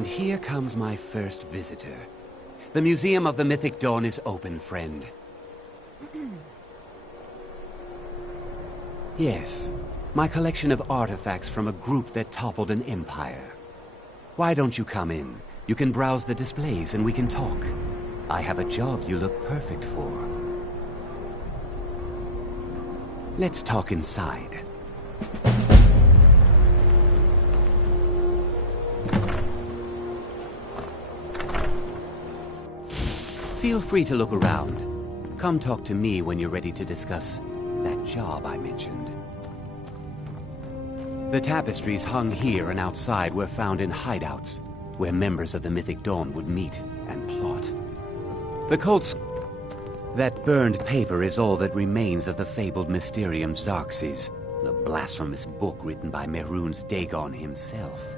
And here comes my first visitor. The Museum of the Mythic Dawn is open, friend. Yes, my collection of artifacts from a group that toppled an empire. Why don't you come in? You can browse the displays and we can talk. I have a job you look perfect for. Let's talk inside. Feel free to look around. Come talk to me when you're ready to discuss that job I mentioned. The tapestries hung here and outside were found in hideouts, where members of the Mythic Dawn would meet and plot. The cult's... That burned paper is all that remains of the fabled Mysterium Xarxes, the blasphemous book written by Mehrunes Dagon himself.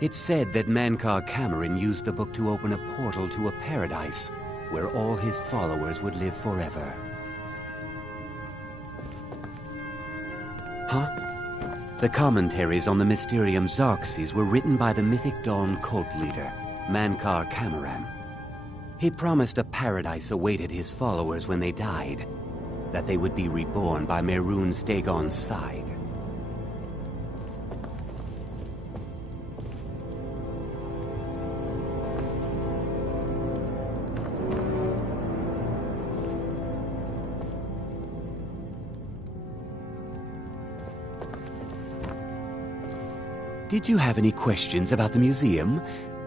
It's said that Mankar Camoran used the book to open a portal to a paradise where all his followers would live forever. Huh? The commentaries on the Mysterium Xarxes were written by the Mythic Dawn cult leader, Mankar Camoran. He promised a paradise awaited his followers when they died, that they would be reborn by Mehrunes Dagon's side. Did you have any questions about the museum,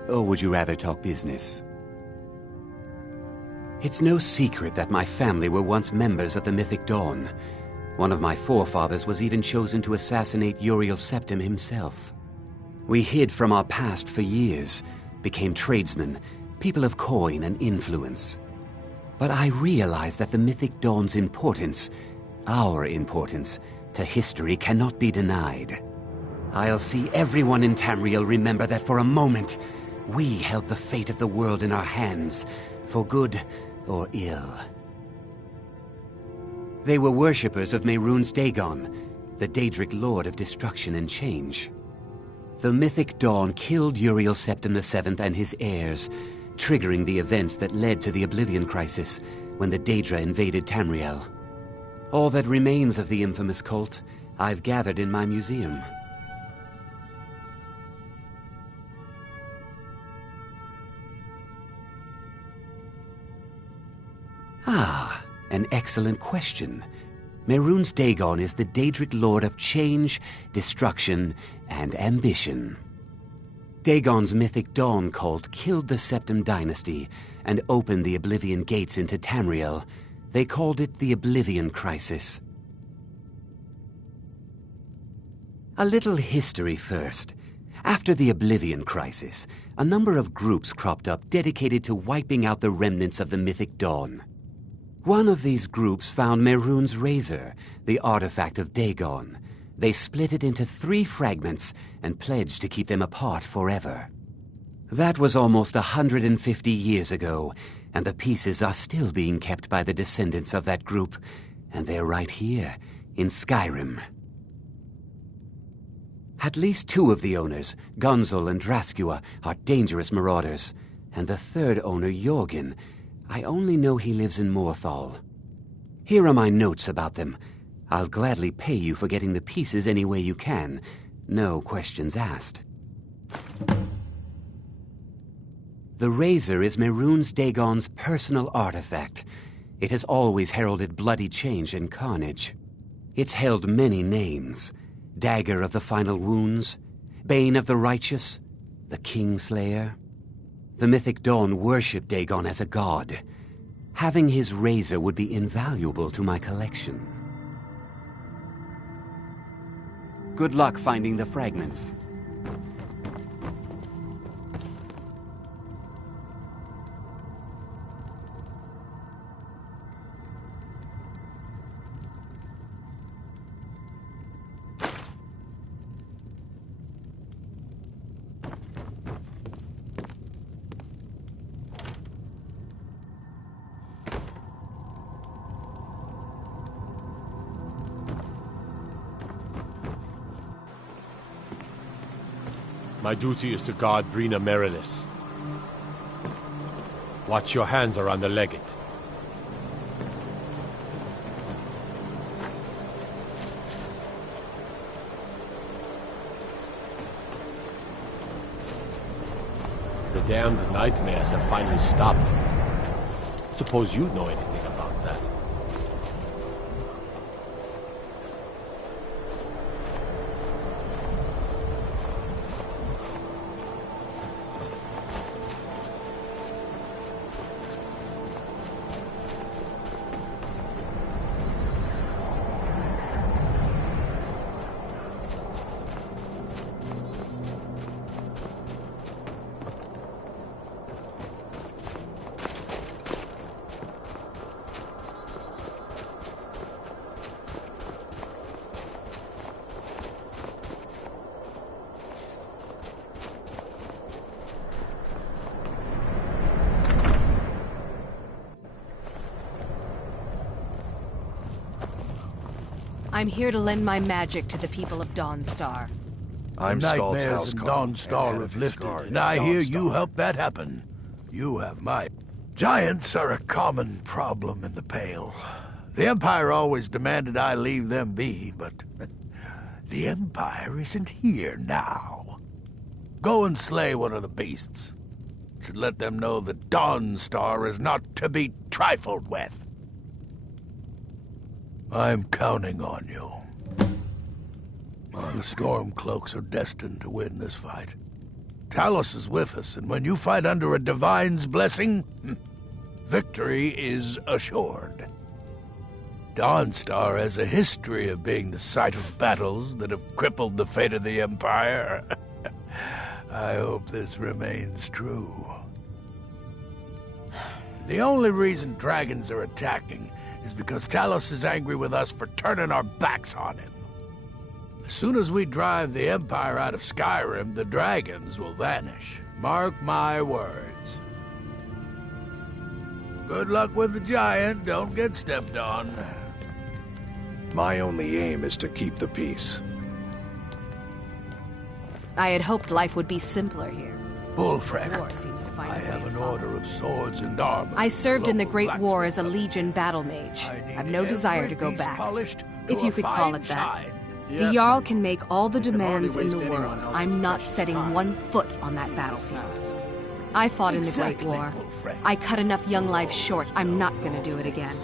or would you rather talk business? It's no secret that my family were once members of the Mythic Dawn. One of my forefathers was even chosen to assassinate Uriel Septim himself. We hid from our past for years, became tradesmen, people of coin and influence. But I realized that the Mythic Dawn's importance, our importance, to history cannot be denied. I'll see everyone in Tamriel remember that for a moment, we held the fate of the world in our hands, for good or ill. They were worshippers of Mehrunes Dagon, the Daedric Lord of Destruction and Change. The Mythic Dawn killed Uriel Septim VII and his heirs, triggering the events that led to the Oblivion Crisis when the Daedra invaded Tamriel. All that remains of the infamous cult, I've gathered in my museum. Ah, an excellent question. Mehrunes Dagon is the Daedric Lord of Change, Destruction, and Ambition. Dagon's Mythic Dawn cult killed the Septim dynasty and opened the Oblivion Gates into Tamriel. They called it the Oblivion Crisis. A little history first. After the Oblivion Crisis, a number of groups cropped up dedicated to wiping out the remnants of the Mythic Dawn. One of these groups found Mehrunes' razor, the artifact of Dagon. They split it into 3 fragments and pledged to keep them apart forever. That was almost 150 years ago, and the pieces are still being kept by the descendants of that group, and they're right here, in Skyrim. At least 2 of the owners, Gunzel and Draskua, are dangerous marauders, and the 3rd owner, Jorgen, I only know he lives in Morthal. Here are my notes about them. I'll gladly pay you for getting the pieces any way you can. No questions asked. The razor is Mehrunes Dagon's personal artifact. It has always heralded bloody change and carnage. It's held many names. Dagger of the Final Wounds, Bane of the Righteous, the Kingslayer. The Mythic Dawn worshipped Dagon as a god. Having his razor would be invaluable to my collection. Good luck finding the fragments. My duty is to guard Brina Merilis. Watch your hands around the legate. The damned nightmares have finally stopped. Suppose you know anything about that. I'm here to lend my magic to the people of Dawnstar. I'm Nightmares and Dawnstar have lifted, and I hear you helped that happen. You have my... Giants are a common problem in the Pale. The Empire always demanded I leave them be, but... the Empire isn't here now. Go and slay one of the beasts. Should let them know that Dawnstar is not to be trifled with. I'm counting on you. The Stormcloaks are destined to win this fight. Talos is with us, and when you fight under a Divine's blessing, victory is assured. Dawnstar has a history of being the site of battles that have crippled the fate of the Empire. I hope this remains true. The only reason dragons are attacking is because Talos is angry with us for turning our backs on him. As soon as we drive the Empire out of Skyrim, the dragons will vanish. Mark my words. Good luck with the giant. Don't get stepped on. My only aim is to keep the peace. I had hoped life would be simpler here. Bullfrag. War seems to find I a way have to an follow. order of swords and armor. I served in the Local Great War as a blacksmith. Legion battle mage. I need I've no desire every to go piece back. polished If to you a could call fine it that. shine. The Jarl can make all the demands in waste the anyone world. else's I'm not precious setting time. one foot on that battlefield. I fought in the Great Exactly, War. Bullfrag. I cut enough young lives short. I'm not gonna do it again.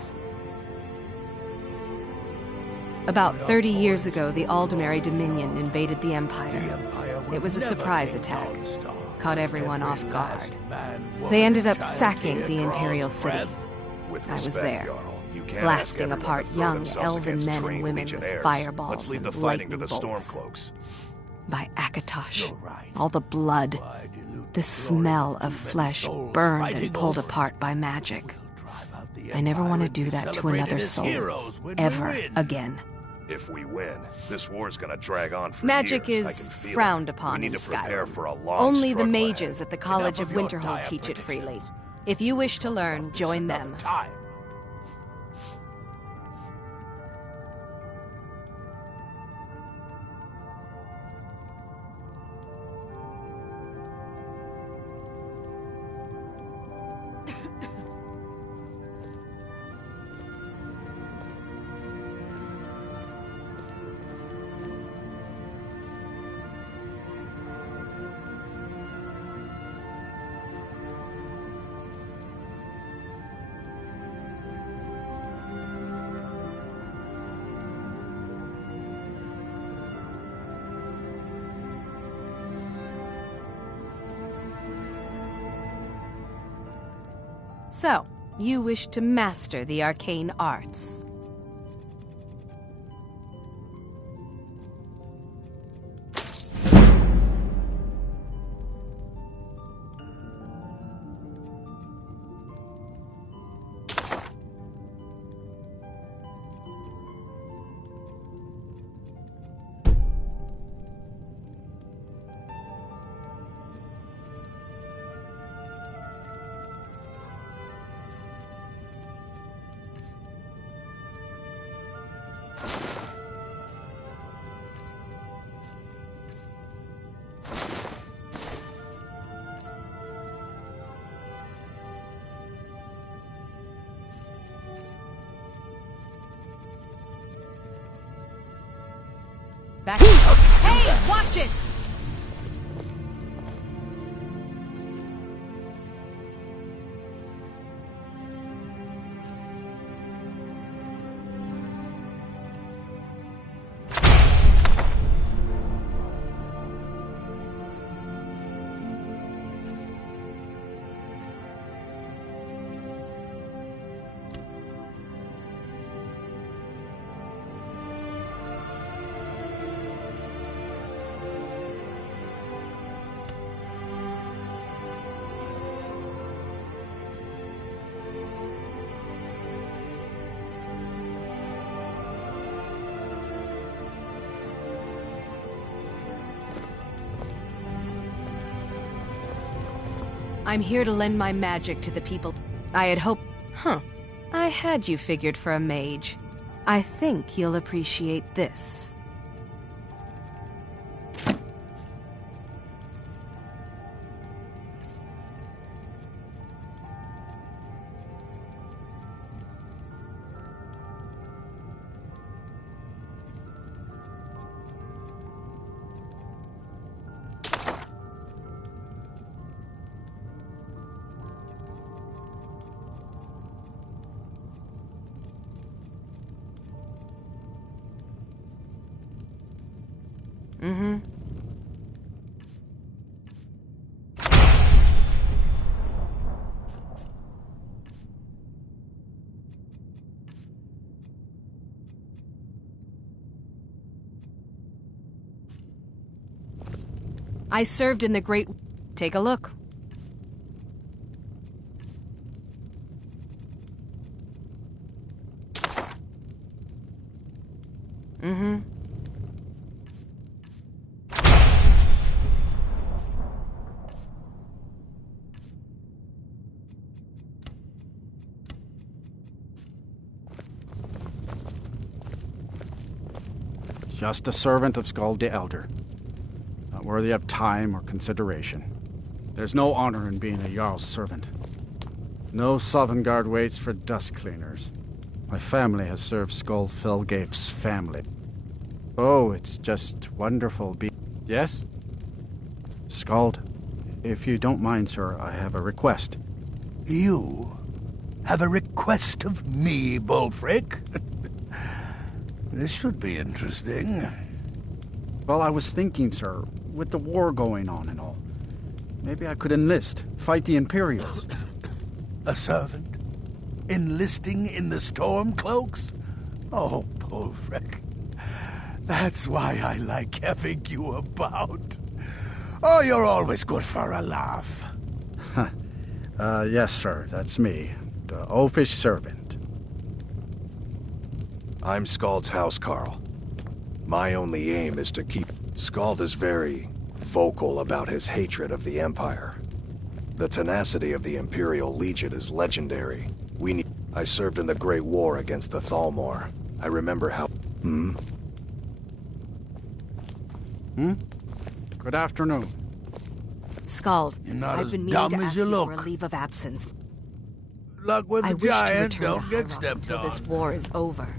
About 30 years ago, the Aldemary Dominion invaded the The Empire. Empire will It was a never surprise take attack. Dawnstar. Caught everyone Every off guard. last man, woman, They ended and up child sacking here the draws Imperial City. breath. With I was respect, there, Jarl, you can't ask blasting everyone apart to throw young themselves elven against men and trained women with legionnaires. fireballs Let's leave the and fighting to the lightning bolts. Stormcloaks. By Akatosh. You're right. All the blood, Why dilute the glory smell with of too many flesh souls burned fighting and pulled over it? apart by magic. We'll drive out the I never Empire want to and do be that to celebrated another as soul. heroes when we Ever win. again. If we win, this war's gonna drag on for Magic years. I is can feel frowned it. upon We need in to prepare Skyrim. for a long Only the struggle mages ahead. at the College Enough of of your Winterhold dire teach it freely. predictions. If you wish to learn, This join another them. time. So, you wish to master the arcane arts. Back. Hey, watch it! I'm here to lend my magic to the people. I had hoped... Huh. I had you figured for a mage. I think you'll appreciate this. I served in the Great... Take a look. Just a servant of Skald the Elder. Not worthy of time or consideration. There's no honor in being a Jarl's servant. No Sovngarde waits for dust cleaners. My family has served Skald Felgaif's family. Oh, it's just wonderful Yes? Skald, if you don't mind, sir, I have a request. You have a request of me, Bolfric? This should be interesting. Well, I was thinking, sir, with the war going on and all, maybe I could enlist, fight the Imperials. A servant? Enlisting in the Stormcloaks? Oh, Bolfric. That's why I like having you about. Oh, you're always good for a laugh. Yes, sir, that's me. The oafish servant. I'm Skald's housecarl. My only aim is to keep... Skald is very vocal about his hatred of the Empire. The tenacity of the Imperial Legion is legendary. I served in the Great War against the Thalmor. I remember how... Good afternoon. Skald, You're not I've as been meaning dumb to as ask you you for a look. leave of absence. Luck with I the wish to giant, return don't to get Harrow stepped until on. this war is over.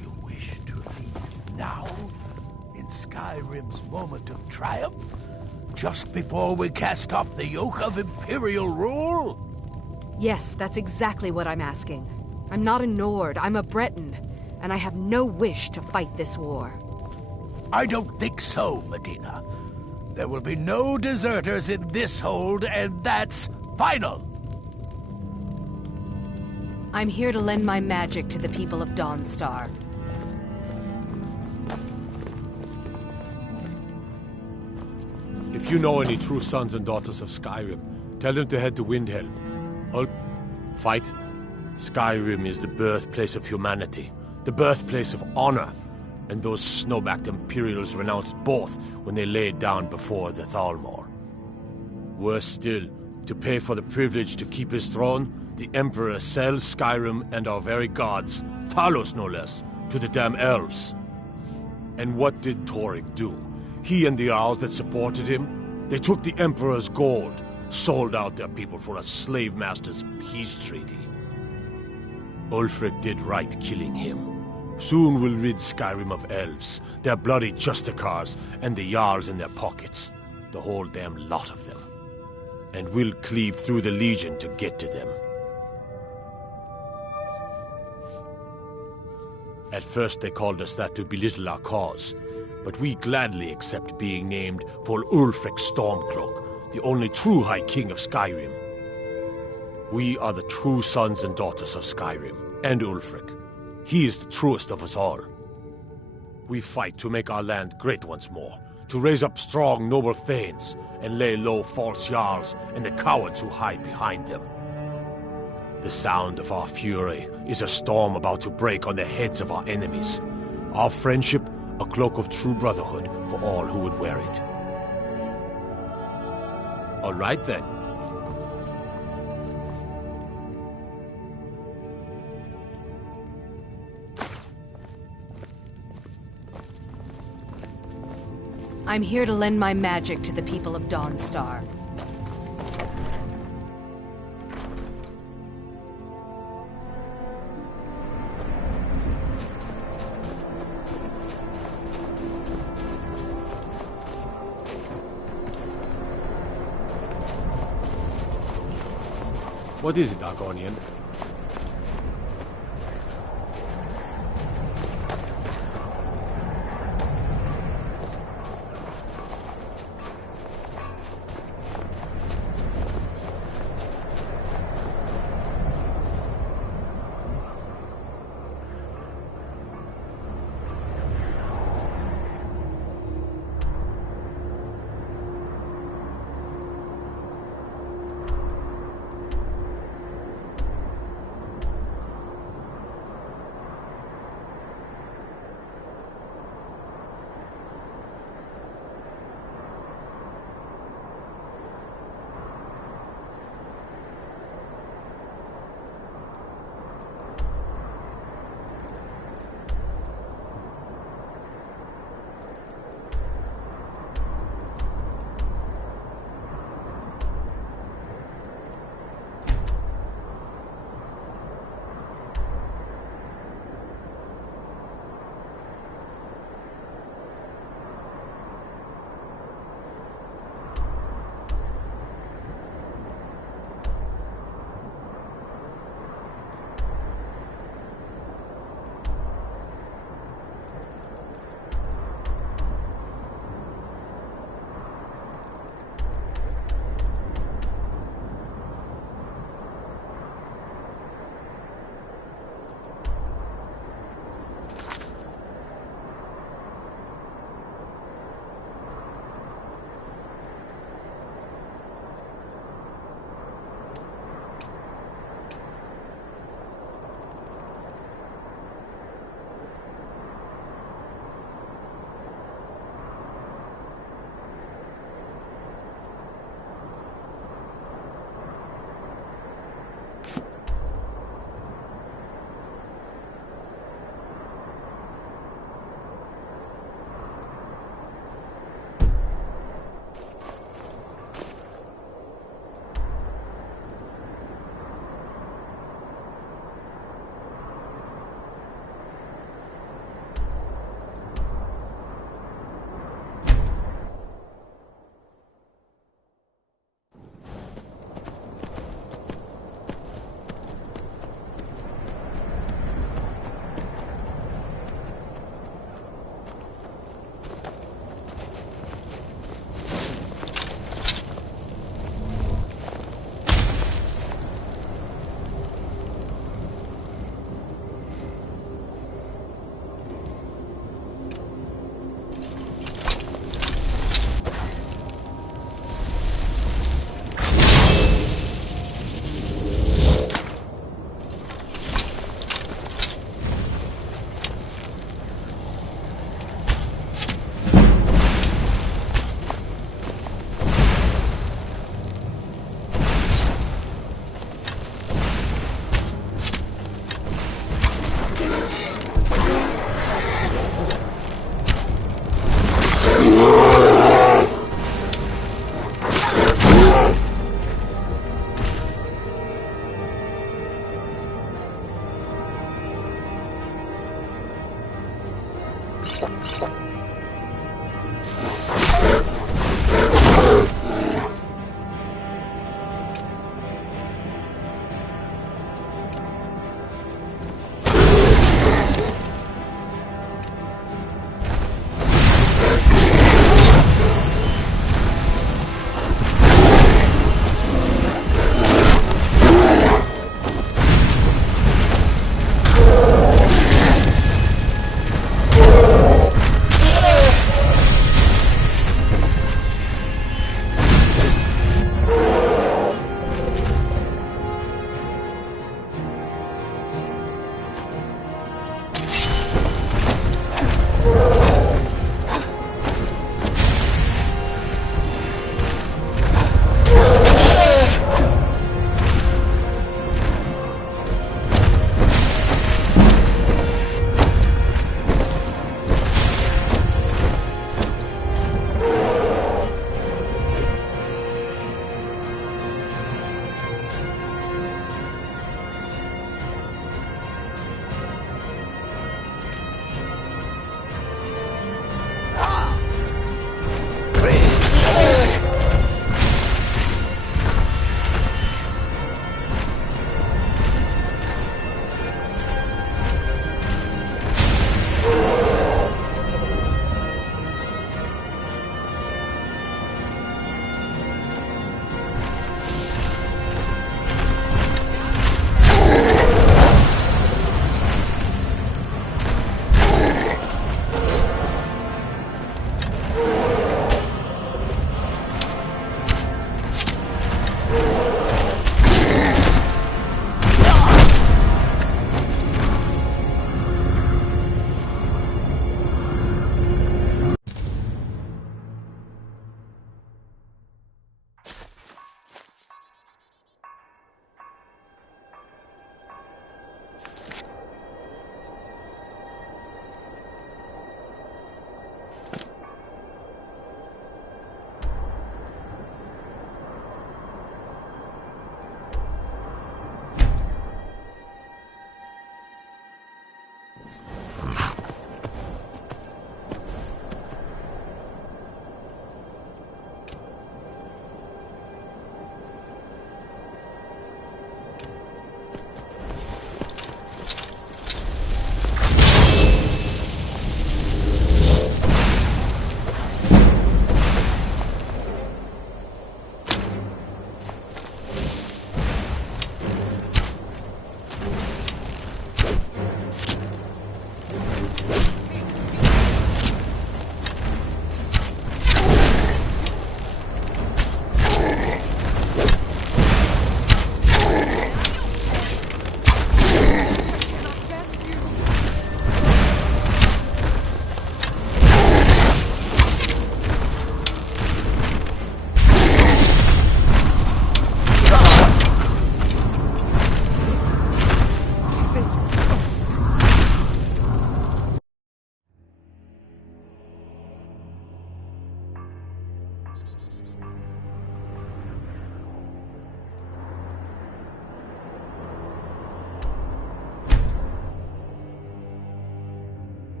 You wish to leave now? In Skyrim's moment of triumph? Just before we cast off the yoke of Imperial rule? Yes, that's exactly what I'm asking. I'm not a Nord, I'm a Breton, and I have no wish to fight this war. I don't think so, Medina. There will be no deserters in this hold, and that's final! I'm here to lend my magic to the people of Dawnstar. If you know any true sons and daughters of Skyrim, tell them to head to Windhelm. Fight. Skyrim is the birthplace of humanity, the birthplace of honor, and those snow-backed Imperials renounced both when they laid down before the Thalmor. Worse still, to pay for the privilege to keep his throne, the Emperor sells Skyrim and our very gods, Talos no less, to the damn elves. And what did Torygg do? He and the Jarls that supported him? They took the Emperor's gold, sold out their people for a slave master's peace treaty. Ulfric did right killing him. Soon we'll rid Skyrim of elves, their bloody justicars, and the Jarls in their pockets. The whole damn lot of them. And we'll cleave through the Legion to get to them. At first they called us that to belittle our cause, but we gladly accept being named for Ulfric Stormcloak, the only true High King of Skyrim. We are the true sons and daughters of Skyrim, and Ulfric. He is the truest of us all. We fight to make our land great once more, to raise up strong, noble thanes, and lay low false Jarls and the cowards who hide behind them. The sound of our fury is a storm about to break on the heads of our enemies. Our friendship, a cloak of true brotherhood for all who would wear it. All right then. I'm here to lend my magic to the people of Dawnstar. What is it, Argonian?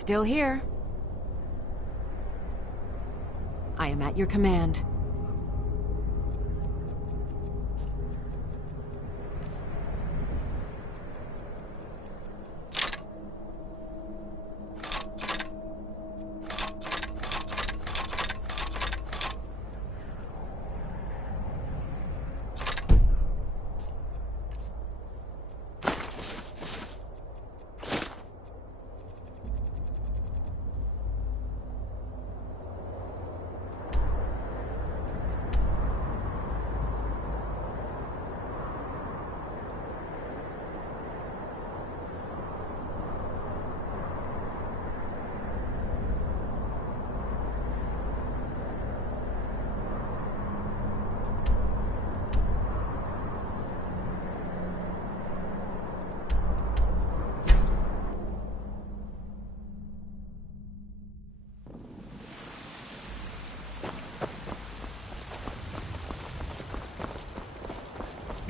Still here. I am at your command.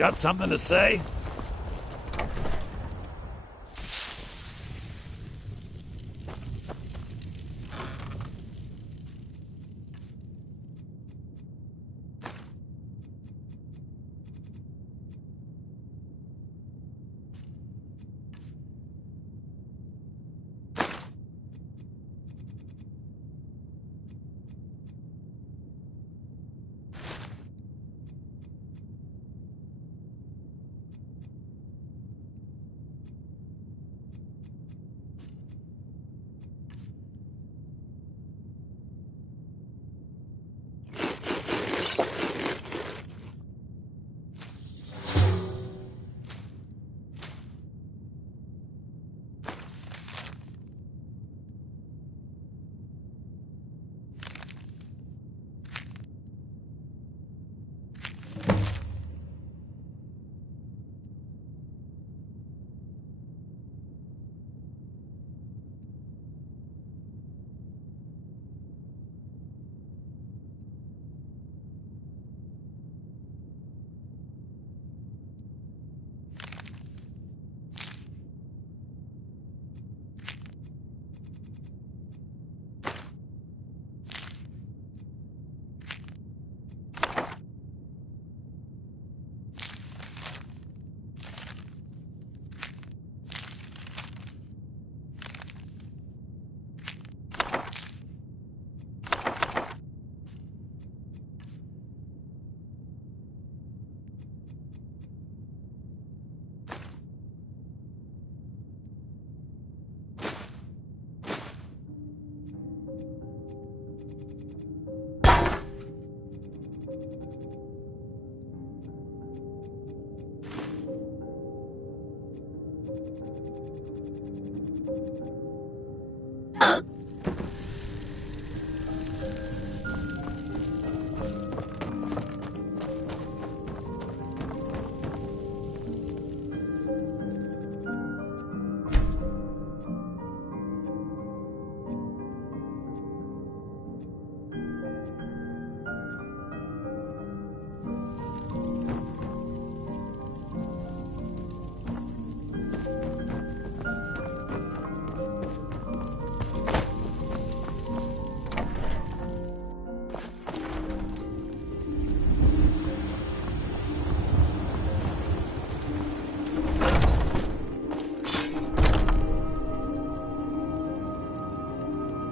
Got something to say?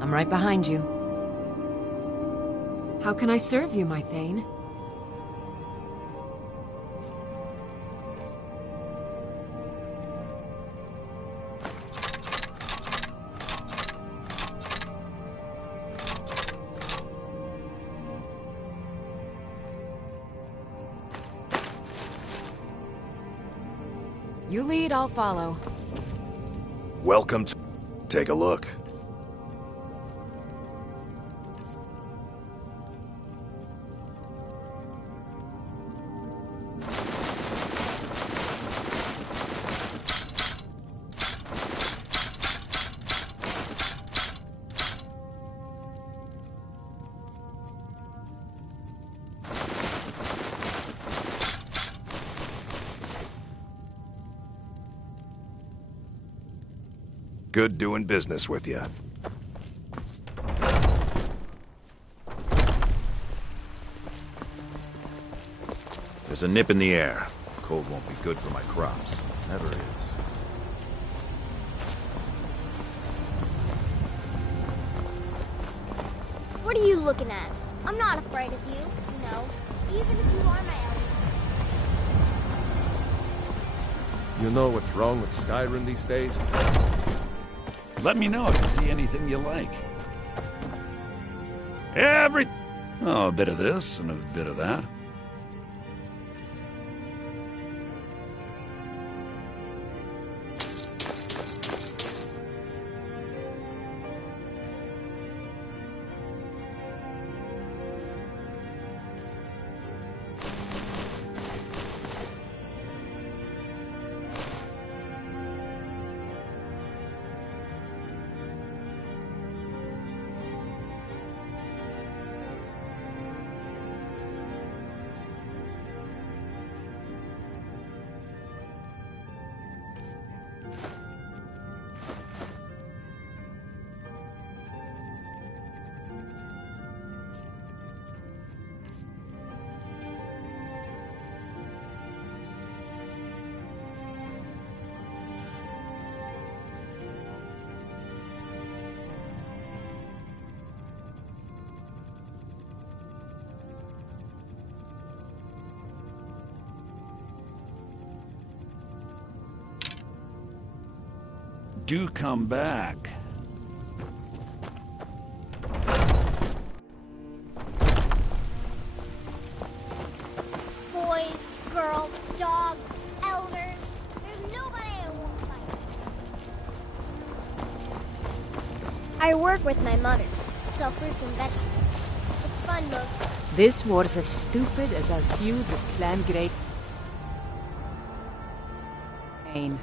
I'm right behind you. How can I serve you, my Thane? You lead, I'll follow. Welcome to... Take a look. Good doing business with you. There's a nip in the air. Cold won't be good for my crops. Never is. What are you looking at? I'm not afraid of you, even if you are my enemy. You know what's wrong with Skyrim these days? Let me know if you see anything you like. Oh, a bit of this and a bit of that. Do come back. Boys, girls, dogs, elders. There's nobody I won't fight. I work with my mother. Sell fruits and vegetables. It's fun most. This war's as stupid as our feud with Clan Great. Pain.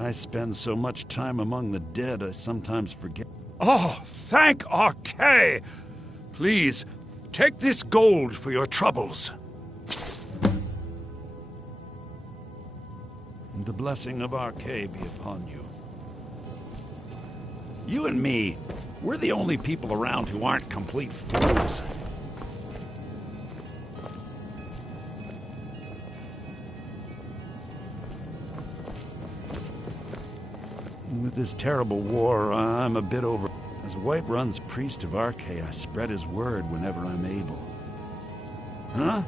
I spend so much time among the dead, I sometimes forget. Oh, thank Arkay! Please, take this gold for your troubles. And the blessing of Arkay be upon you. You and me, we're the only people around who aren't complete fools. With this terrible war, I'm a bit over. As Whiterun's priest of Arkay, I spread his word whenever I'm able. Huh?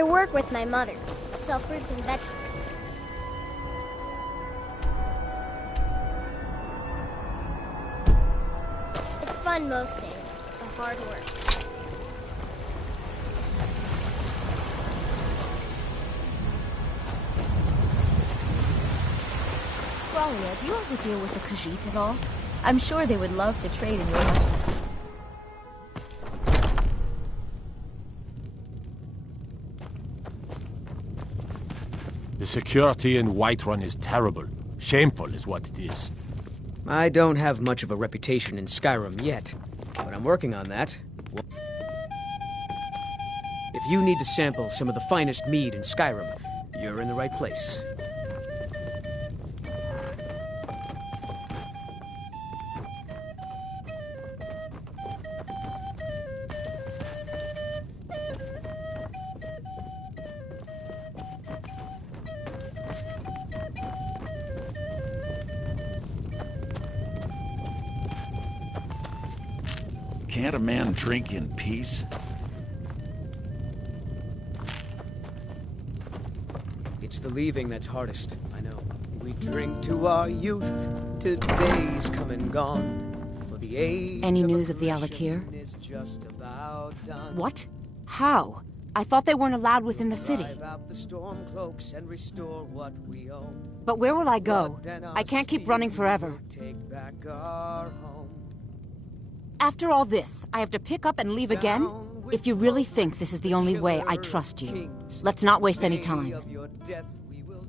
I work with my mother. Sell fruits and vegetables. It's fun most days, but hard work. Qualia, do you ever deal with the Khajiit at all? I'm sure they would love to trade in your husband. The security in Whiterun is terrible. Shameful is what it is. I don't have much of a reputation in Skyrim yet, but I'm working on that. If you need to sample some of the finest mead in Skyrim, you're in the right place. Can't a man drink in peace? It's the leaving that's hardest, I know. We drink to our youth, to days come and gone. For the age Any news of the Alakir? is just about done. What? How? I thought they weren't allowed within the city. Drive out the storm cloaks and restore what we own. But where will I go? Blood and our I can't keep steel running forever. will take back our home. After all this, I have to pick up and leave again? If you really think this is the only way, I trust you. Let's not waste any time.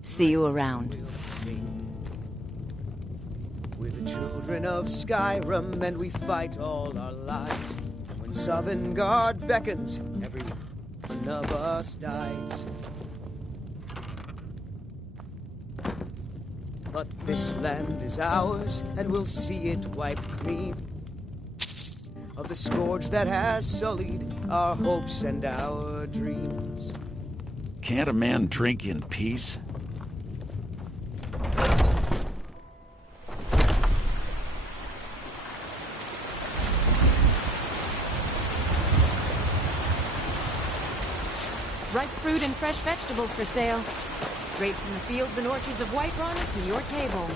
See you around. We're the children of Skyrim, and we fight all our lives. When Sovngarde beckons, every one of us dies. But this land is ours, and we'll see it wiped clean of the scourge that has sullied our hopes and our dreams. Can't a man drink in peace? Ripe fruit and fresh vegetables for sale. Straight from the fields and orchards of Whiterun to your table.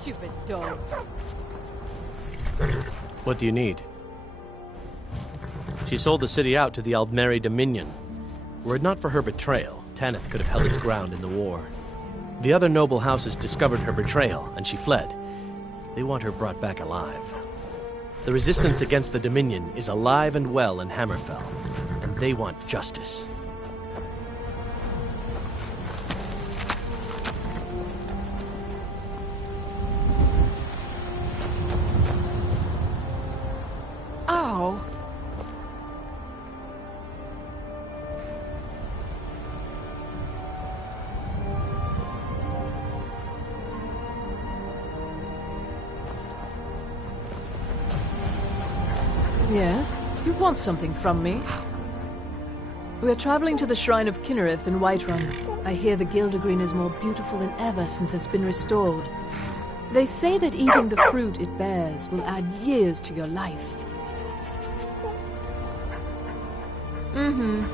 Stupid dog. What do you need? She sold the city out to the Aldmeri Dominion. Were it not for her betrayal, Tanith could have held its ground in the war. The other noble houses discovered her betrayal, and she fled. They want her brought back alive. The resistance against the Dominion is alive and well in Hammerfell, and they want justice. Oh. Yes? You want something from me? We are traveling to the Shrine of Kinnereth in Whiterun. I hear the Gildergreen is more beautiful than ever since it's been restored. They say that eating the fruit it bears will add years to your life. Mm-hmm.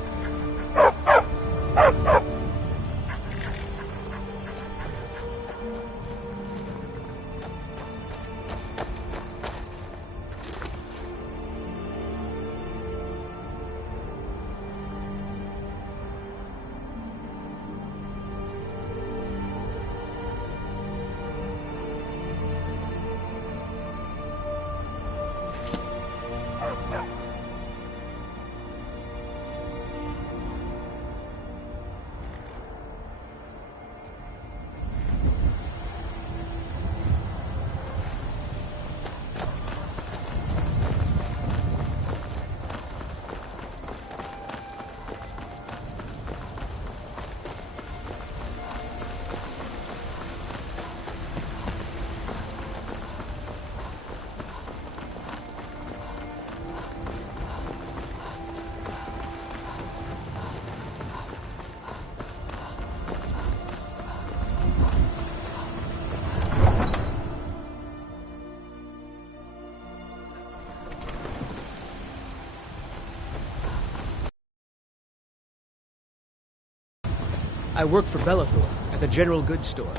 I work for Bellathor at the General Goods Store.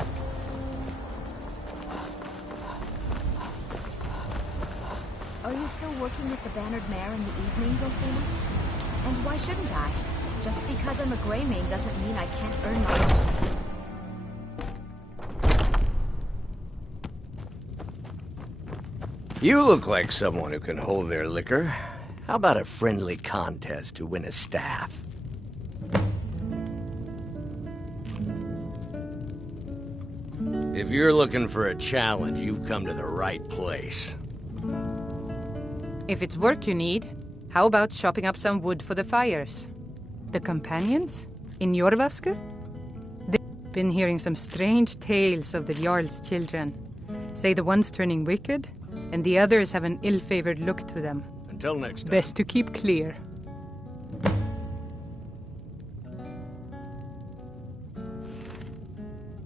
Are you still working with the Bannered Mare in the evenings, Ophelia? And why shouldn't I? Just because I'm a Greymane doesn't mean I can't earn my own. You look like someone who can hold their liquor. How about a friendly contest to win a staff? If you're looking for a challenge, you've come to the right place. If it's work you need, how about chopping up some wood for the fires? The companions? In Jorrvaskr? They've been hearing some strange tales of the Jarl's children. Say the one's turning wicked, and the others have an ill-favored look to them. Until next time. Best to keep clear.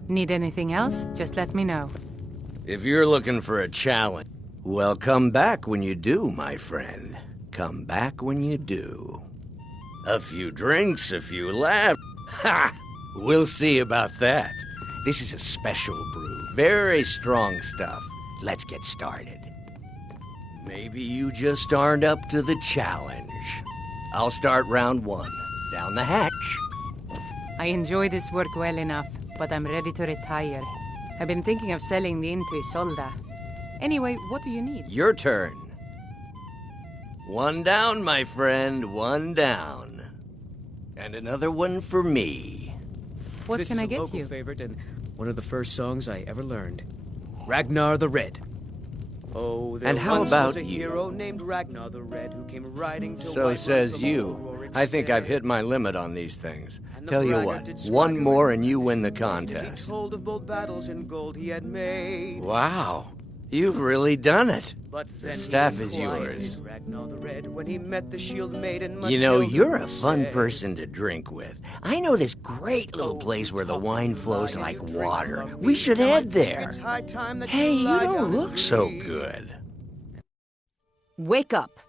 Need anything else? Just let me know. If you're looking for a challenge, well, come back when you do, my friend. Come back when you do. A few drinks, a few laughs. Ha! We'll see about that. This is a special brew. Very strong stuff. Let's get started. Maybe you just aren't up to the challenge. I'll start round one. Down the hatch. I enjoy this work well enough, but I'm ready to retire. I've been thinking of selling the Inn to Isolda. Anyway, what do you need? Your turn. One down, my friend, one down. And another one for me. What This can is I a get local you? favorite and one of the first songs I ever learned. Ragnar the Red. Oh, there And how once about was a you? hero named Ragnar the Red who came riding to So Whiterun says from a you. roaring I think stead. I've hit my limit on these things. And the Tell you braggart what, did one swagger more in and you win the As he contest. told of bold battles in gold he had made. Wow, you've really done it. But The then staff he is quieted yours. Ragnar the Red when he met the shield maiden. You know, Matilda, you're a who fun said, person to drink with. I know this great little place where the wine flows like water. We should head there. It's high time that Hey, you lie don't down and look so breathe. good. Wake up.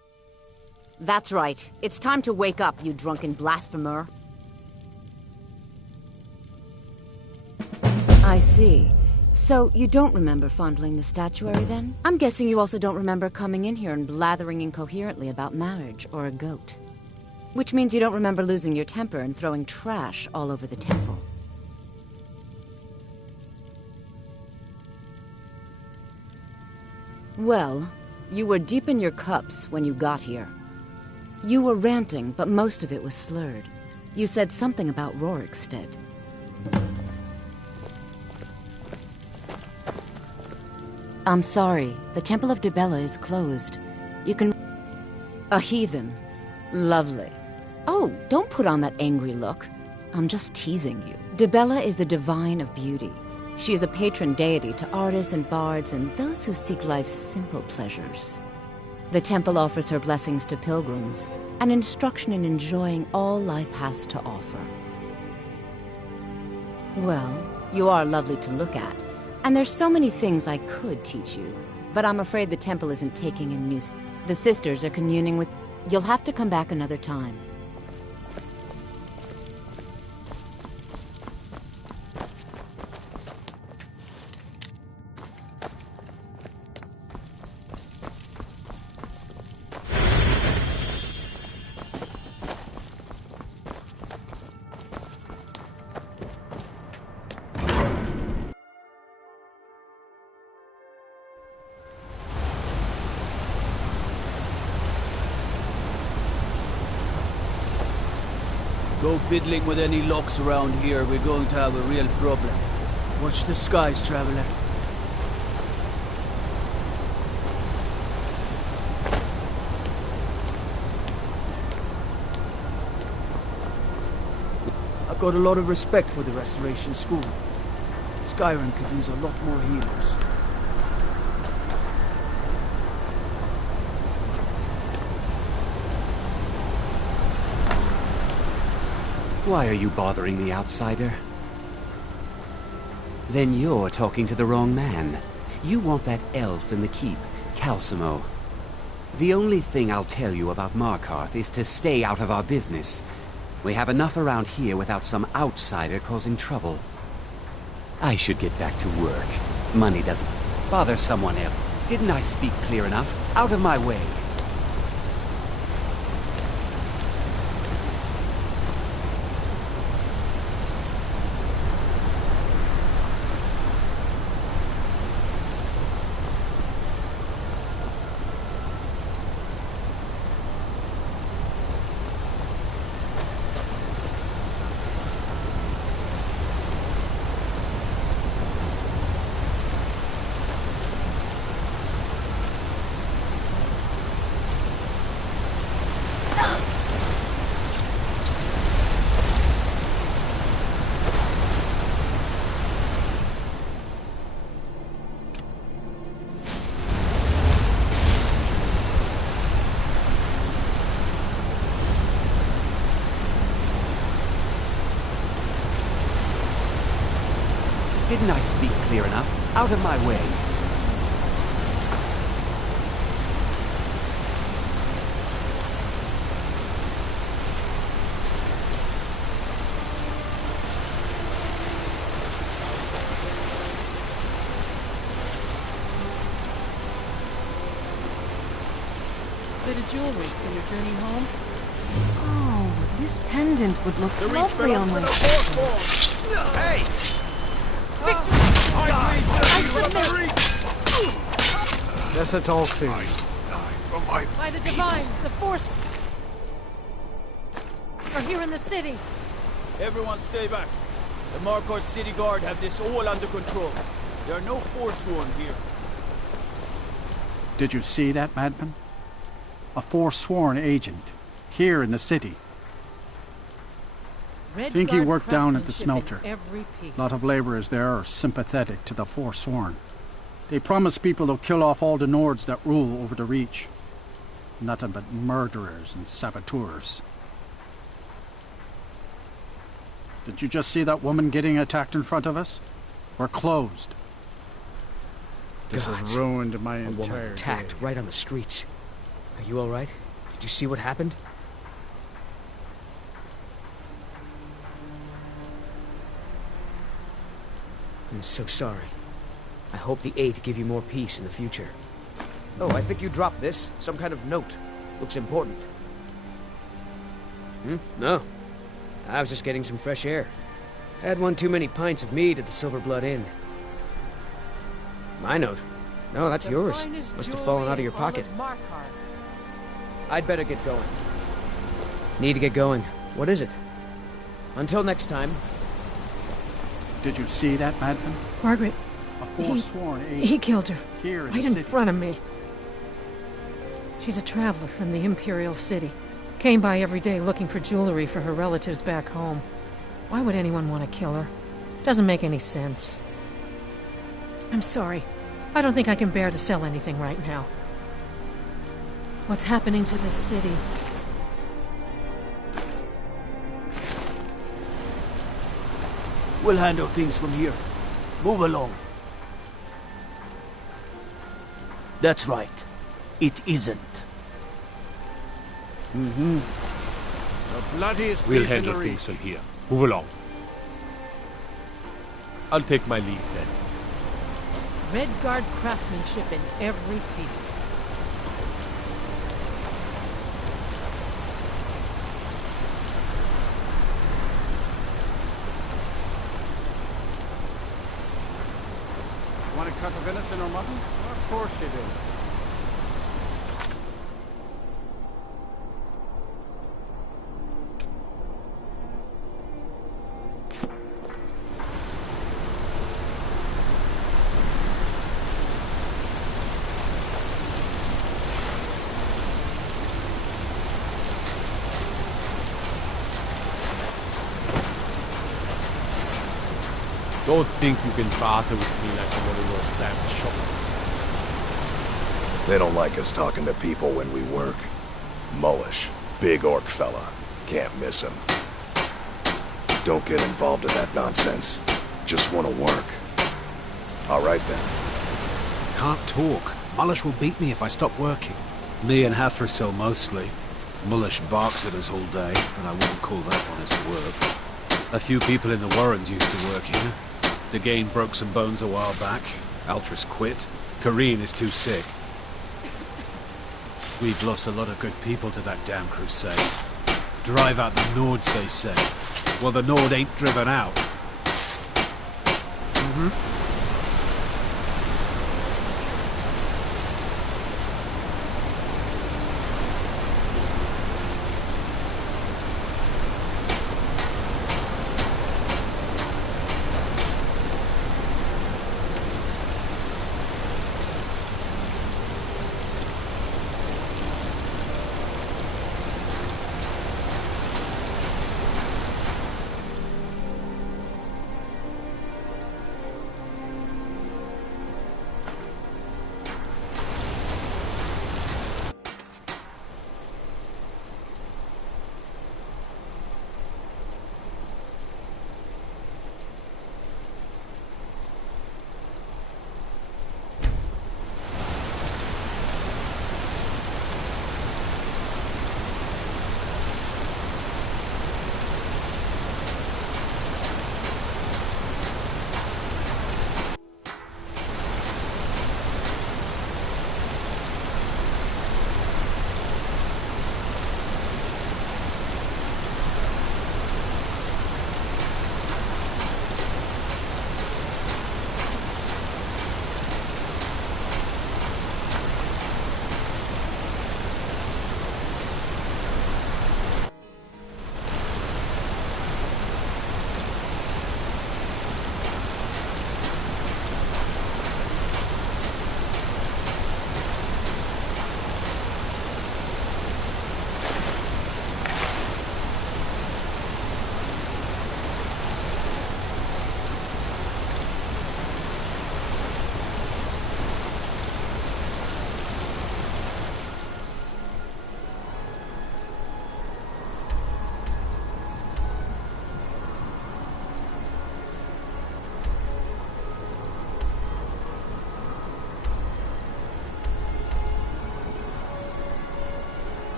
That's right. It's time to wake up, you drunken blasphemer. I see. So, you don't remember fondling the statuary, then? I'm guessing you also don't remember coming in here and blathering incoherently about marriage or a goat. Which means you don't remember losing your temper and throwing trash all over the temple. Well, you were deep in your cups when you got here. You were ranting, but most of it was slurred. You said something about Rorikstead. I'm sorry, the Temple of Dibella is closed. You can... A heathen. Lovely. Oh, don't put on that angry look. I'm just teasing you. Dibella is the divine of beauty. She is a patron deity to artists and bards and those who seek life's simple pleasures. The temple offers her blessings to pilgrims, and instruction in enjoying all life has to offer. Well, you are lovely to look at, and there's so many things I could teach you, but I'm afraid the temple isn't taking in new... The sisters are communing with... You'll have to come back another time. Go fiddling with any locks around here, we're going to have a real problem. Watch the skies, traveler. I've got a lot of respect for the Restoration School. Skyrim could use a lot more healers. Why are you bothering the outsider? Then you're talking to the wrong man. You want that elf in the keep, Calcimo. The only thing I'll tell you about Markarth is to stay out of our business. We have enough around here without some outsider causing trouble. I should get back to work. Money doesn't bother someone else. Didn't I speak clear enough? Out of my way. Didn't I speak clear enough? Out of my way. Bit of jewelry for your journey home? Oh, this pendant would look lovely on my skin. Hey! Victory! Guess it's all clear. By the divines, the force are here in the city. Everyone stay back. The Markarth City Guard have this all under control. There are no Forsworn here. Did you see that, madman? A Forsworn agent, here in the city. Think he worked down at the smelter. A lot of laborers there are sympathetic to the Forsworn. They promise people they'll kill off all the Nords that rule over the Reach. Nothing but murderers and saboteurs. Did you just see that woman getting attacked in front of us? We're closed. This has ruined my entire woman attacked day. right on the streets. Are you all right? Did you see what happened? I'm so sorry. I hope the Eight give you more peace in the future. Oh, I think you dropped this. Some kind of note. Looks important. No. I was just getting some fresh air. Had one too many pints of mead at the Silver Blood Inn. My note? No, that's yours. Must have fallen out of your pocket. I'd better get going. Need to get going. What is it? Until next time. Did you see that, madman? Margaret. A Forsworn agent. He killed her. Here right in front of me. She's a traveler from the Imperial City. Came by every day looking for jewelry for her relatives back home. Why would anyone want to kill her? Doesn't make any sense. I'm sorry. I don't think I can bear to sell anything right now. What's happening to this city? We'll handle things from here. Move along. That's right. It isn't. Mm-hmm. The bloodiest We'll beef in handle the things Reach. from here. Move along. I'll take my leave then. Redguard craftsmanship in every piece. Want a cut of venison or mutton? Well, of course you do. Don't think you can barter with me like I'm one of those damn shops. They don't like us talking to people when we work. Mullish, big orc fella. Can't miss him. Don't get involved in that nonsense. Just want to work. All right then. Can't talk. Mullish will beat me if I stop working. Me and Hathrasil mostly. Mullish barks at us all day, but I wouldn't call that honest work. A few people in the Warrens used to work here. Degane broke some bones a while back. Altris quit. Kareen is too sick. We've lost a lot of good people to that damn crusade. Drive out the Nords, they say. Well, the Nord ain't driven out.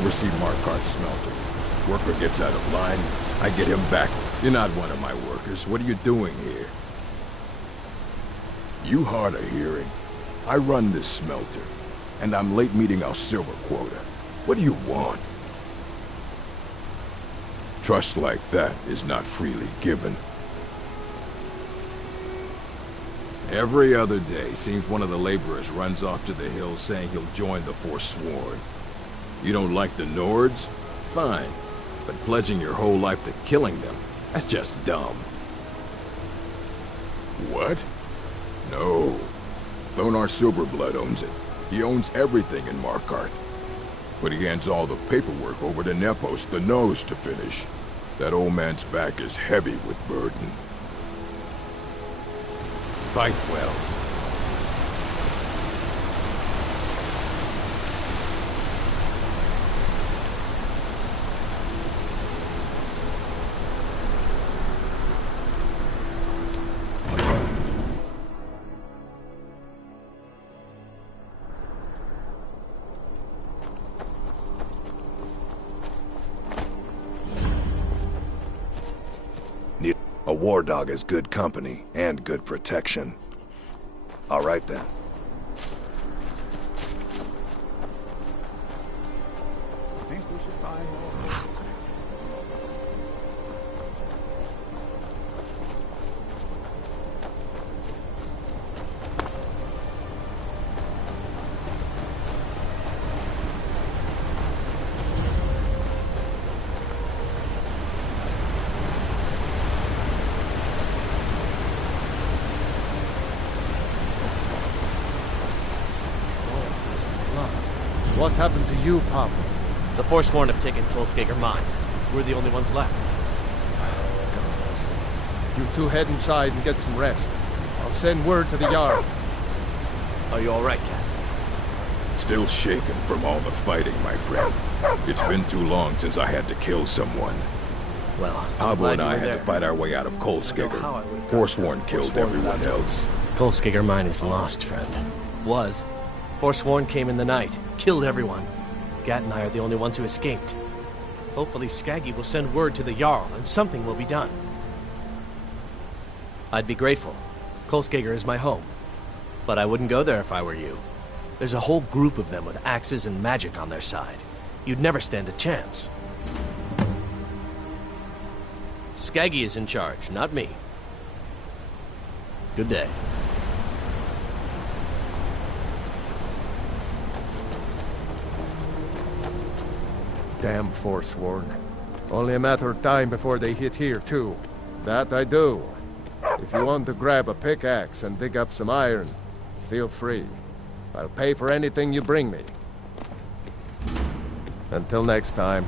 oversee Markarth's smelter. Worker gets out of line, I get him back. You're not one of my workers. What are you doing here? You hard of hearing. I run this smelter, and I'm late meeting our silver quota. What do you want? Trust like that is not freely given. Every other day, seems one of the laborers runs off to the hills saying he'll join the Forsworn. You don't like the Nords? Fine. But pledging your whole life to killing them, that's just dumb. What? No. Thonar Silverblood owns it. He owns everything in Markarth. But he hands all the paperwork over to Nepos, the Nose, to finish. That old man's back is heavy with burden. Fight well. A war dog is good company and good protection. All right then. I think we should buy more. What happened to you, Pavel? The Forsworn have taken Kolskager Mine. We're the only ones left. You two head inside and get some rest. I'll send word to the Jarl. Are you all right, Cat? Still shaken from all the fighting, my friend. It's been too long since I had to kill someone. Well, Pavel and I had to fight our way out of Kolskager. Forsworn killed everyone else. Kolskager Mine is lost, friend. Was. Forsworn came in the night, killed everyone. Gat and I are the only ones who escaped. Hopefully Skaggy will send word to the Jarl, and something will be done. I'd be grateful. Kolskager is my home. But I wouldn't go there if I were you. There's a whole group of them with axes and magic on their side. You'd never stand a chance. Skaggy is in charge, not me. Good day. Damn Forsworn. Only a matter of time before they hit here, too. That I do. If you want to grab a pickaxe and dig up some iron, feel free. I'll pay for anything you bring me. Until next time.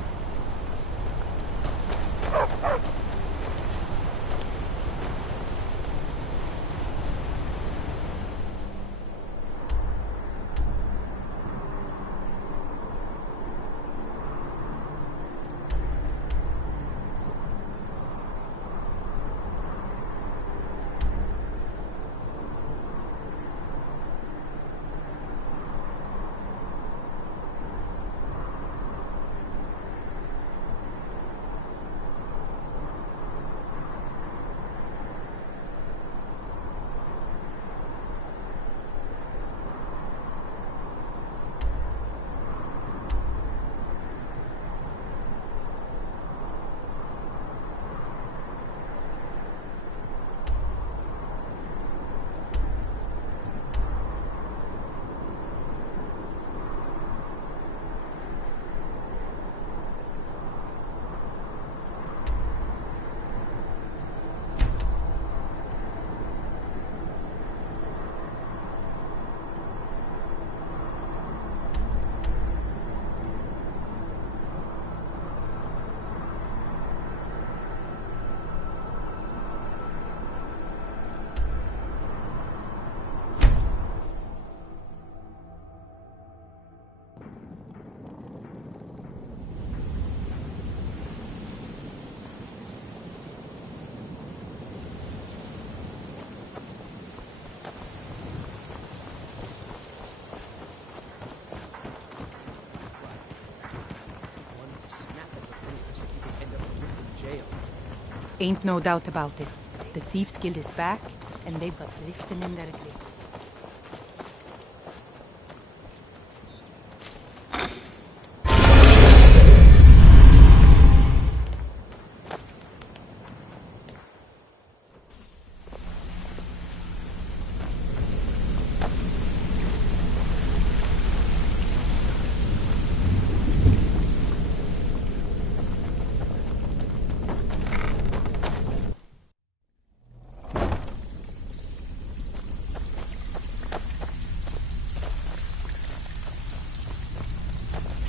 Ain't no doubt about it. The Thieves' Guild is back, and they've got Riften in their grip.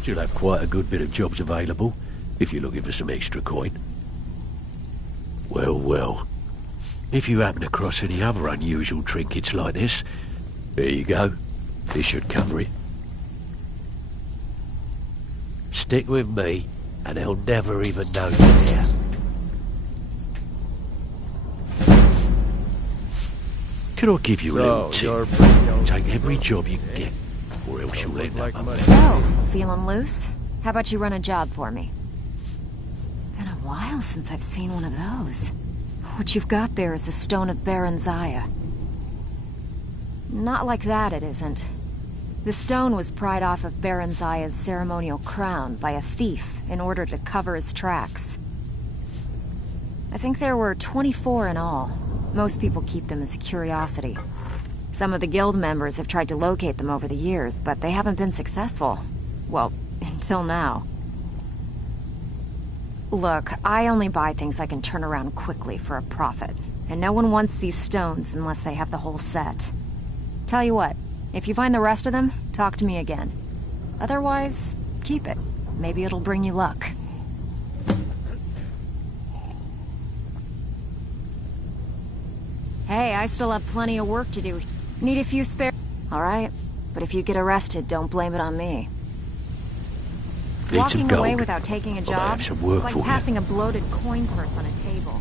Still have quite a good bit of jobs available, if you're looking for some extra coin. Well, well. If you happen across any other unusual trinkets like this, there you go. This should cover it. Stick with me, and they'll never even know you're there. Can I give you a little tip? Take every job you can get, or else you'll end up up there. So, feeling loose? How about you run a job for me? Been a while since I've seen one of those. What you've got there is a stone of Baron Zaya. Not like that, it isn't. The stone was pried off of Baron Zaya's ceremonial crown by a thief in order to cover his tracks. I think there were 24 in all. Most people keep them as a curiosity. Some of the guild members have tried to locate them over the years, but they haven't been successful. Well, until now. Look, I only buy things I can turn around quickly for a profit, and no one wants these stones unless they have the whole set. Tell you what, if you find the rest of them, talk to me again. Otherwise, keep it. Maybe it'll bring you luck. Hey, I still have plenty of work to do. Need a few spare... Alright, but if you get arrested, don't blame it on me. Need some Walking gold. away without taking a I job, have some work it's like for you. passing a bloated coin purse on a table.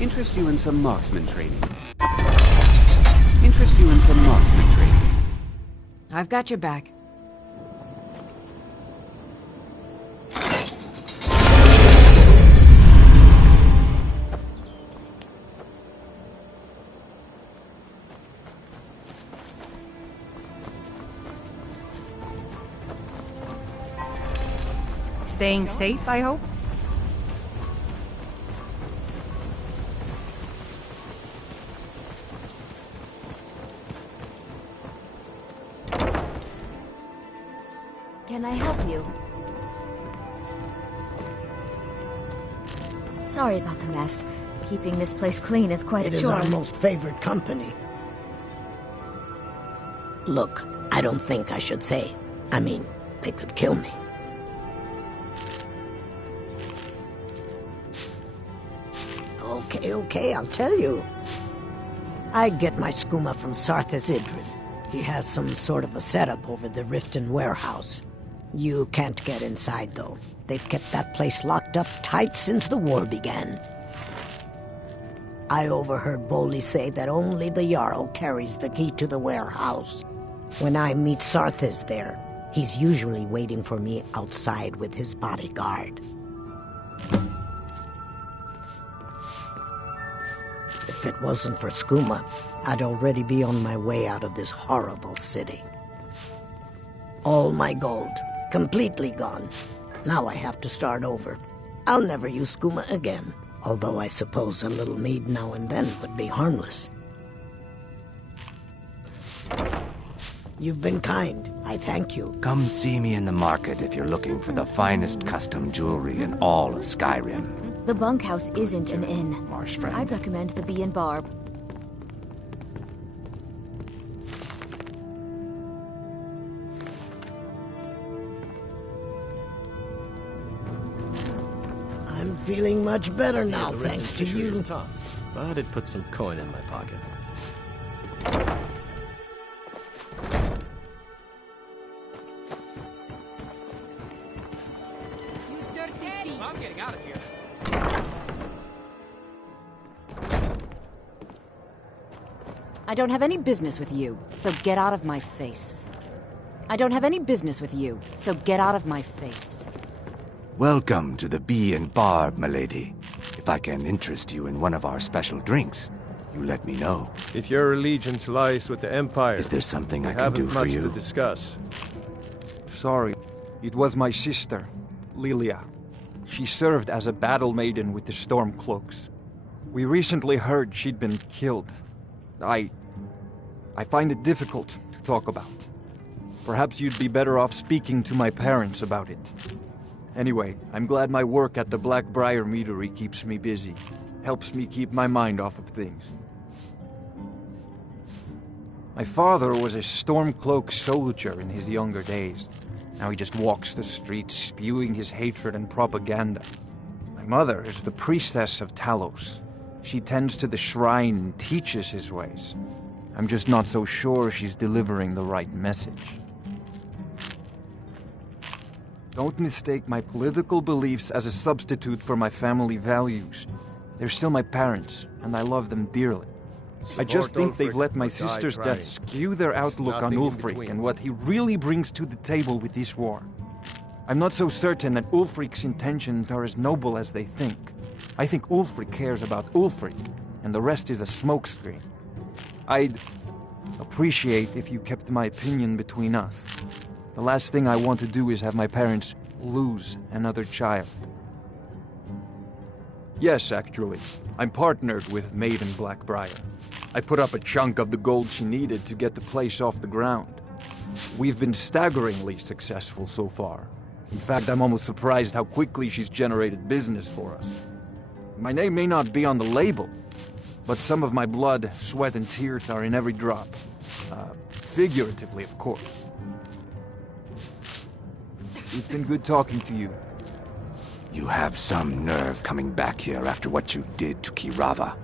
Interest you in some marksman training. Interest you in some marksman training. I've got your back. Staying safe, I hope? Can I help you? Sorry about the mess. Keeping this place clean is quite a chore. It is our most favored company. Look, I don't think I should say. I mean, they could kill me. Okay, I'll tell you. I get my skooma from Sarthas Idrin. He has some sort of a setup over the Riften warehouse. You can't get inside, though. They've kept that place locked up tight since the war began. I overheard Bolli say that only the Jarl carries the key to the warehouse. When I meet Sarthas there, he's usually waiting for me outside with his bodyguard. If it wasn't for skooma, I'd already be on my way out of this horrible city. All my gold, completely gone. Now I have to start over. I'll never use skooma again, although I suppose a little mead now and then would be harmless. You've been kind. I thank you. Come see me in the market if you're looking for the finest custom jewelry in all of Skyrim. The bunkhouse isn't an inn. Marsh friend. I'd recommend the Bee and Barb. I'm feeling much better now, thanks to you. Tough, but I did put some coin in my pocket. I'm getting out of here. I don't have any business with you, so get out of my face. I don't have any business with you, so get out of my face. Welcome to the Bee and Barb, milady. If I can interest you in one of our special drinks, you let me know. If your allegiance lies with the Empire, is there something I can do for you? To discuss. Sorry, it was my sister, Lilia. She served as a battle maiden with the Stormcloaks. We recently heard she'd been killed. I find it difficult to talk about. Perhaps you'd be better off speaking to my parents about it. Anyway, I'm glad my work at the Blackbriar Meadery keeps me busy. Helps me keep my mind off of things. My father was a Stormcloak soldier in his younger days. Now he just walks the streets spewing his hatred and propaganda. My mother is the priestess of Talos. She tends to the shrine and teaches his ways. I'm just not so sure she's delivering the right message. Don't mistake my political beliefs as a substitute for my family values. They're still my parents, and I love them dearly. I just think they've let my sister's death skew their outlook on Ulfric and what he really brings to the table with this war. I'm not so certain that Ulfric's intentions are as noble as they think. I think Ulfric cares about Ulfric, and the rest is a smokescreen. I'd appreciate if you kept my opinion between us. The last thing I want to do is have my parents lose another child. Yes, actually. I'm partnered with Maiden Blackbriar. I put up a chunk of the gold she needed to get the place off the ground. We've been staggeringly successful so far. In fact, I'm almost surprised how quickly she's generated business for us. My name may not be on the label, but some of my blood, sweat, and tears are in every drop. Figuratively, of course. It's been good talking to you. You have some nerve coming back here after what you did to Kirava.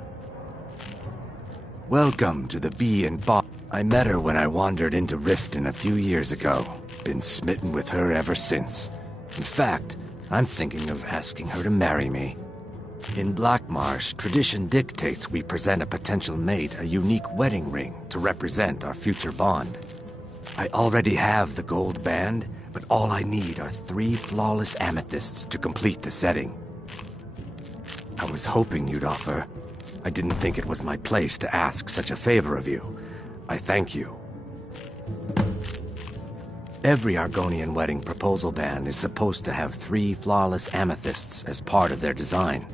Welcome to the Bee and Barb. I met her when I wandered into Riften a few years ago. Been smitten with her ever since. In fact, I'm thinking of asking her to marry me. In Blackmarsh, tradition dictates we present a potential mate a unique wedding ring to represent our future bond. I already have the gold band, but all I need are 3 flawless amethysts to complete the setting. I was hoping you'd offer. I didn't think it was my place to ask such a favor of you. I thank you. Every Argonian wedding proposal band is supposed to have 3 flawless amethysts as part of their design.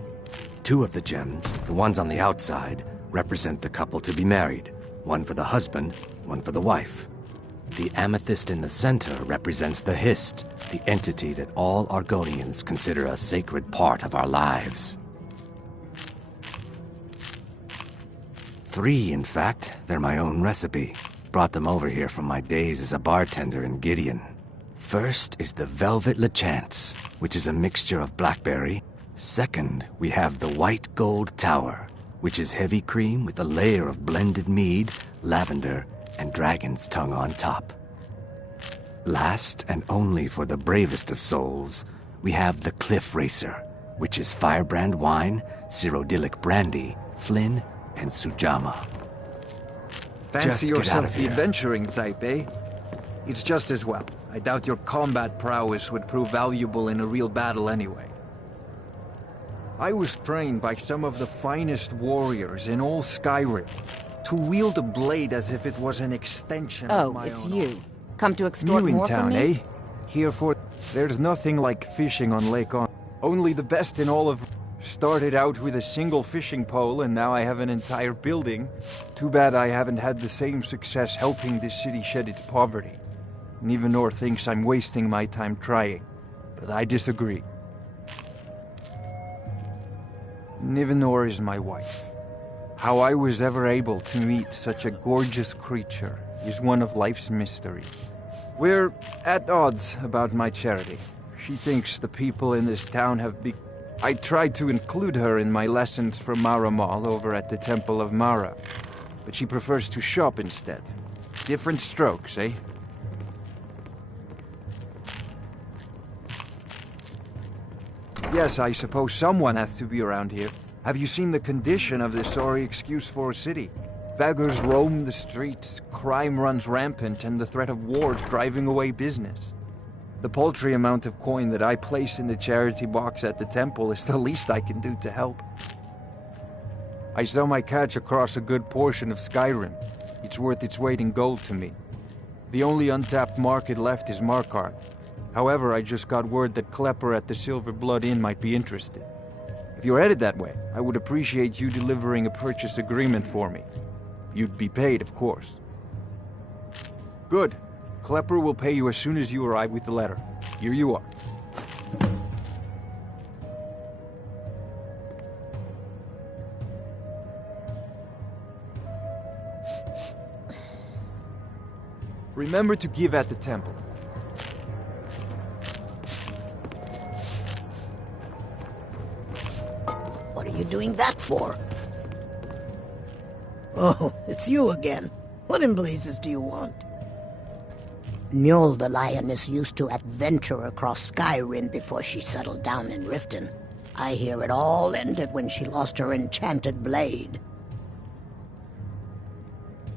2 of the gems, the ones on the outside, represent the couple to be married. One for the husband, one for the wife. The amethyst in the center represents the Hist, the entity that all Argonians consider a sacred part of our lives. 3, in fact. They're my own recipe. Brought them over here from my days as a bartender in Gideon. First is the Velvet Lechance, which is a mixture of blackberry. Second, we have the White Gold Tower, which is heavy cream with a layer of blended mead, lavender, and dragon's tongue on top. Last, and only for the bravest of souls, we have the Cliff Racer, which is firebrand wine, Cyrodiilic brandy, Flynn, and Sujamma. Fancy yourself the adventuring type, eh? It's just as well. I doubt your combat prowess would prove valuable in a real battle anyway. I was trained by some of the finest warriors in all Skyrim to wield a blade as if it was an extension of my own. Oh, it's you. Come to extort New in more town, from me? eh? Here for... There's nothing like fishing on Lake On. Only the best in all of... Started out with a single fishing pole, and now I have an entire building. Too bad I haven't had the same success helping this city shed its poverty. Nivenor thinks I'm wasting my time trying, but I disagree. Nivenor is my wife. How I was ever able to meet such a gorgeous creature is one of life's mysteries. We're at odds about my charity. She thinks the people in this town have I tried to include her in my lessons for Mara Mall over at the Temple of Mara, but she prefers to shop instead. Different strokes, eh? Yes, I suppose someone has to be around here. Have you seen the condition of this sorry excuse for a city? Beggars roam the streets, crime runs rampant, and the threat of war's driving away business. The paltry amount of coin that I place in the charity box at the temple is the least I can do to help. I sell my catch across a good portion of Skyrim. It's worth its weight in gold to me. The only untapped market left is Markarth. However, I just got word that Klepper at the Silver Blood Inn might be interested. If you're headed that way, I would appreciate you delivering a purchase agreement for me. You'd be paid, of course. Good. Klepper will pay you as soon as you arrive with the letter. Here you are. Remember to give at the temple. What are you doing that for? Oh, it's you again. What in blazes do you want? Mjol the Lioness used to adventure across Skyrim before she settled down in Riften. I hear it all ended when she lost her enchanted blade.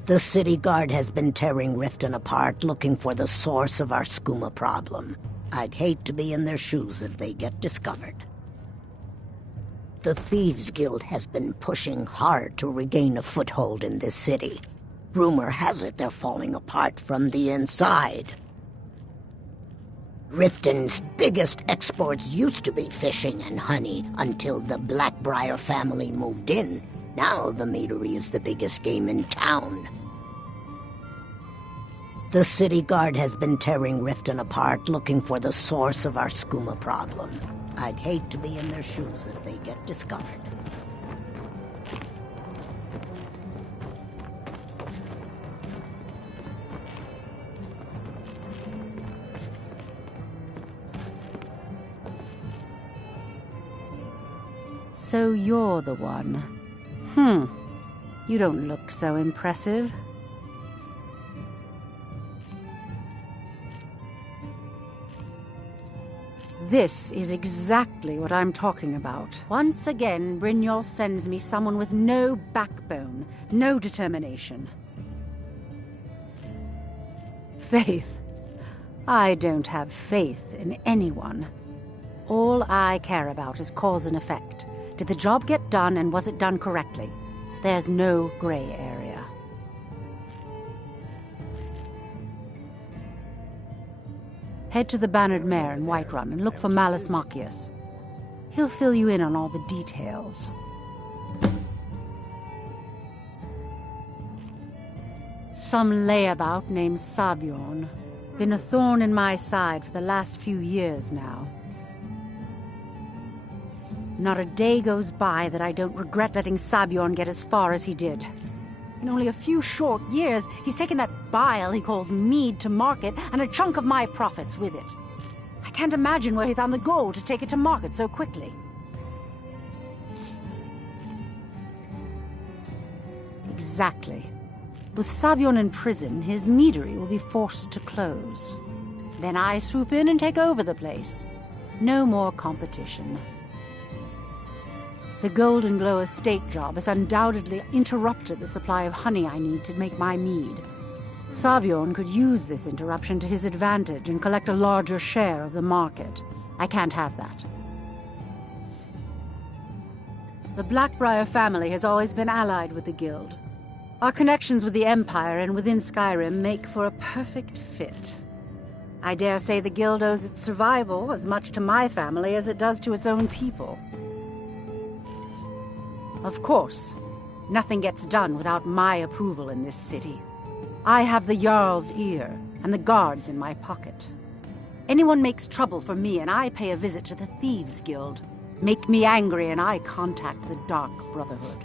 The city guard has been tearing Riften apart, looking for the source of our skooma problem. I'd hate to be in their shoes if they get discovered. The Thieves Guild has been pushing hard to regain a foothold in this city. Rumor has it they're falling apart from the inside. Riften's biggest exports used to be fishing and honey until the Blackbriar family moved in. Now the meadery is the biggest game in town. The city guard has been tearing Riften apart, looking for the source of our skooma problem. I'd hate to be in their shoes if they get discovered. So you're the one. You don't look so impressive. This is exactly what I'm talking about. Once again, Brynjolf sends me someone with no backbone, no determination. Faith? I don't have faith in anyone. All I care about is cause and effect. Did the job get done, and was it done correctly? There's no gray area. Head to the Bannered Mare in Whiterun and look for Malus Machius. He'll fill you in on all the details. Some layabout named Sabjorn. Been a thorn in my side for the last few years now. Not a day goes by that I don't regret letting Sabjorn get as far as he did. In only a few short years, he's taken that bile he calls mead to market, and a chunk of my profits with it. I can't imagine where he found the gold to take it to market so quickly. Exactly. With Sabjorn in prison, his meadery will be forced to close. Then I swoop in and take over the place. No more competition. The Golden Glow estate job has undoubtedly interrupted the supply of honey I need to make my mead. Sabjorn could use this interruption to his advantage and collect a larger share of the market. I can't have that. The Blackbriar family has always been allied with the Guild. Our connections with the Empire and within Skyrim make for a perfect fit. I dare say the Guild owes its survival as much to my family as it does to its own people. Of course, nothing gets done without my approval in this city. I have the Jarl's ear and the guards in my pocket. Anyone makes trouble for me and I pay a visit to the Thieves Guild. Make me angry and I contact the Dark Brotherhood.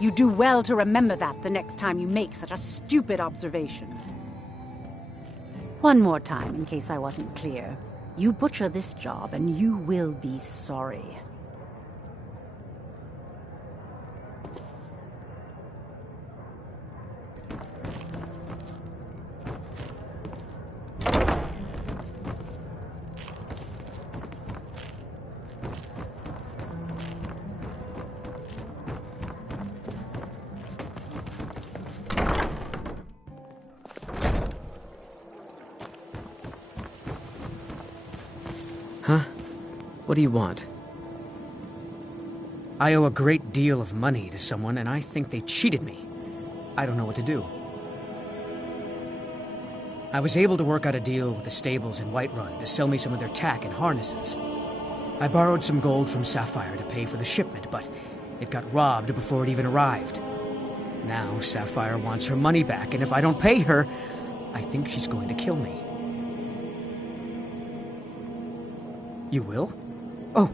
You do well to remember that the next time you make such a stupid observation. One more time, in case I wasn't clear. You butcher this job and you will be sorry. What do you want? I owe a great deal of money to someone, and I think they cheated me. I don't know what to do. I was able to work out a deal with the stables in Whiterun to sell me some of their tack and harnesses. I borrowed some gold from Sapphire to pay for the shipment, but it got robbed before it even arrived. Now Sapphire wants her money back, and if I don't pay her, I think she's going to kill me. You will? Oh,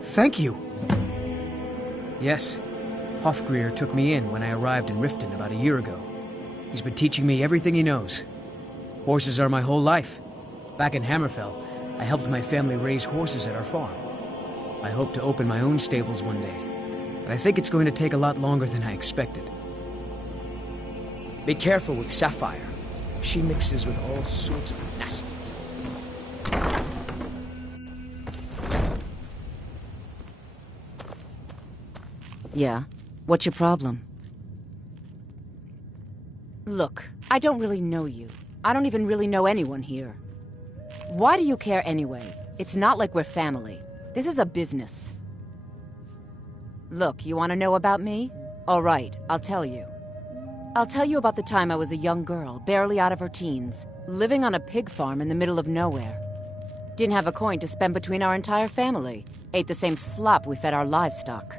thank you. Yes, Hofgrir took me in when I arrived in Riften about a year ago. He's been teaching me everything he knows. Horses are my whole life. Back in Hammerfell, I helped my family raise horses at our farm. I hope to open my own stables one day, but I think it's going to take a lot longer than I expected. Be careful with Sapphire. She mixes with all sorts of nasty. Yeah? What's your problem? Look, I don't really know you. I don't even really know anyone here. Why do you care anyway? It's not like we're family. This is a business. Look, you want to know about me? All right, I'll tell you. I'll tell you about the time I was a young girl, barely out of her teens, living on a pig farm in the middle of nowhere. Didn't have a coin to spend between our entire family. Ate the same slop we fed our livestock.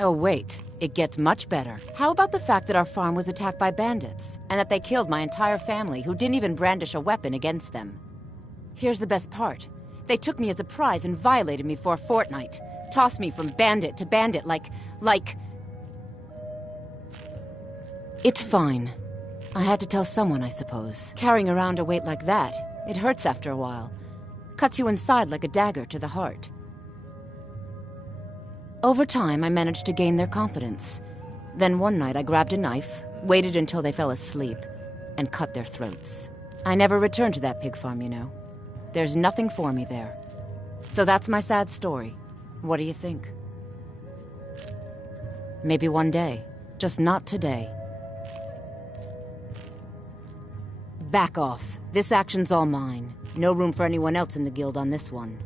Oh wait, it gets much better. How about the fact that our farm was attacked by bandits, and that they killed my entire family who didn't even brandish a weapon against them? Here's the best part. They took me as a prize and violated me for a fortnight. Tossed me from bandit to bandit like... It's fine. I had to tell someone, I suppose. Carrying around a weight like that, it hurts after a while. Cuts you inside like a dagger to the heart. Over time, I managed to gain their confidence. Then one night I grabbed a knife, waited until they fell asleep, and cut their throats. I never returned to that pig farm, you know. There's nothing for me there. So that's my sad story. What do you think? Maybe one day. Just not today. Back off. This action's all mine. No room for anyone else in the guild on this one.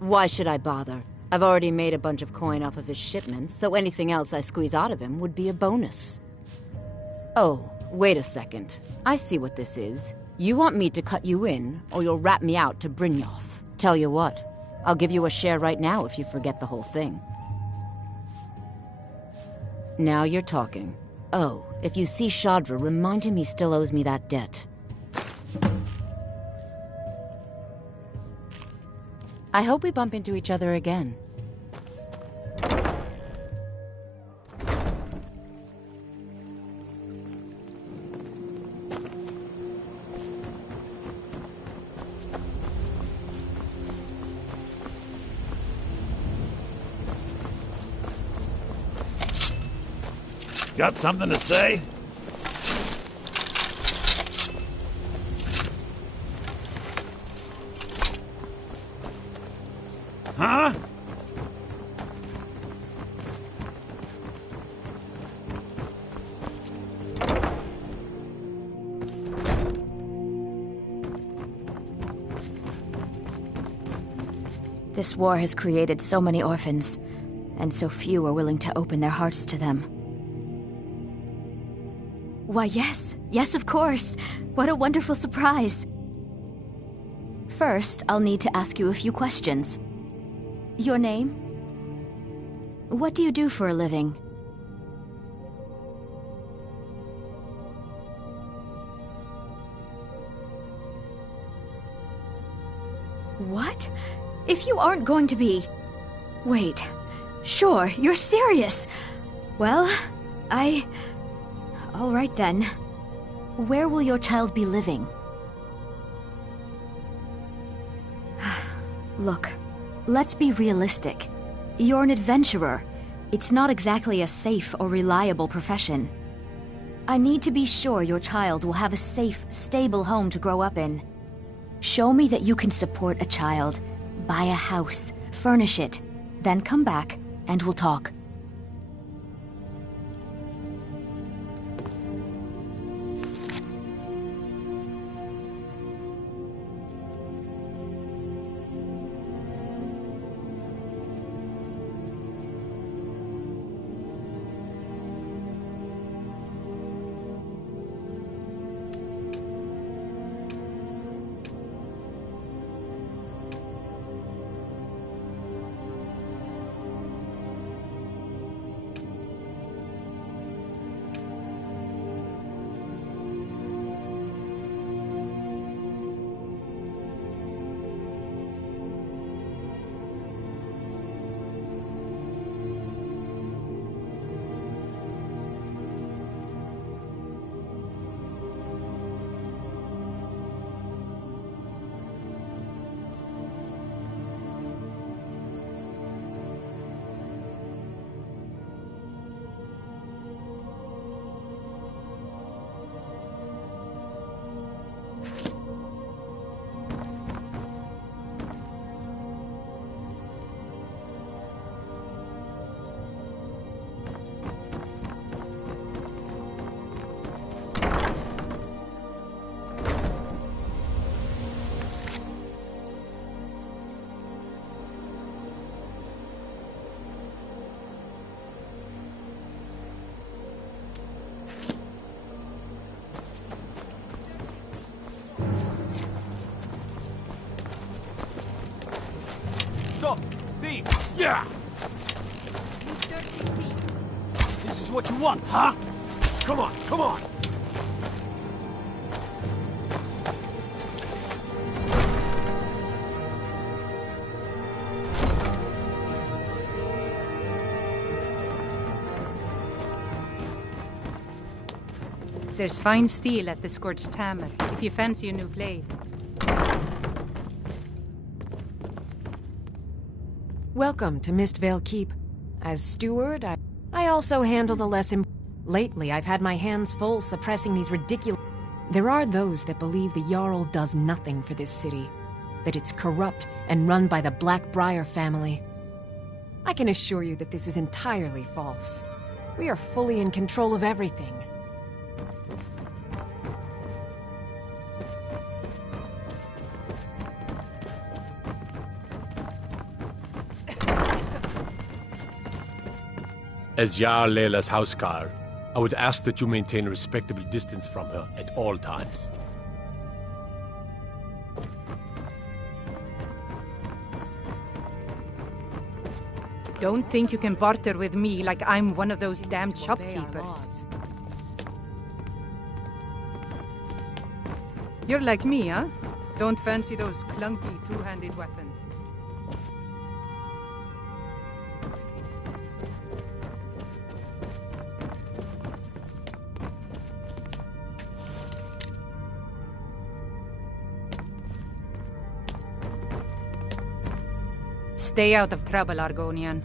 Why should I bother? I've already made a bunch of coin off of his shipments, so anything else I squeeze out of him would be a bonus. Oh, wait a second. I see what this is. You want me to cut you in, or you'll rat me out to Brynjolf. Tell you what, I'll give you a share right now if you forget the whole thing. Now you're talking. Oh, if you see Shadra, remind him he still owes me that debt. I hope we bump into each other again. Got something to say? Huh? This war has created so many orphans, and so few are willing to open their hearts to them. Why, yes. Yes, of course. What a wonderful surprise. First, I'll need to ask you a few questions. Your name? What do you do for a living? What? If you aren't going to be... Wait. Sure, you're serious. Well, all right then. Where will your child be living? Look, let's be realistic. You're an adventurer. It's not exactly a safe or reliable profession. I need to be sure your child will have a safe, stable home to grow up in. Show me that you can support a child. Buy a house, furnish it, then come back and we'll talk. Stop! Thief! Yeah! This is what you want, huh? Come on, come on! There's fine steel at the Scorched Hammer, if you fancy a new blade. Welcome to Mistvale Keep. As steward, I also handle the less Lately, I've had my hands full suppressing these ridiculous... There are those that believe the Jarl does nothing for this city, that it's corrupt and run by the Blackbriar family. I can assure you that this is entirely false. We are fully in control of everything. As Jarl Layla's housecarl, I would ask that you maintain a respectable distance from her at all times. Don't think you can barter with me like I'm one of those damn shopkeepers. You're like me, huh? Don't fancy those clunky two-handed weapons. Stay out of trouble, Argonian.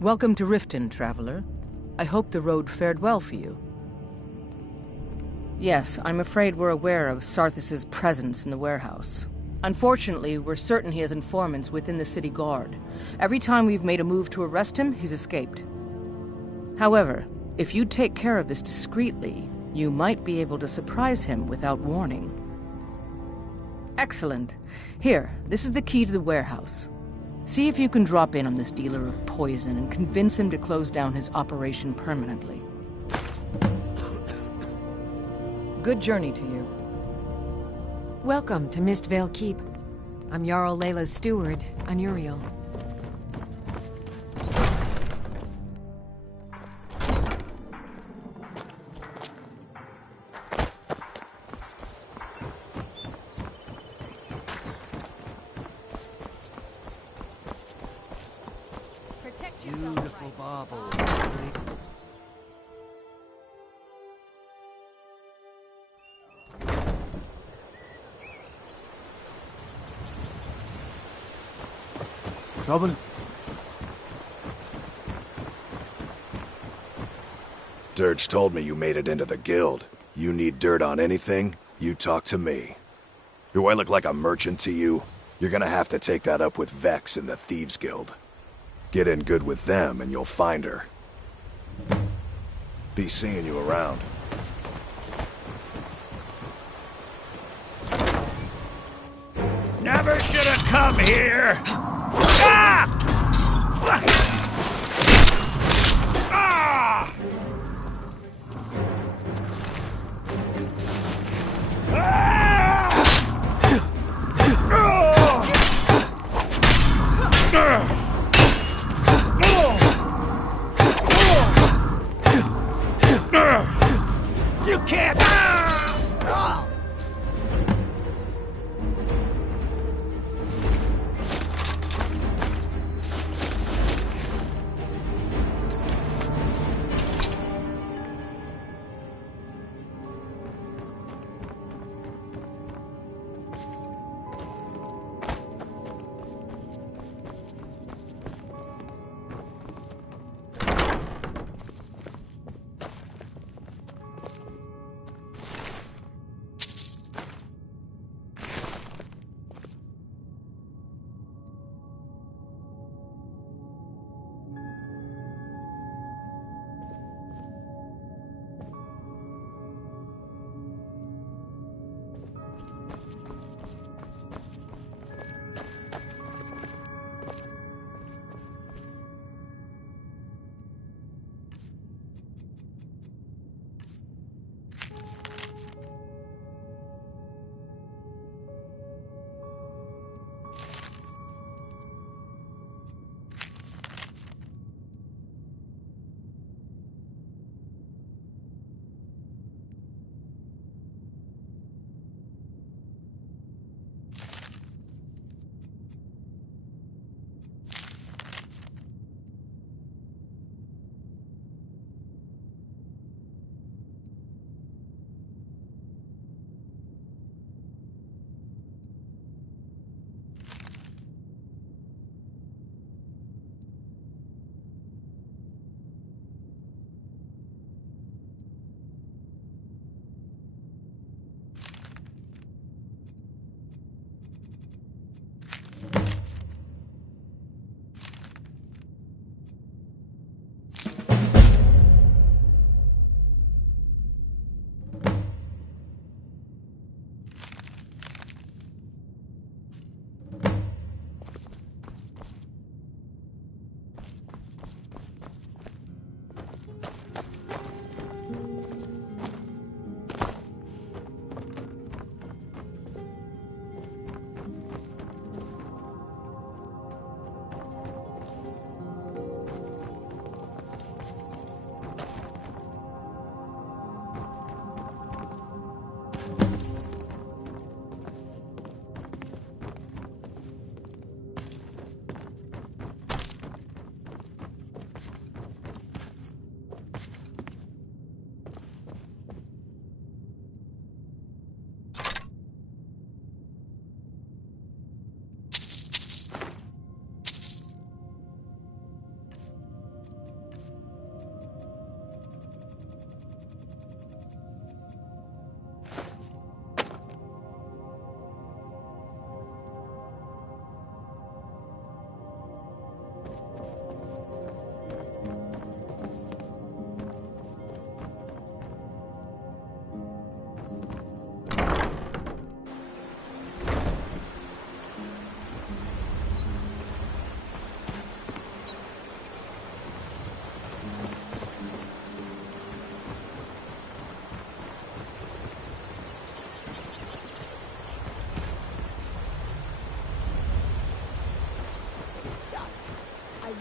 Welcome to Riften, traveler. I hope the road fared well for you. Yes, I'm afraid we're aware of Sarthis' presence in the warehouse. Unfortunately, we're certain he has informants within the city guard. Every time we've made a move to arrest him, he's escaped. However, if you take care of this discreetly, you might be able to surprise him without warning. Excellent. Here, this is the key to the warehouse. See if you can drop in on this dealer of poison and convince him to close down his operation permanently. Good journey to you. Welcome to Mistvale Keep. I'm Jarl Layla's steward, Anuriel. Beautiful bauble. Trouble? Dirge told me you made it into the guild. You need dirt on anything, you talk to me. Do I look like a merchant to you? You're gonna have to take that up with Vex in the Thieves Guild. Get in good with them and you'll find her. Be seeing you around. Never should have come here! Ah! Ah! You can't!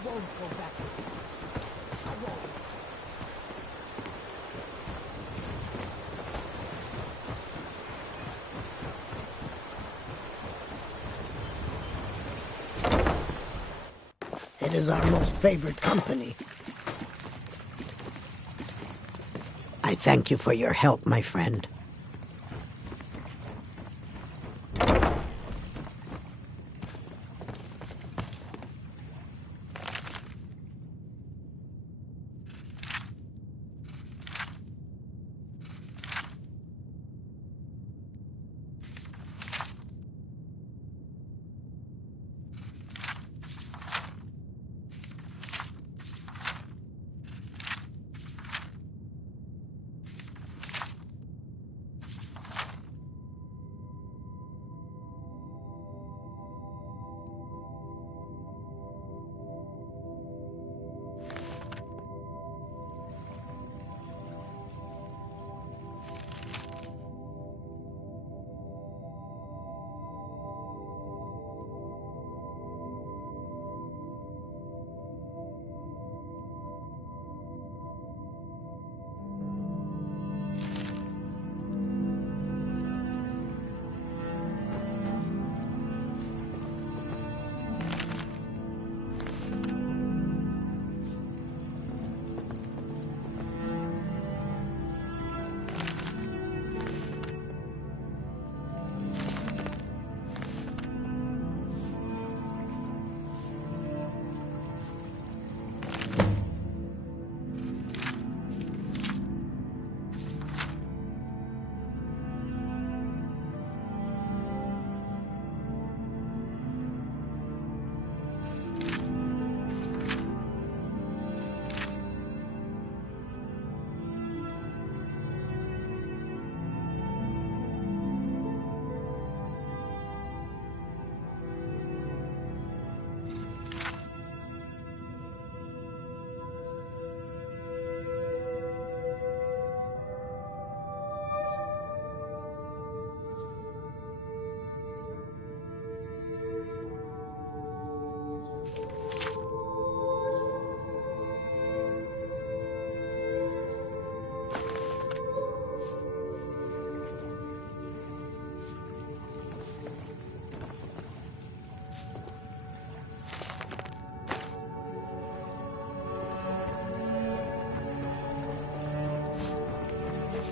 won't go back to the past. I won't. It is our most favorite company. I thank you for your help, my friend.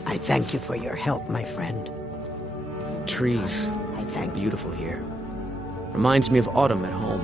I thank you for your help, my friend. Trees. I thank you. Beautiful here. Reminds me of autumn at home.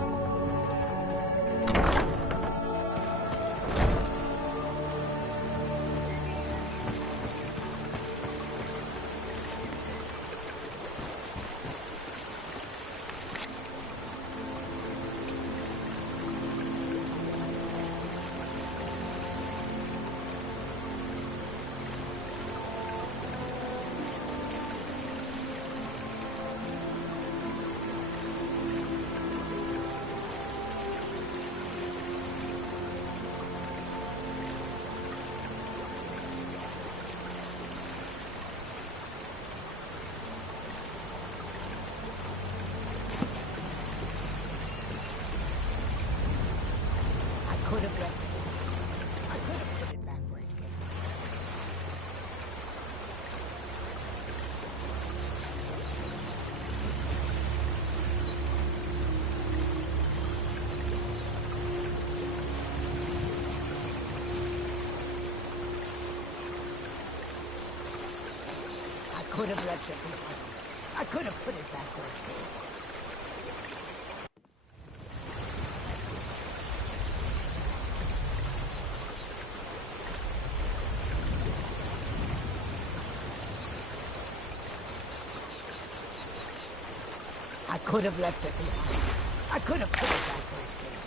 I could have left it. I could have put it back where it came. I could have left it behind. I could have put it back where it came. I could have left it behind. I could have put it back where it came.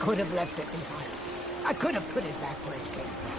could have left it behind. I could have put it back where it came from.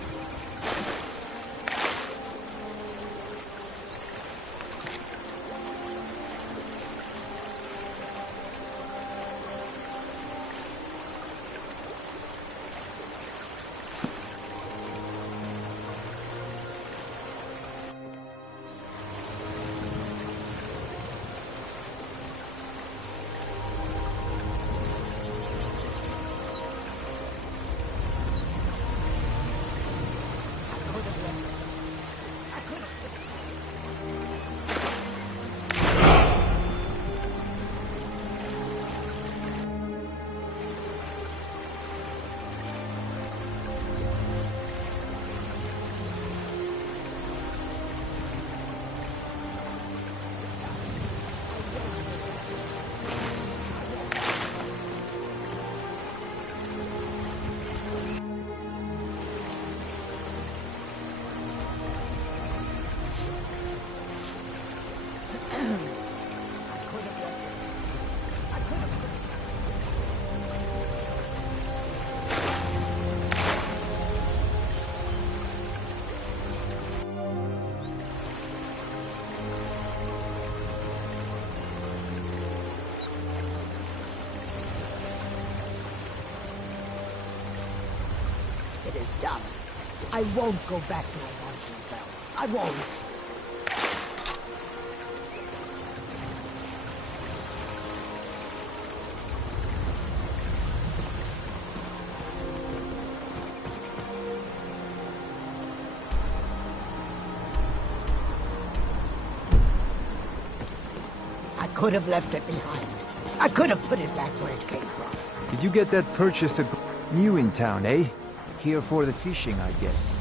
It is done. I won't go back to Avanshfell. I won't. I could have left it behind. I could have put it back where it came from. Did you get that purchase new in town, eh? Here for the fishing, I guess.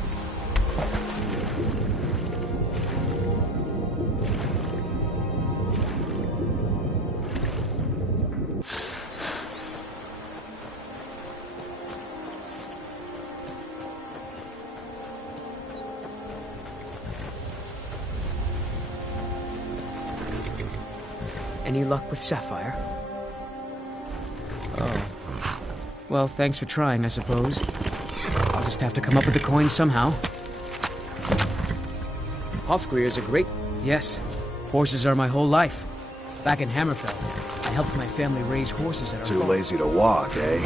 Any luck with Sapphire? Oh. Well, thanks for trying, I suppose. I'll just have to come up with the coin somehow. Hofgreer's a great... Yes. Horses are my whole life. Back in Hammerfell, I helped my family raise horses at our Too farm. lazy to walk, eh?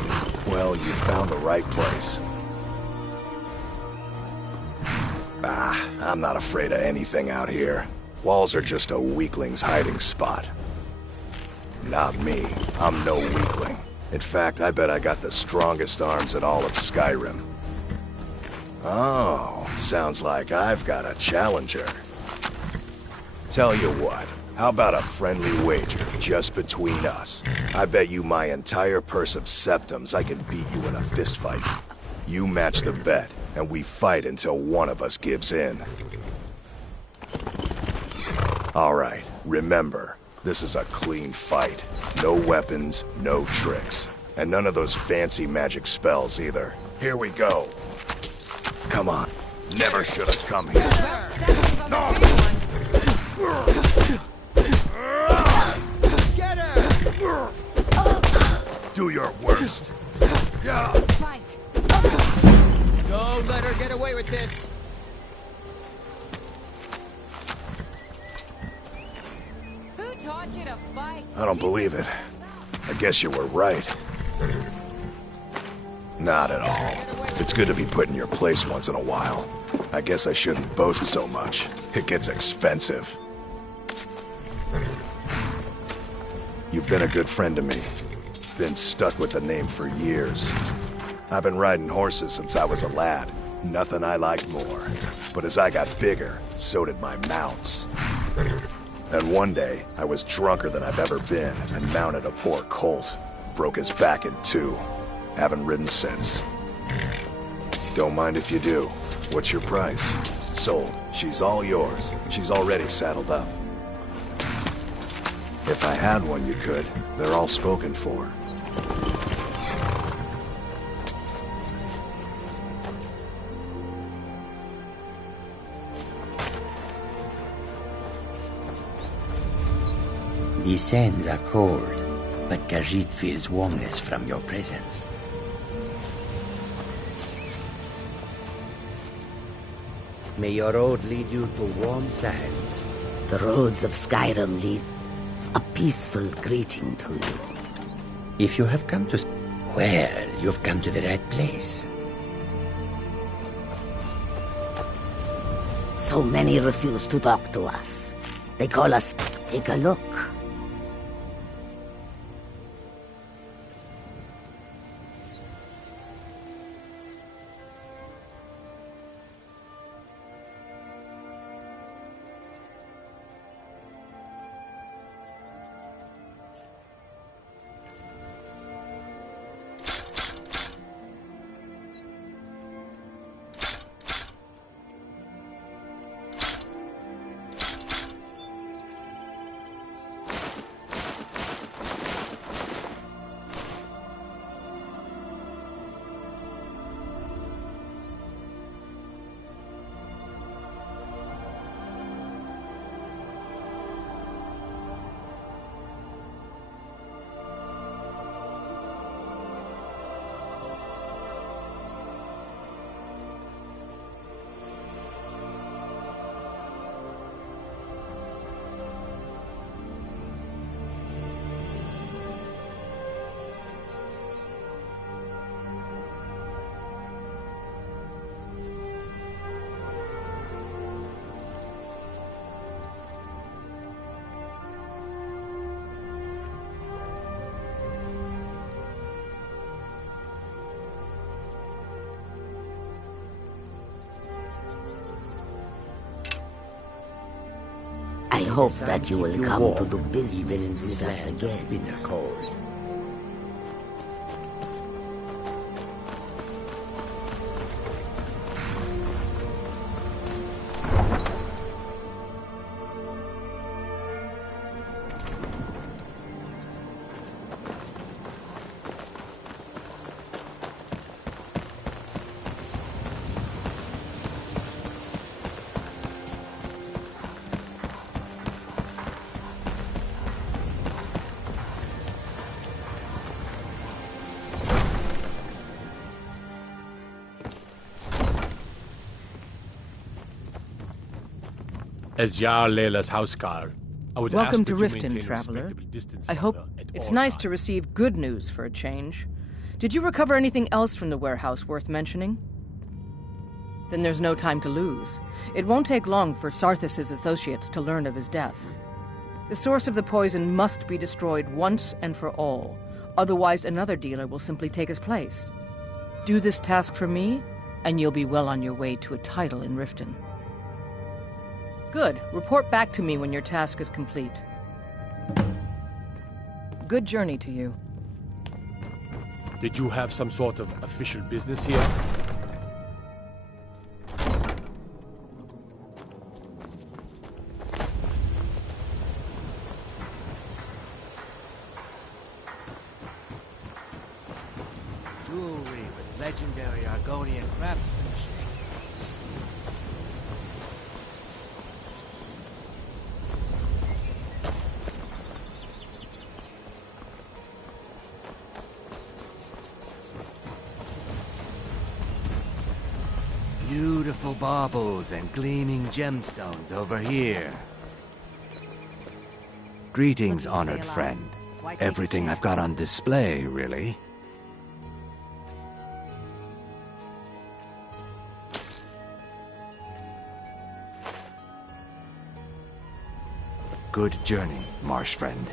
Well, you found the right place. I'm not afraid of anything out here. Walls are just a weakling's hiding spot. Not me. I'm no weakling. In fact, I bet I got the strongest arms in all of Skyrim. Oh, sounds like I've got a challenger. Tell you what, how about a friendly wager, just between us? I bet you my entire purse of septums I can beat you in a fistfight. You match the bet, and we fight until one of us gives in. Alright, remember, this is a clean fight. No weapons, no tricks. And none of those fancy magic spells either. Here we go. Come on. Never should have come here. No! Get her! Do your worst. Fight! Don't let her get away with this. Who taught you to fight? I don't believe it. I guess you were right. Not at all. It's good to be put in your place once in a while. I guess I shouldn't boast so much. It gets expensive. You've been a good friend to me. Been stuck with the name for years. I've been riding horses since I was a lad. Nothing I liked more. But as I got bigger, so did my mounts. And one day, I was drunker than I've ever been and mounted a poor colt. Broke his back in two. Haven't ridden since. Don't mind if you do. What's your price? Sold. She's all yours. She's already saddled up. If I had one, you could. They're all spoken for. The sands are cold, but Khajiit feels warmness from your presence. May your road lead you to warm sands. The roads of Skyrim lead a peaceful greeting to you. If you have come to... Well, you've come to the right place. So many refuse to talk to us. They call us... Take a look. I hope that you will come to do business with us again. Bitter cold. As Jarl Laila's housecarl, I would Welcome ask to that you Riften, maintain traveler. respectable distance I from hope her at it's all nice times. to receive good news for a change. Did you recover anything else from the warehouse worth mentioning? Then there's no time to lose. It won't take long for Sarthis' associates to learn of his death. The source of the poison must be destroyed once and for all. Otherwise, another dealer will simply take his place. Do this task for me, and you'll be well on your way to a title in Riften. Good. Report back to me when your task is complete. Good journey to you. Did you have some sort of official business here? Jewelry with legendary Argonian craftsmanship. Beautiful baubles and gleaming gemstones over here. Greetings, honored friend. Everything I've got on display, really. Good journey, marsh friend.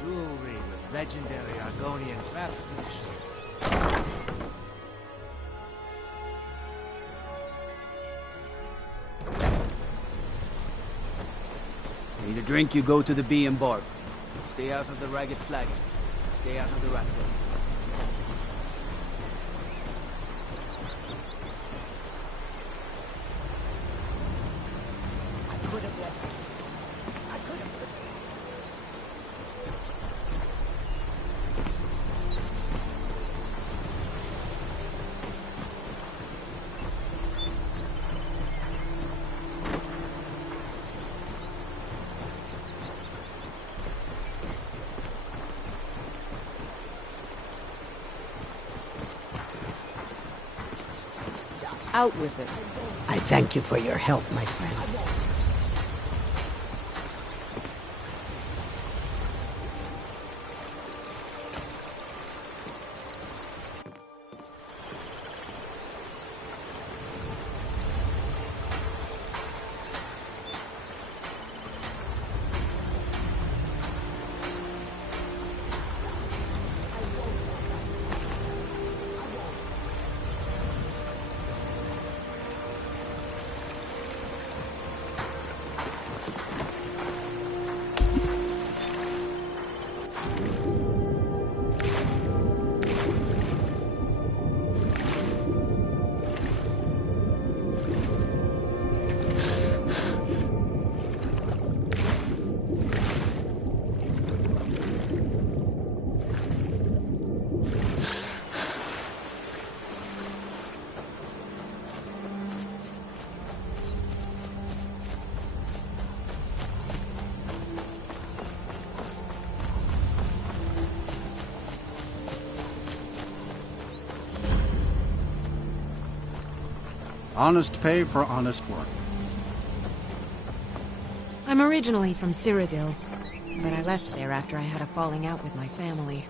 Jewelry with legendary Argonian craftsmanship. Need a drink, you go to the Bee and Barb. Stay out of the Ragged Flagon. Stay out of the Rat Pit. Out with it. I thank you for your help, my friend. Honest pay for honest work. I'm originally from Cyrodiil, but I left there after I had a falling out with my family.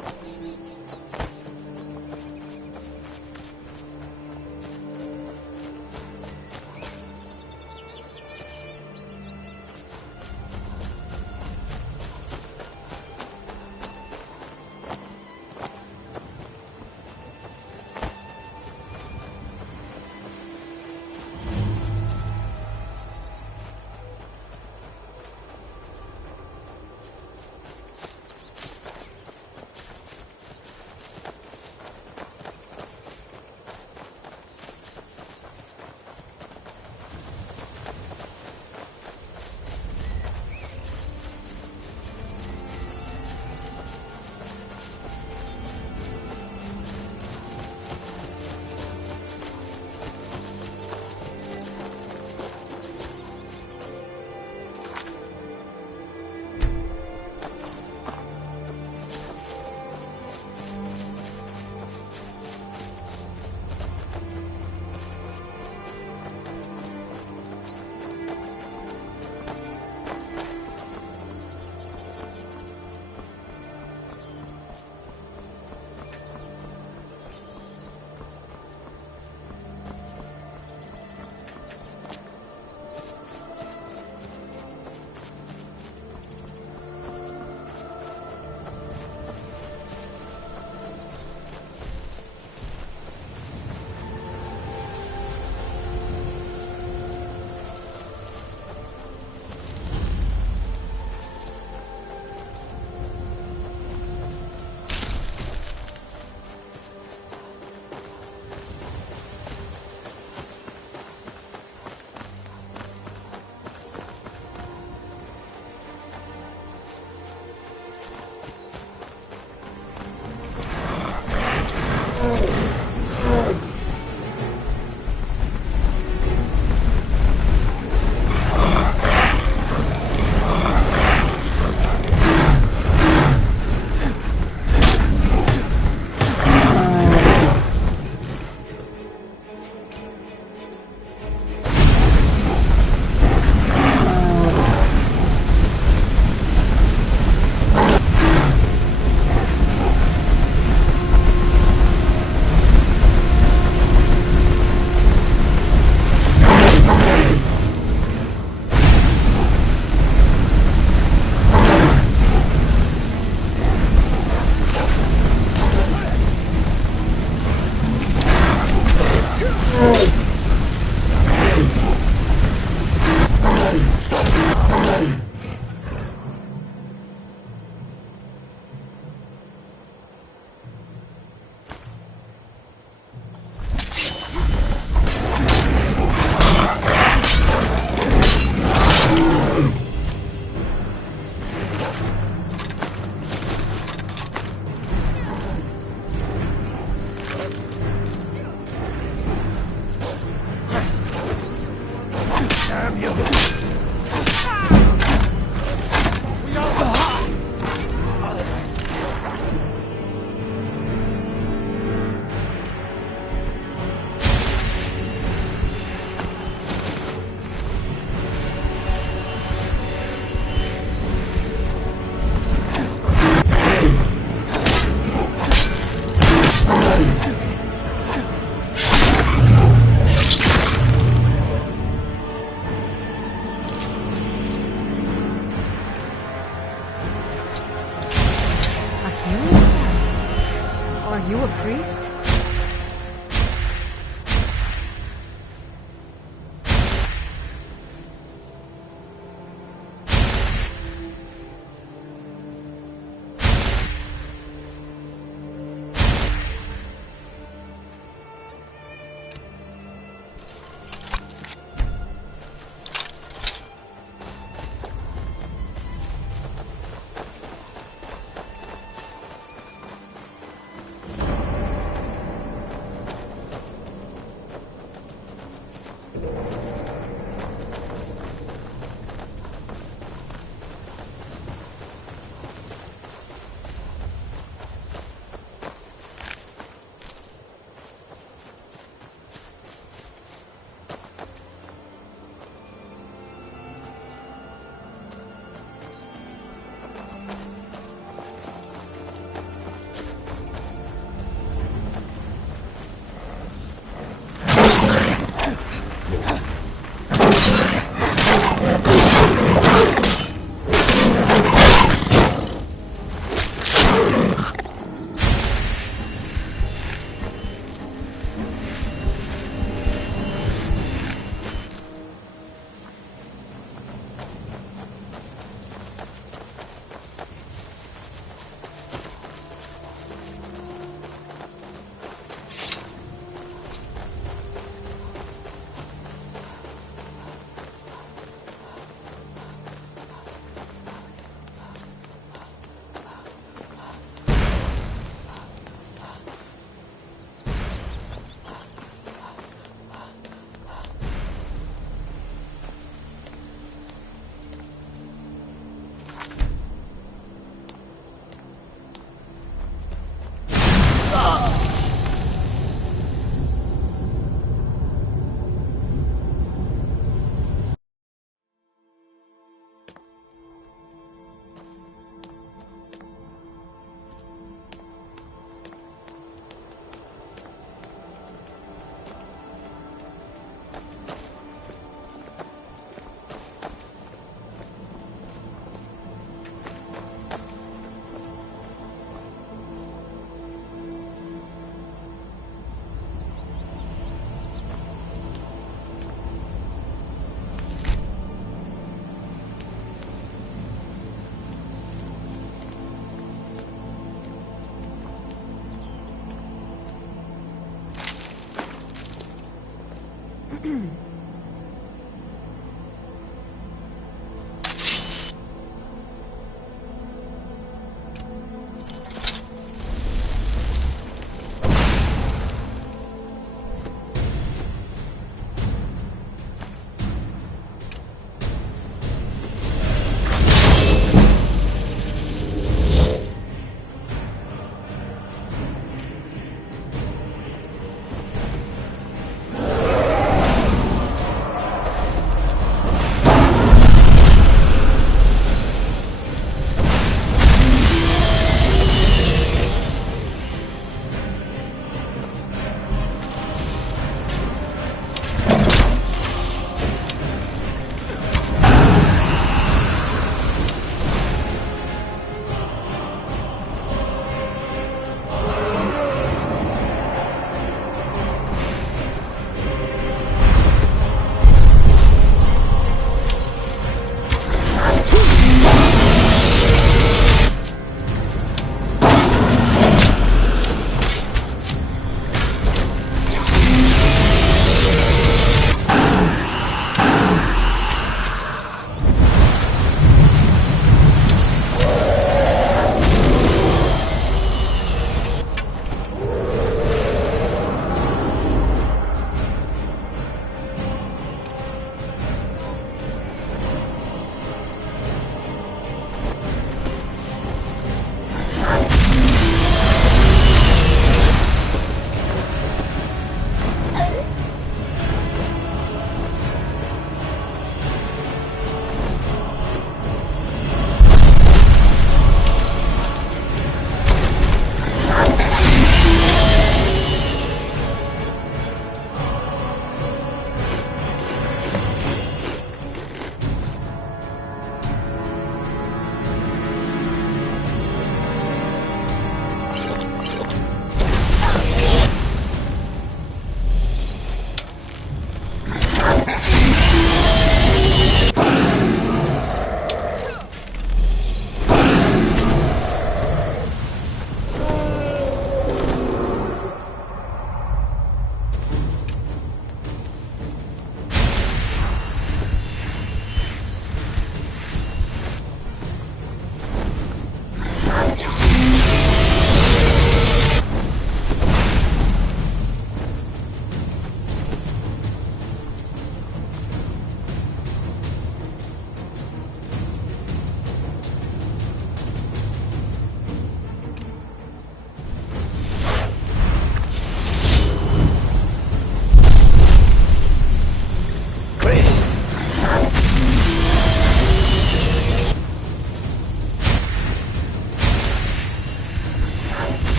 Are you a priest?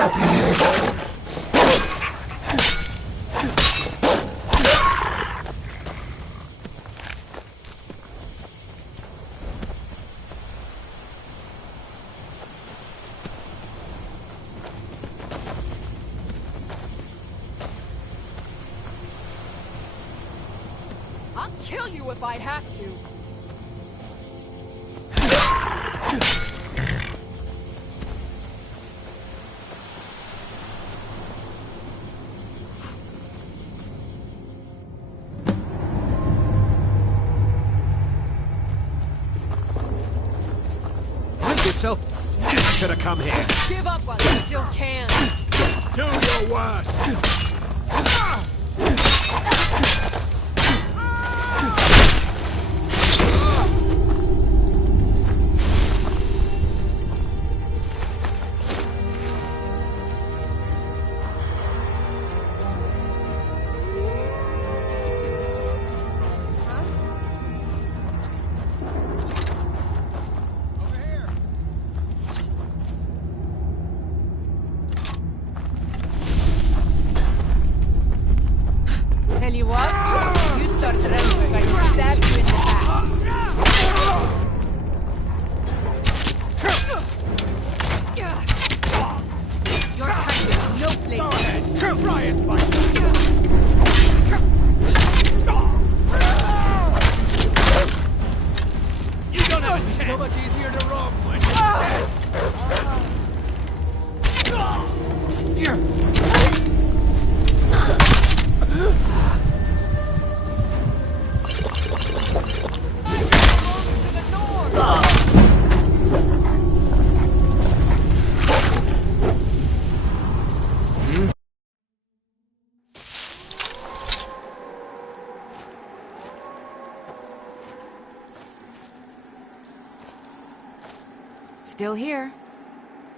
I'll kill you if I have to. Make yourself. You should have come here. Give up while you still can. Do your worst. Tell you what, you start running if I can stab you in the back. Your country has no place. Go ahead, try and fight. You don't have a chance. So much easier to rob with. Still here.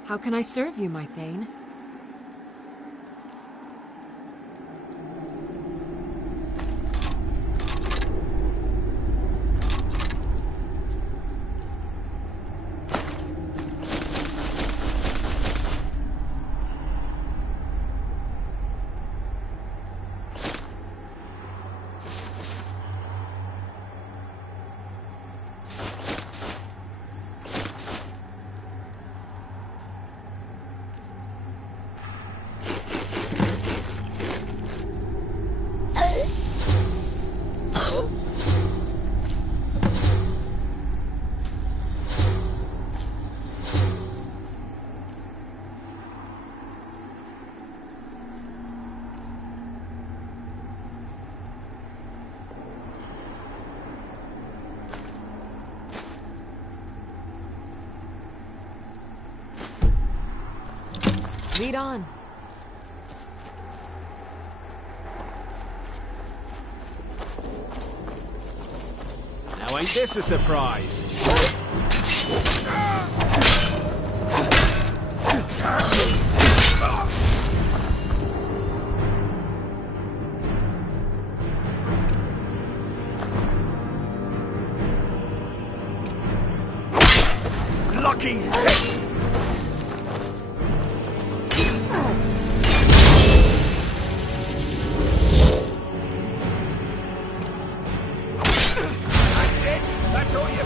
How can I serve you, my Thane? Lead on. Now ain't this a surprise? Lucky hit! That's all you...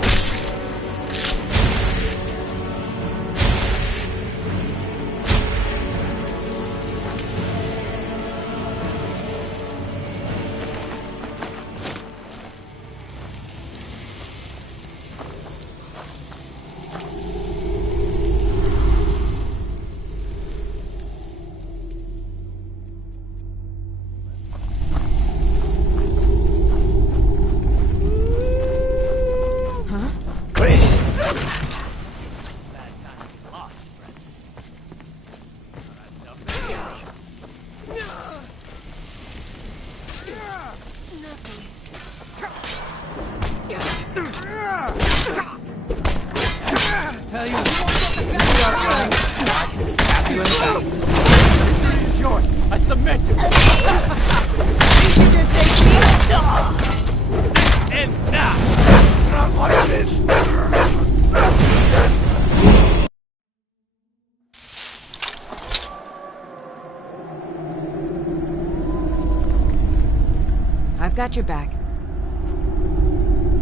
got your back.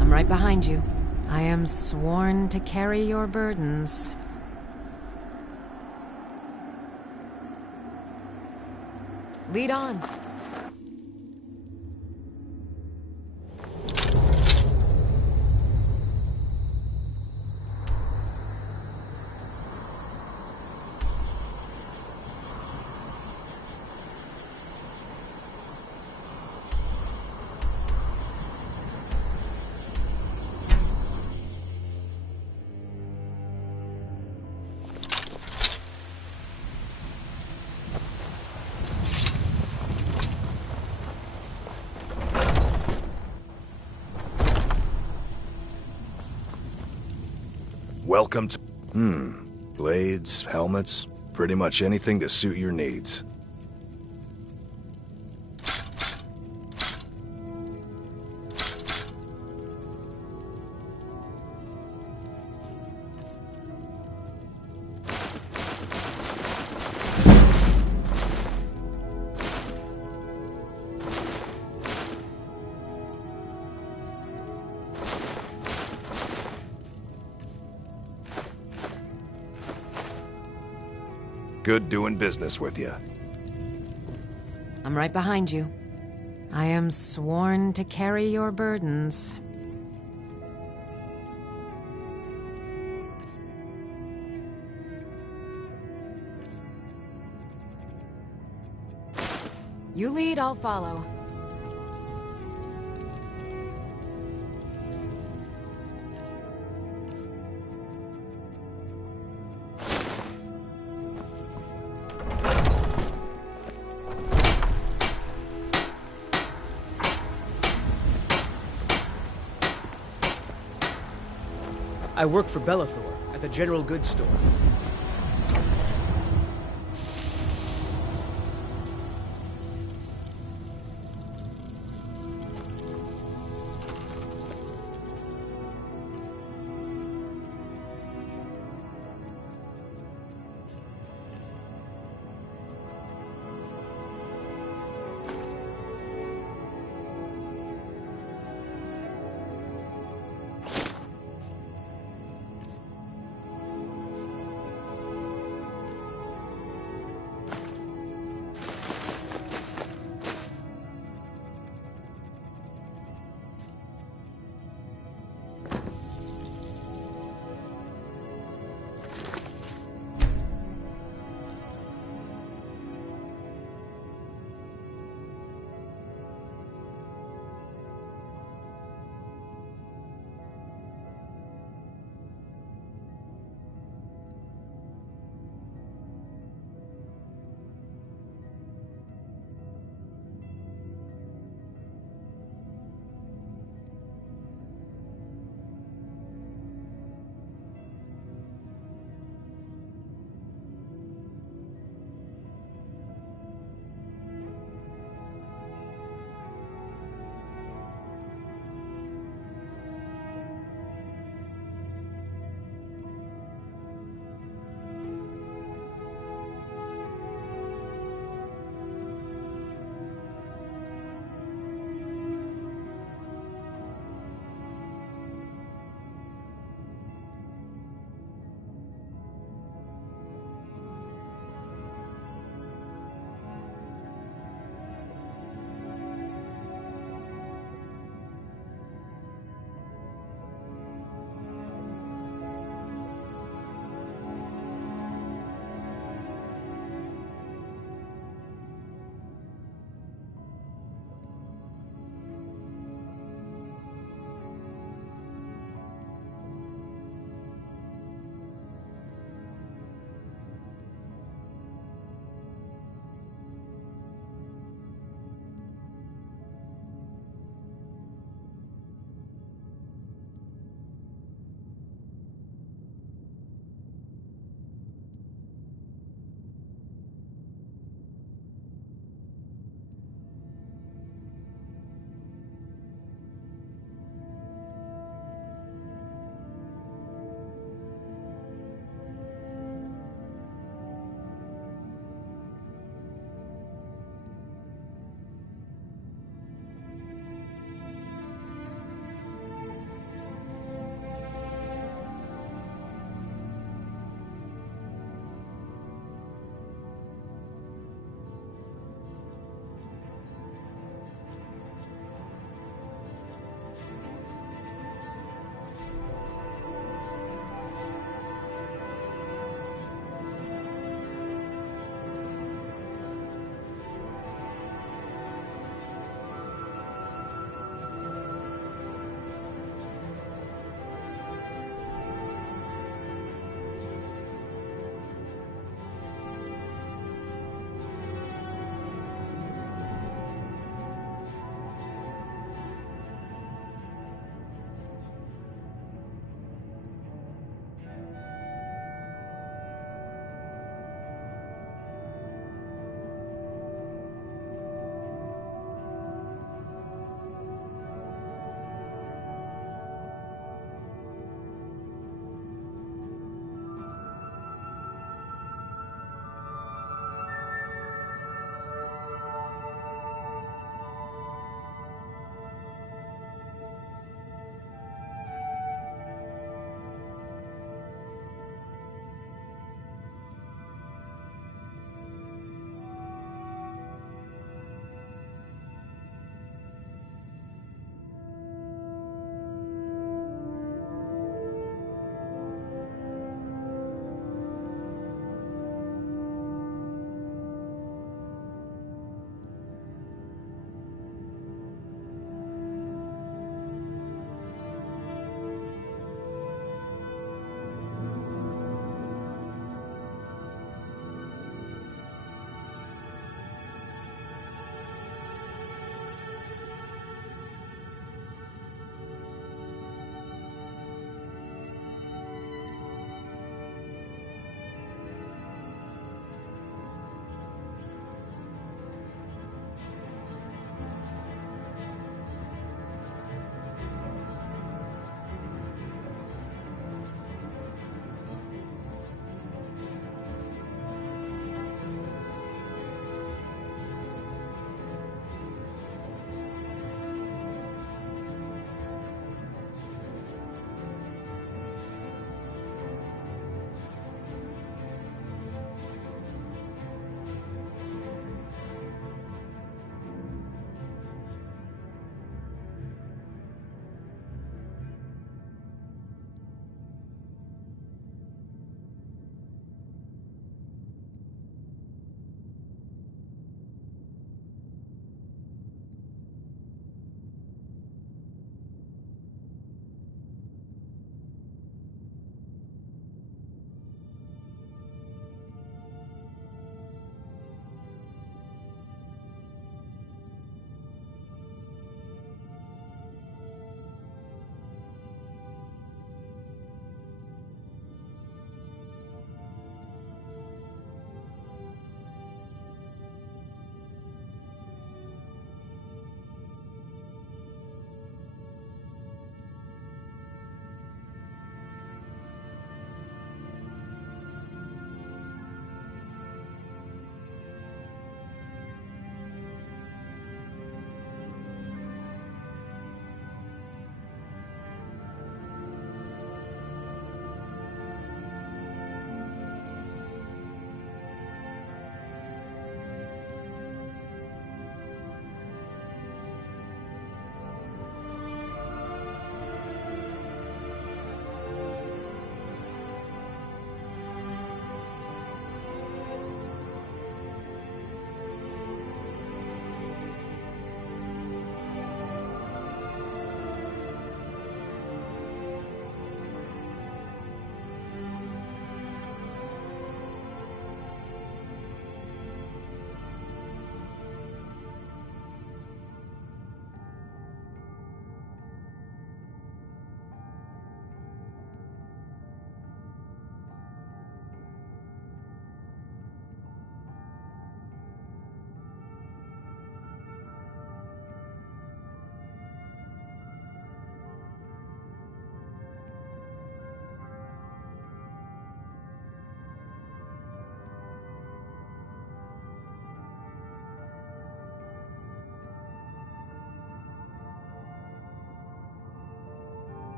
I'm right behind you. I am sworn to carry your burdens. Lead on. Welcome to... Blades, helmets, pretty much anything to suit your needs. Good doing business with you. I'm right behind you. I am sworn to carry your burdens. You lead, I'll follow. I work for Belethor at the General Goods Store.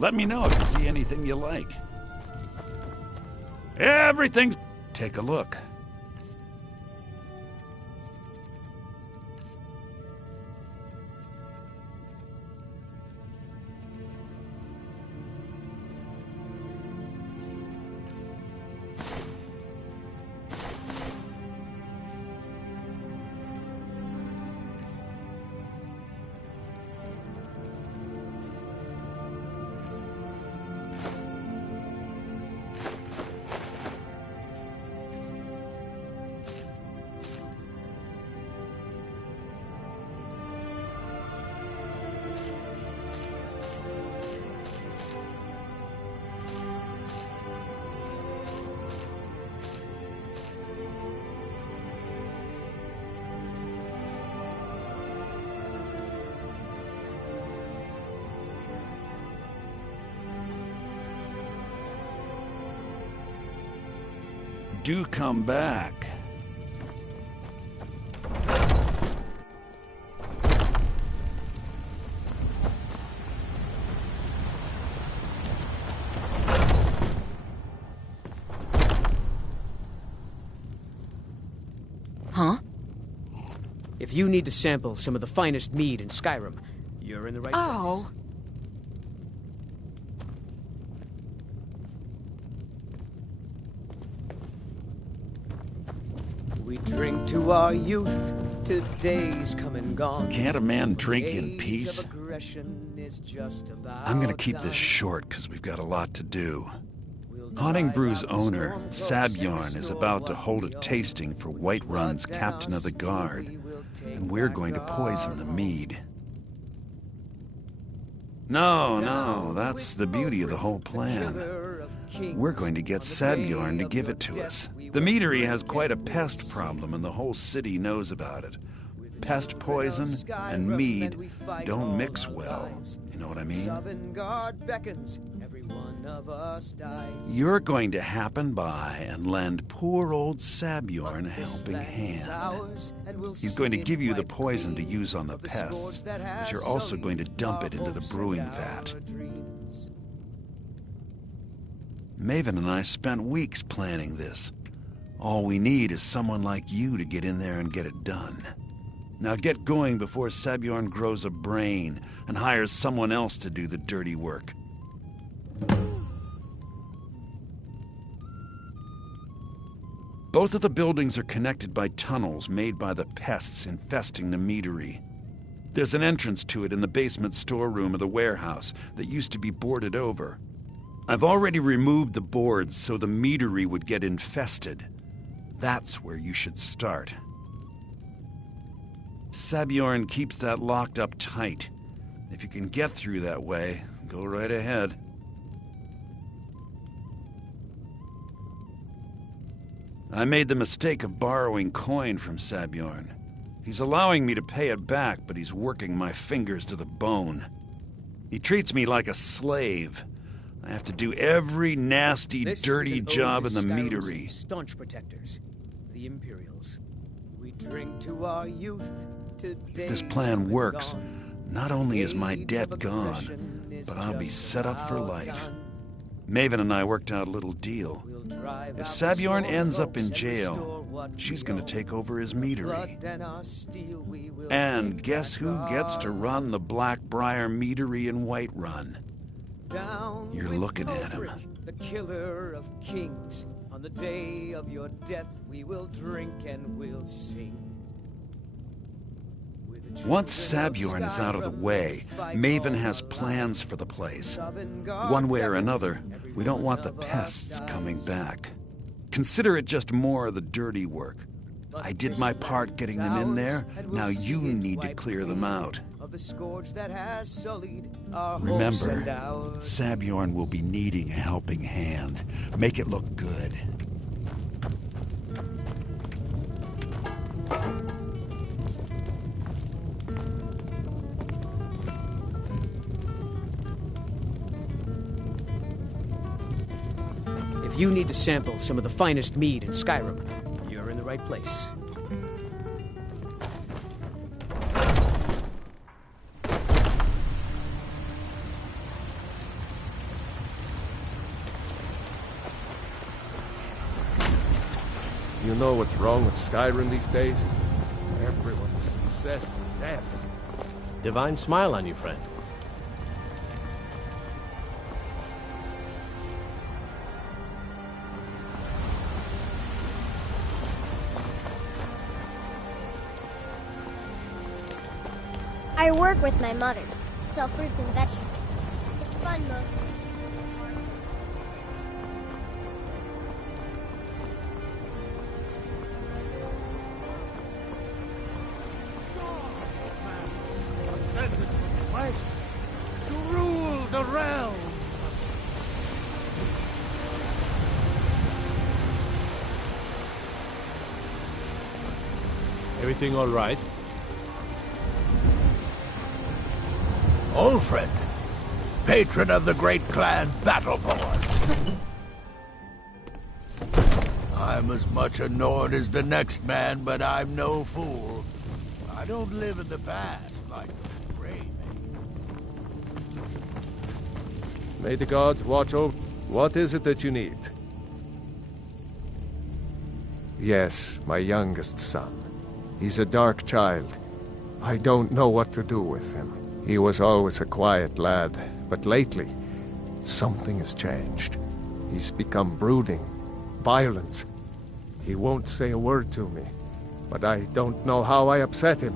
Let me know if you see anything you like. Everything's... Take a look. Do come back. Huh? If you need to sample some of the finest mead in Skyrim, you're in the right place. We drink to our youth, today's come and gone. Can't a man drink in peace? I'm gonna keep this short because we've got a lot to do. Haunting Brew's owner, Sabjorn, is about to hold a tasting for Whiterun's Captain of the Guard, and we're going to poison the mead. No, that's the beauty of the whole plan. We're going to get Sabjorn to give it to us. The meadery has quite a pest problem, and the whole city knows about it. Pest poison and mead don't mix well. You know what I mean? You're going to happen by and lend poor old Sabjorn a helping hand. He's going to give you the poison to use on the pests, but you're also going to dump it into the brewing vat. Maven and I spent weeks planning this. All we need is someone like you to get in there and get it done. Now get going before Sabjorn grows a brain and hires someone else to do the dirty work. Both of the buildings are connected by tunnels made by the pests infesting the meadery. There's an entrance to it in the basement storeroom of the warehouse that used to be boarded over. I've already removed the boards so the meadery would get infested. That's where you should start. Sabjorn keeps that locked up tight. If you can get through that way, go right ahead. I made the mistake of borrowing coin from Sabjorn. He's allowing me to pay it back, but he's working my fingers to the bone. He treats me like a slave. I have to do every nasty, dirty job in the meadery. Staunch protectors, the Imperials. We drink to our youth. If this plan works, not only is my debt gone, but I'll be set up for life. Maven and I worked out a little deal. If Sabjorn ends up in jail, she's going to take over his meadery. And guess who gets to run the Blackbriar meadery in Whiterun? You're looking at him. The killer of kings. On the day of your death, we will drink and we'll sing. Once Sabjorn is out of the way, Maven has plans for the place. One way or another, we don't want the pests coming back. Consider it just more of the dirty work. I did my part getting them in there, now you need to clear them out. Remember, Sabjorn will be needing a helping hand. Make it look good. If you need to sample some of the finest mead in Skyrim, you're in the right place. know what's wrong with Skyrim these days? Everyone's obsessed with death. Divine smile on you, friend. I work with my mother, sell fruits and vegetables. It's fun mostly. Ascended from flesh to rule the realm. Everything all right? Old friend, patron of the great clan Battleborn. I'm as much a Nord as the next man, but I'm no fool. I don't live in the past like the brave. May the gods watch over... What is it that you need? Yes, my youngest son. He's a dark child. I don't know what to do with him. He was always a quiet lad, but lately, something has changed. He's become brooding, violent. He won't say a word to me, but I don't know how I upset him.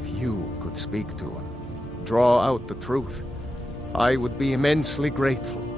If you could speak to him, draw out the truth, I would be immensely grateful.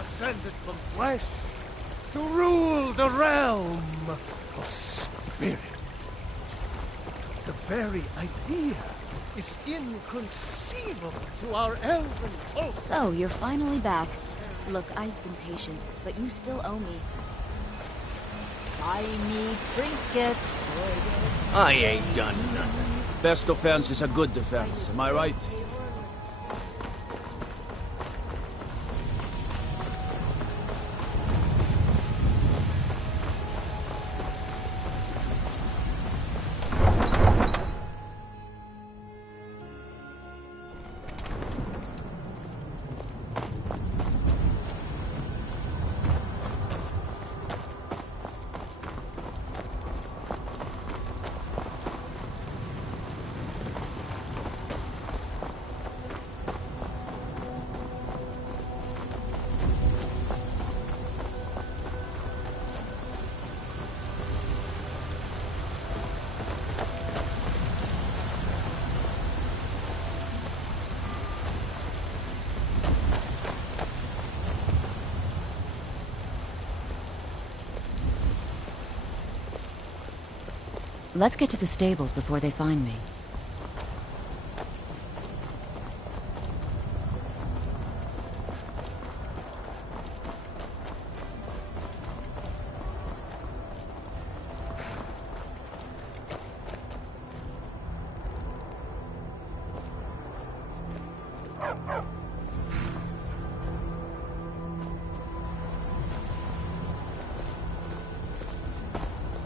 Ascended from flesh to rule the realm. A spirit. The very idea is inconceivable to our elven folk. So, you're finally back. Look, I've been patient, but you still owe me. Shiny trinket. I ain't done nothing. Best offense is a good defense, am I right? Let's get to the stables before they find me.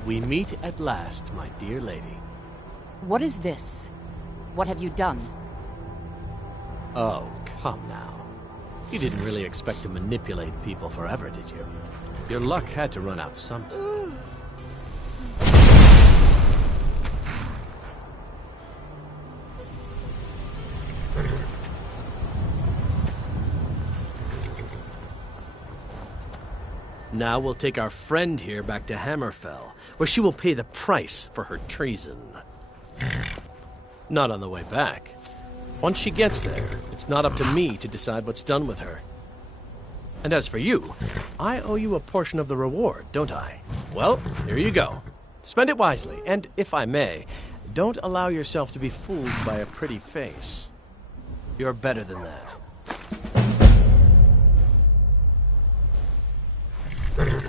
We meet at last, my dear lady. What is this? What have you done? Oh, come now. You didn't really expect to manipulate people forever, did you? Your luck had to run out sometime. Now we'll take our friend here back to Hammerfell, where she will pay the price for her treason. Not on the way back. Once she gets there, it's not up to me to decide what's done with her. And as for you, I owe you a portion of the reward, don't I? Well, here you go. Spend it wisely, and if I may, don't allow yourself to be fooled by a pretty face. You're better than that.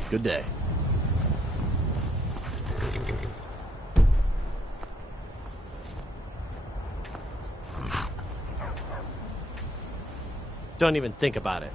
Good day. Don't even think about it.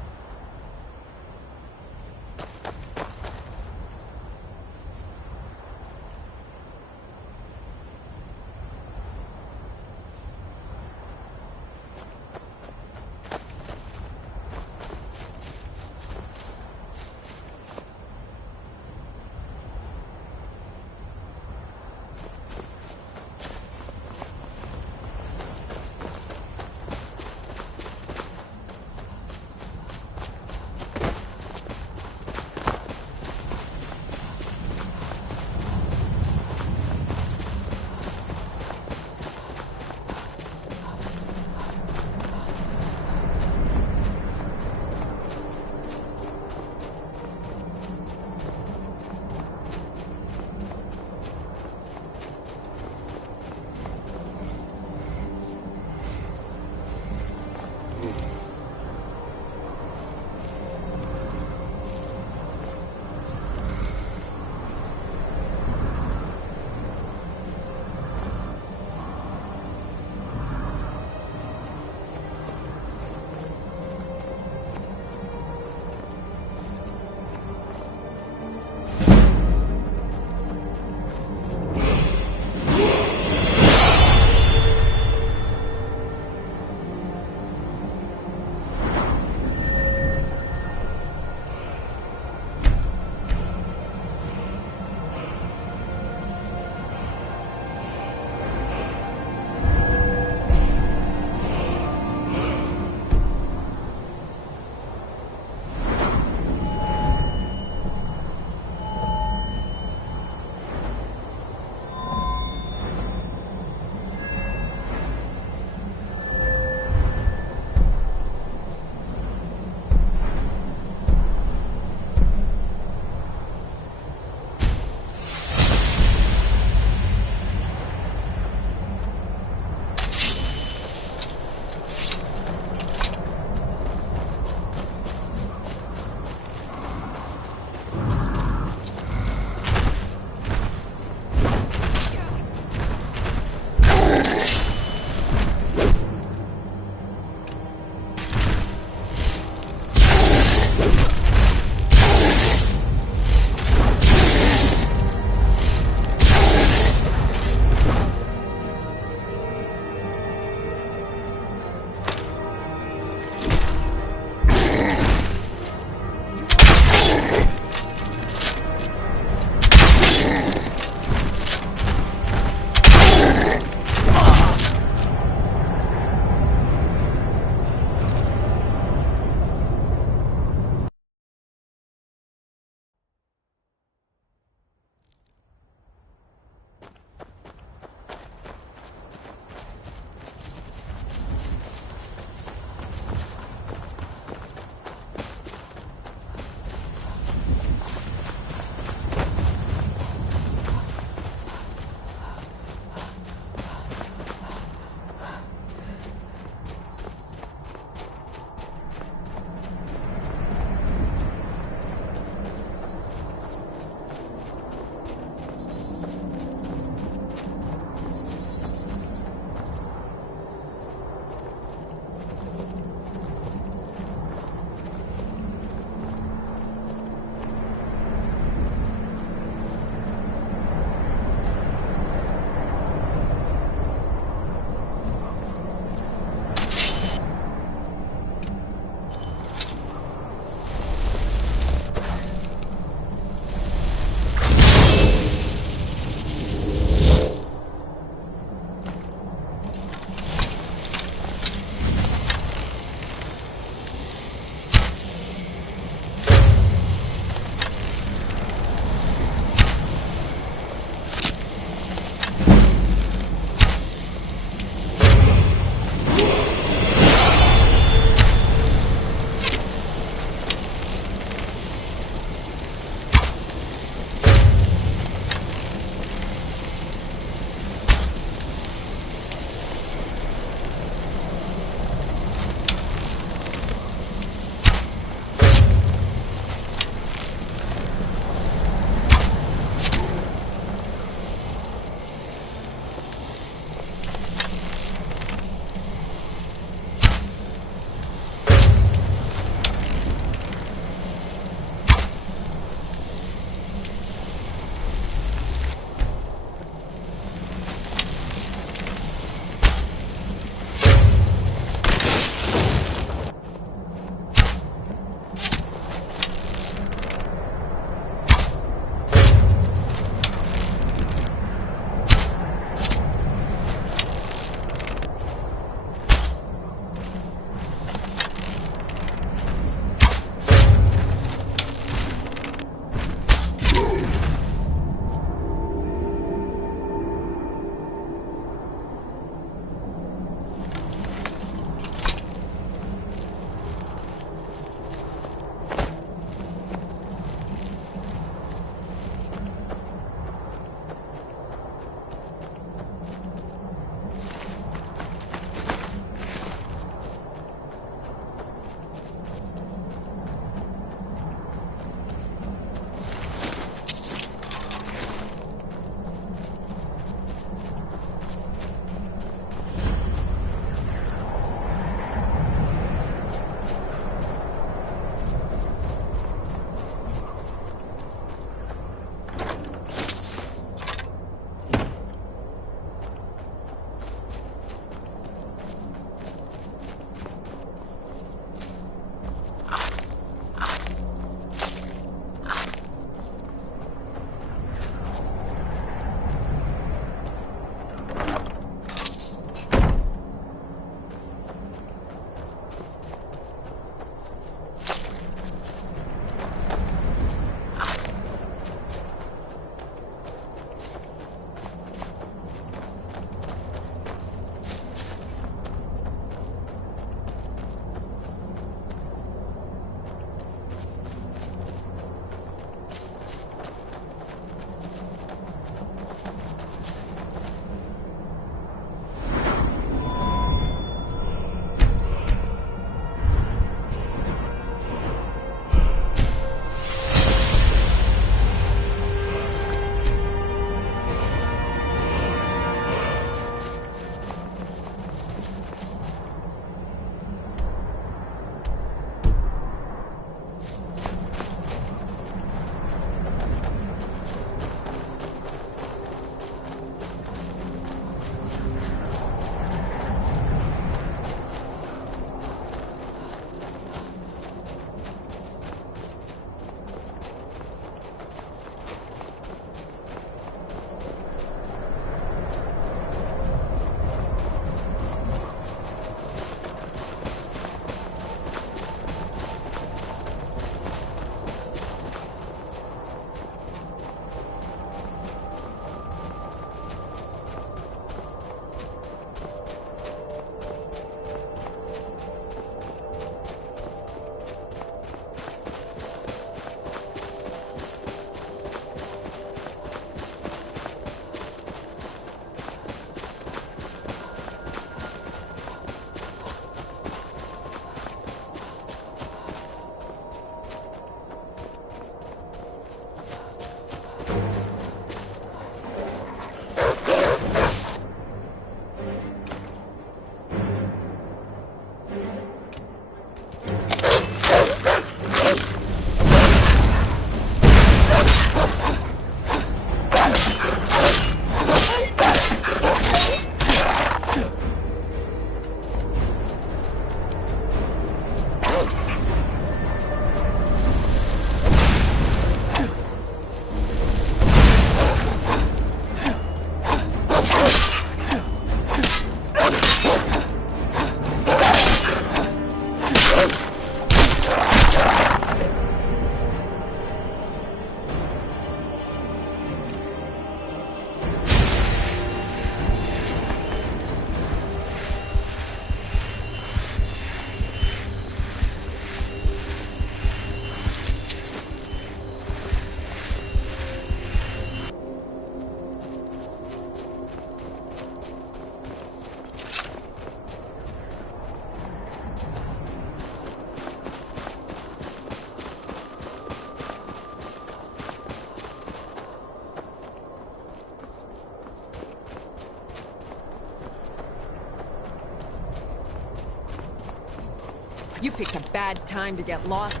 You picked a bad time to get lost.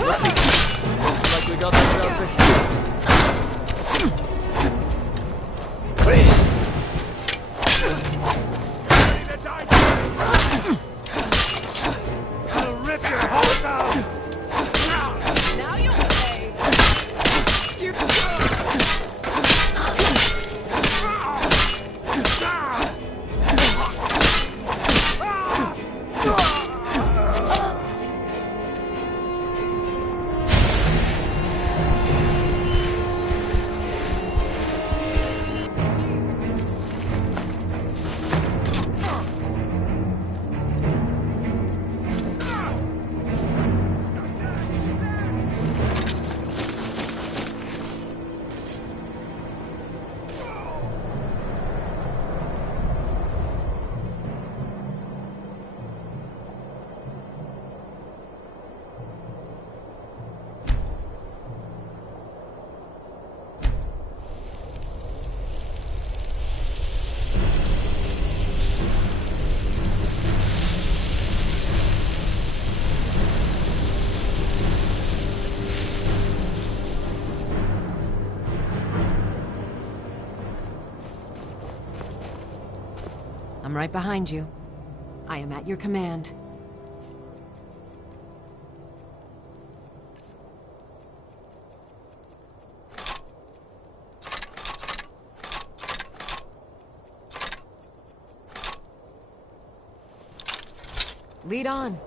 Looks like we got ourselves a hero. I'll rip your heart out! Now you'll pay. You I'm right behind you. I am at your command. Lead on.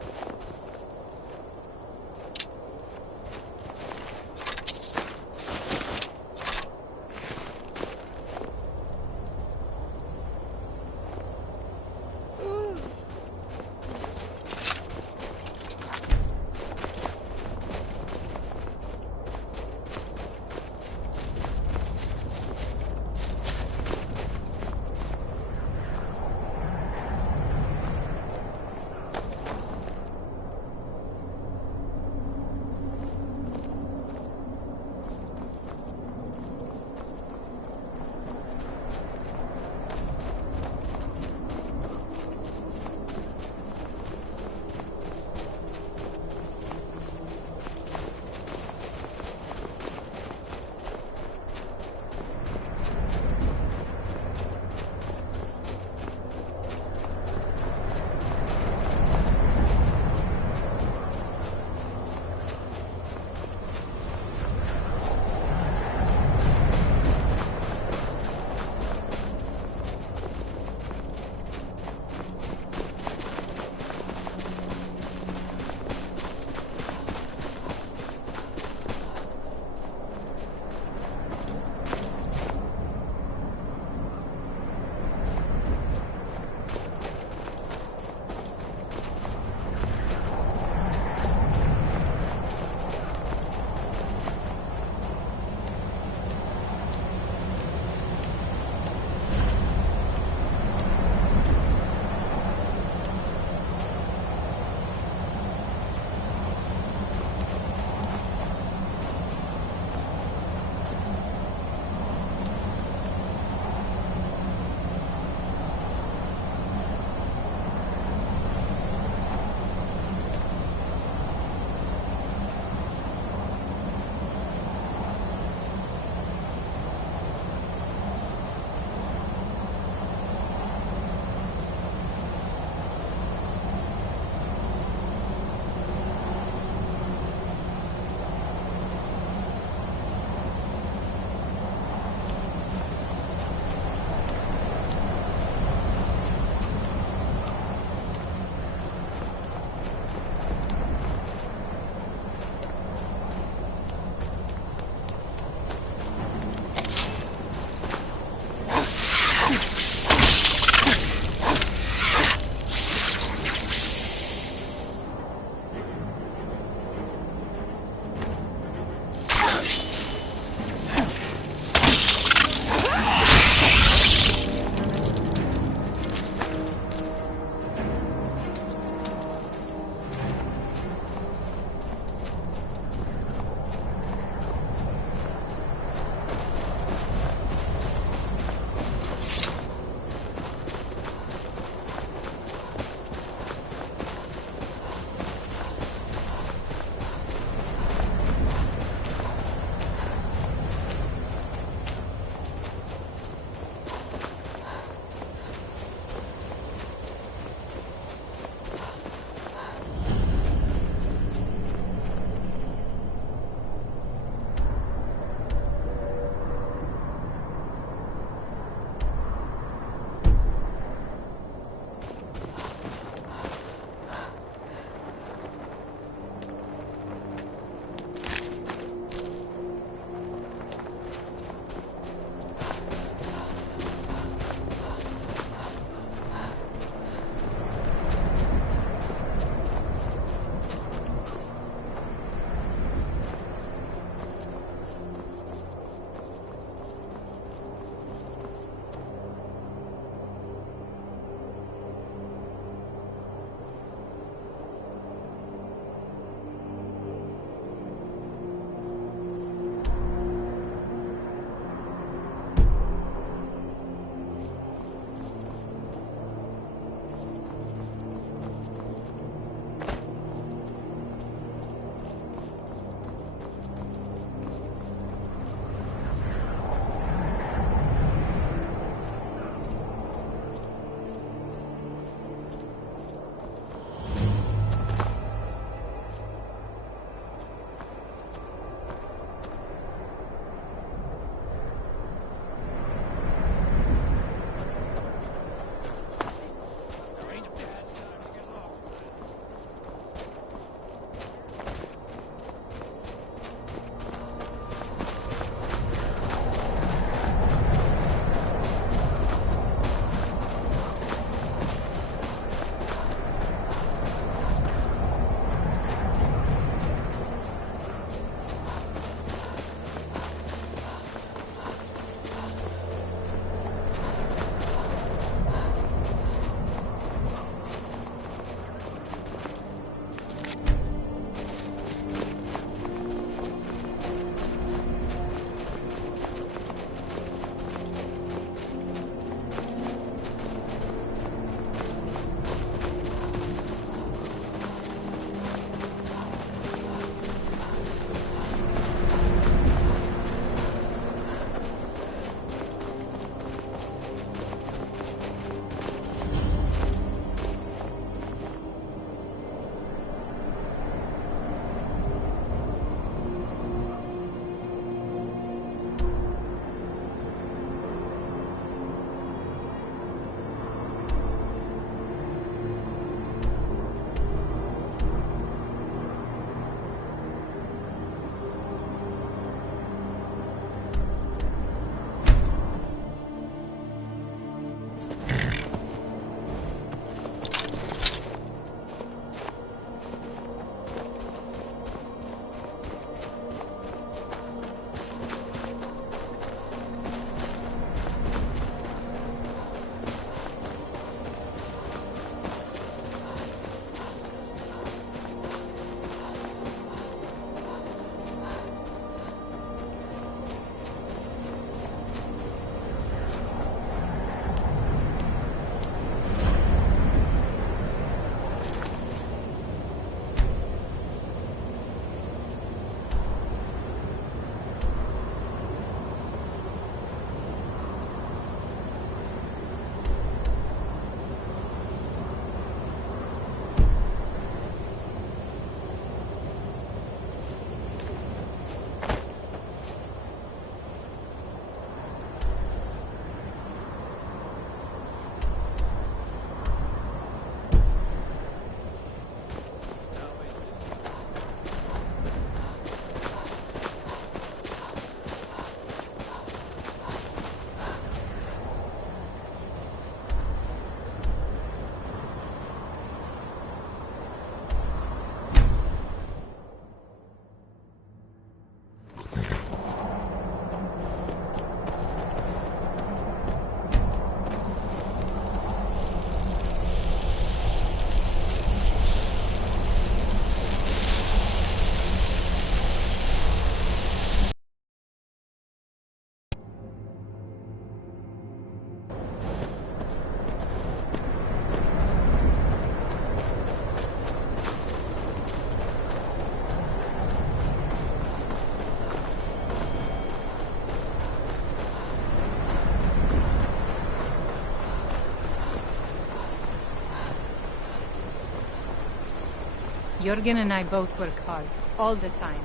Jürgen and I both work hard, all the time.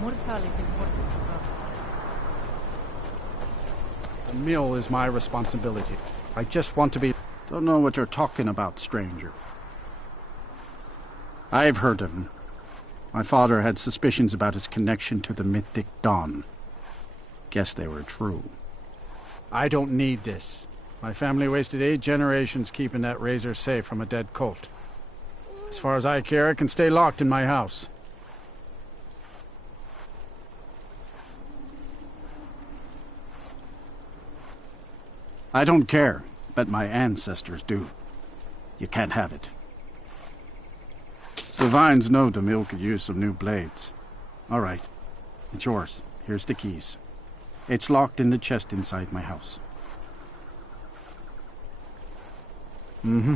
Murthal is important to both of us. The mill is my responsibility. I just want to be... Don't know what you're talking about, stranger. I've heard of him. My father had suspicions about his connection to the mythic Dawn. Guess they were true. I don't need this. My family wasted 8 generations keeping that razor safe from a dead cult. As far as I care, it can stay locked in my house. I don't care, but my ancestors do. You can't have it. The Vines know the mill could use some new blades. All right, it's yours. Here's the keys. It's locked in the chest inside my house. Mm-hmm.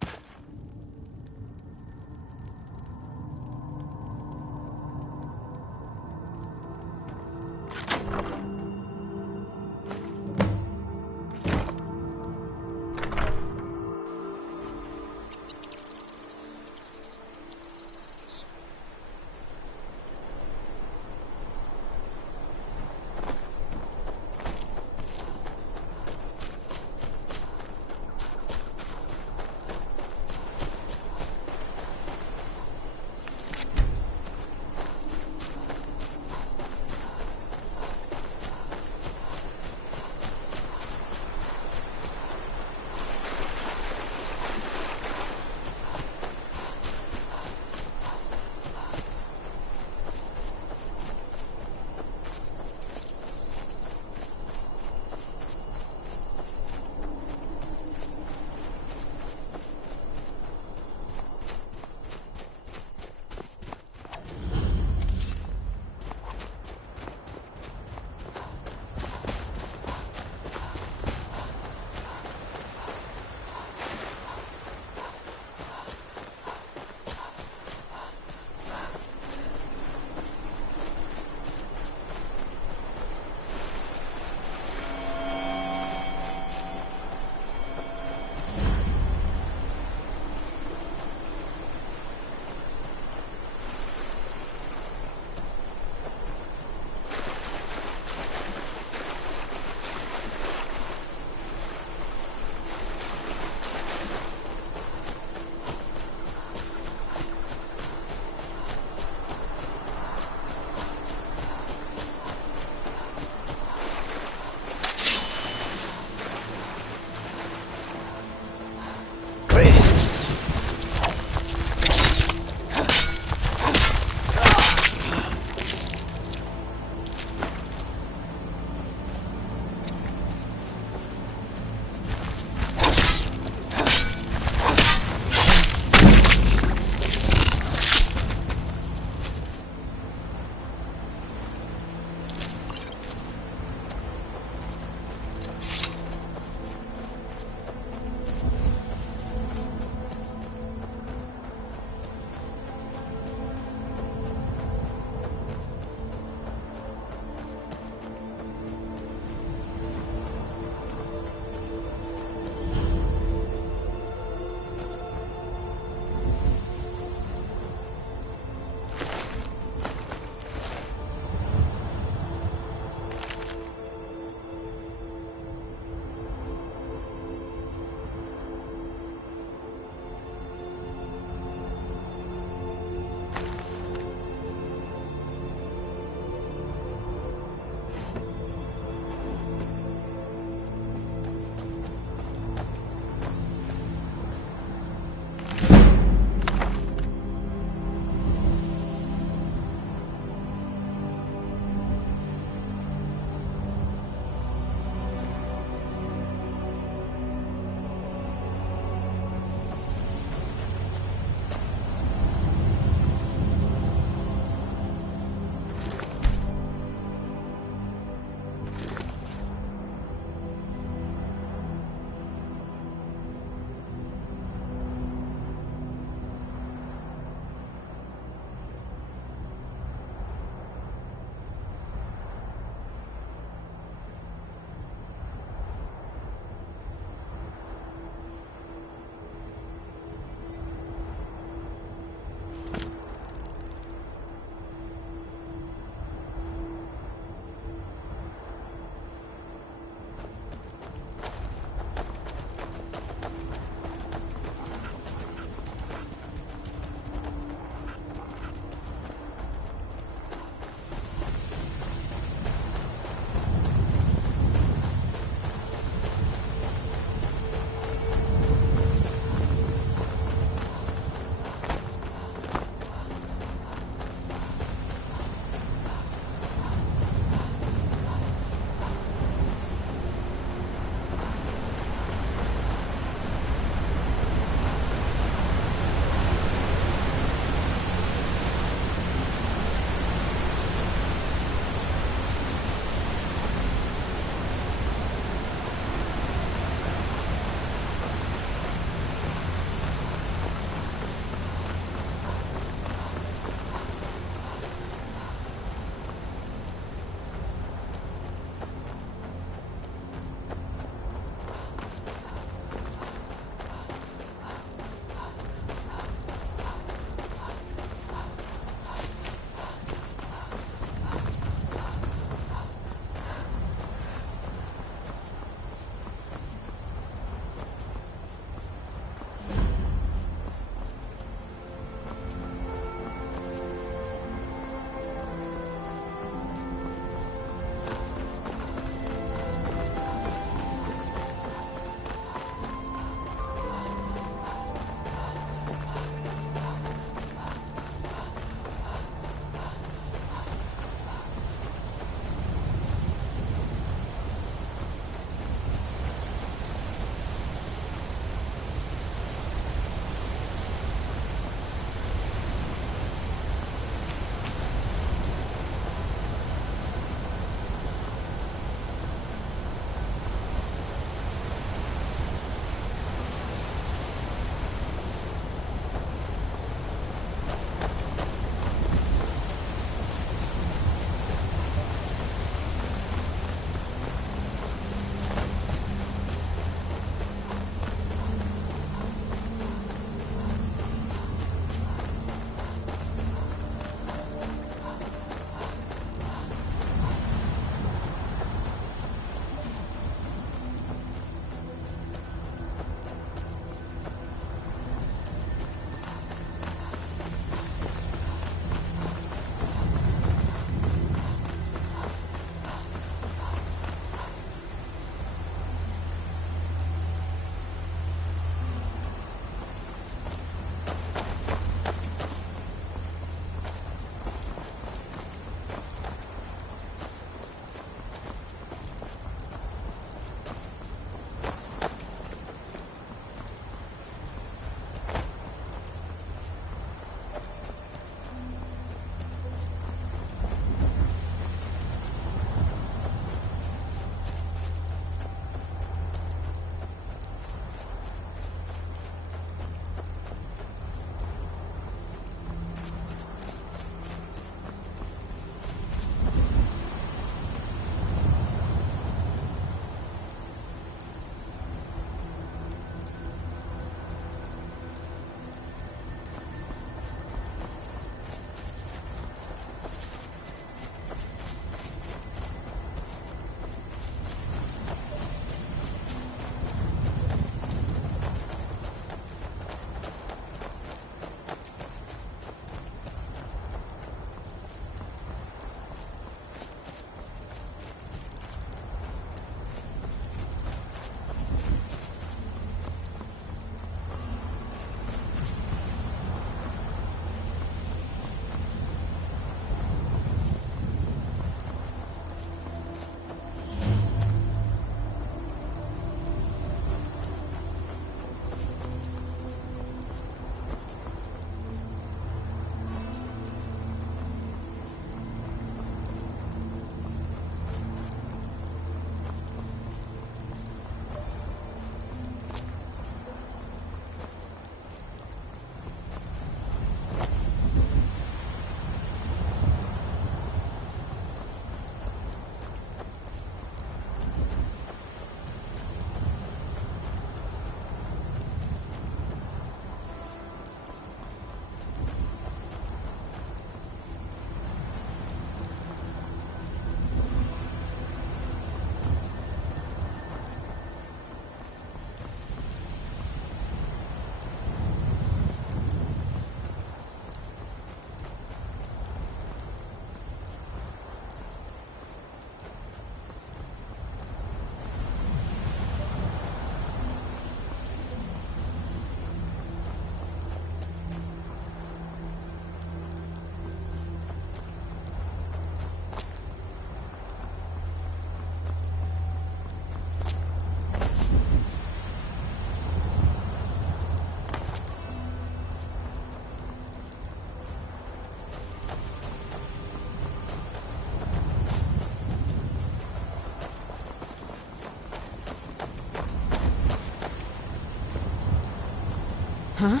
Huh?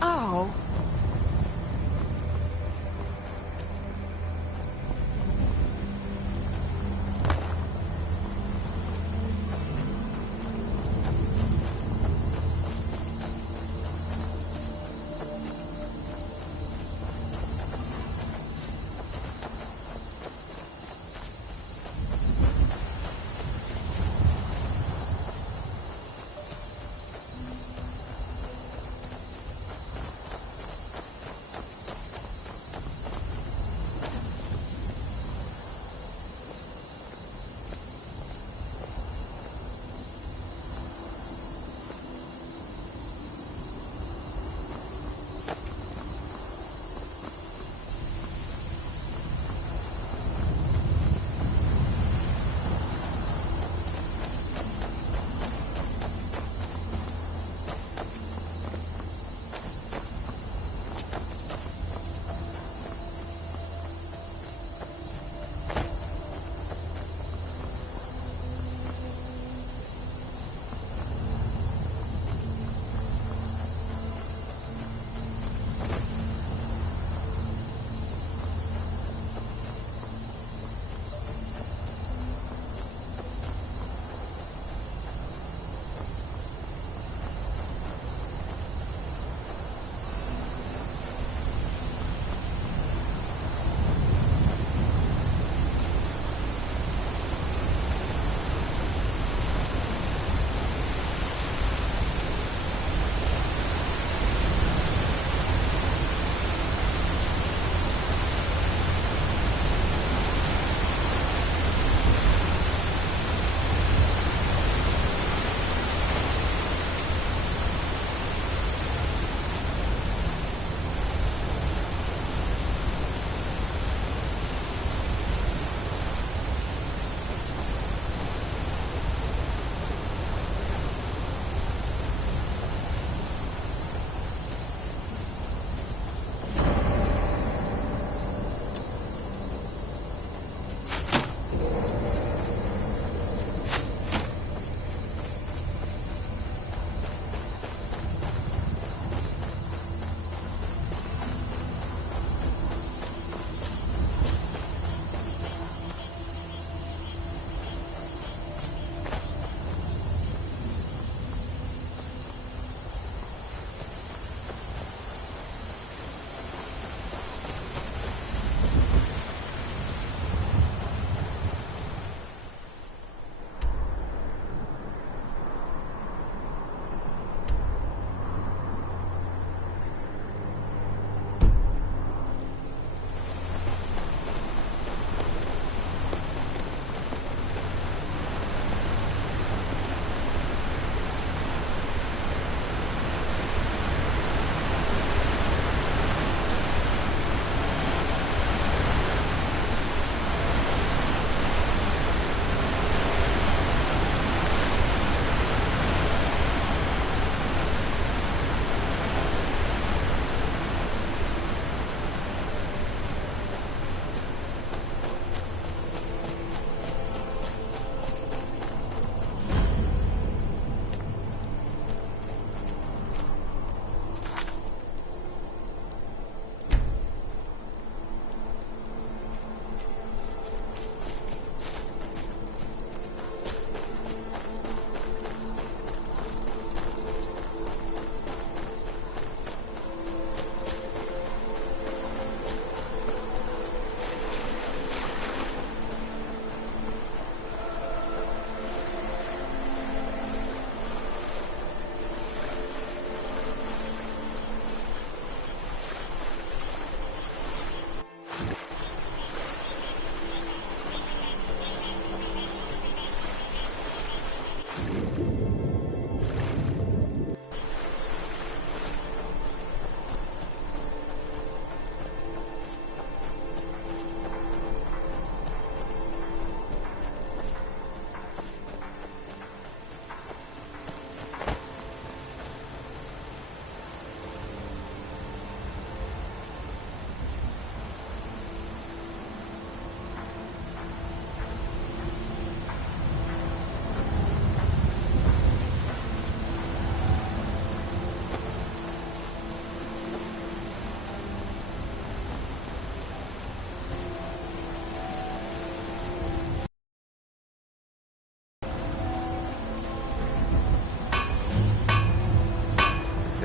Oh.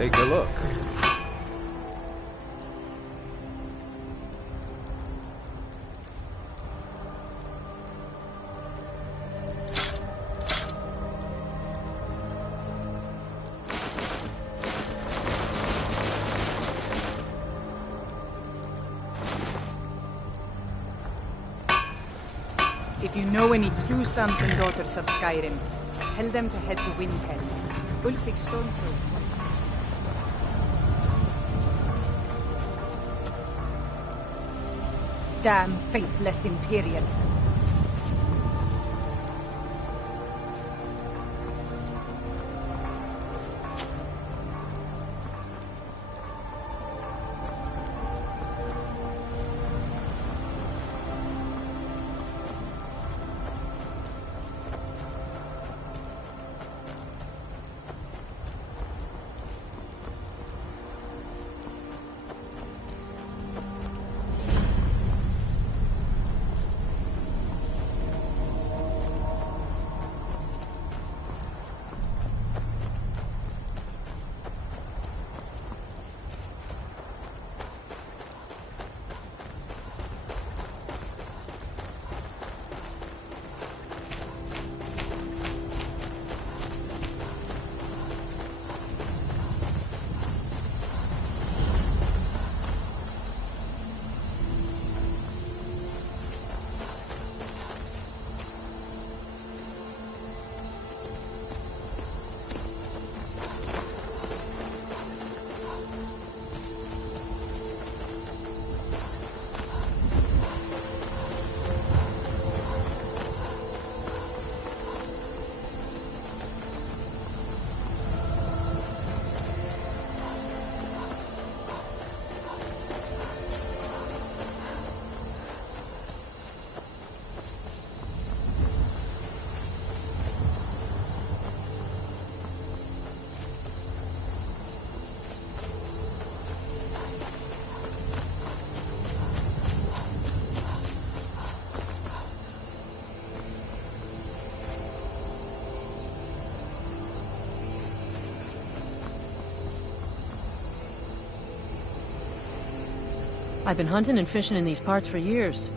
Take a look. If you know any true sons and daughters of Skyrim, tell them to head to Windhelm. Ulfric Stormcloak. Damn faithless Imperials. I've been hunting and fishing in these parts for years.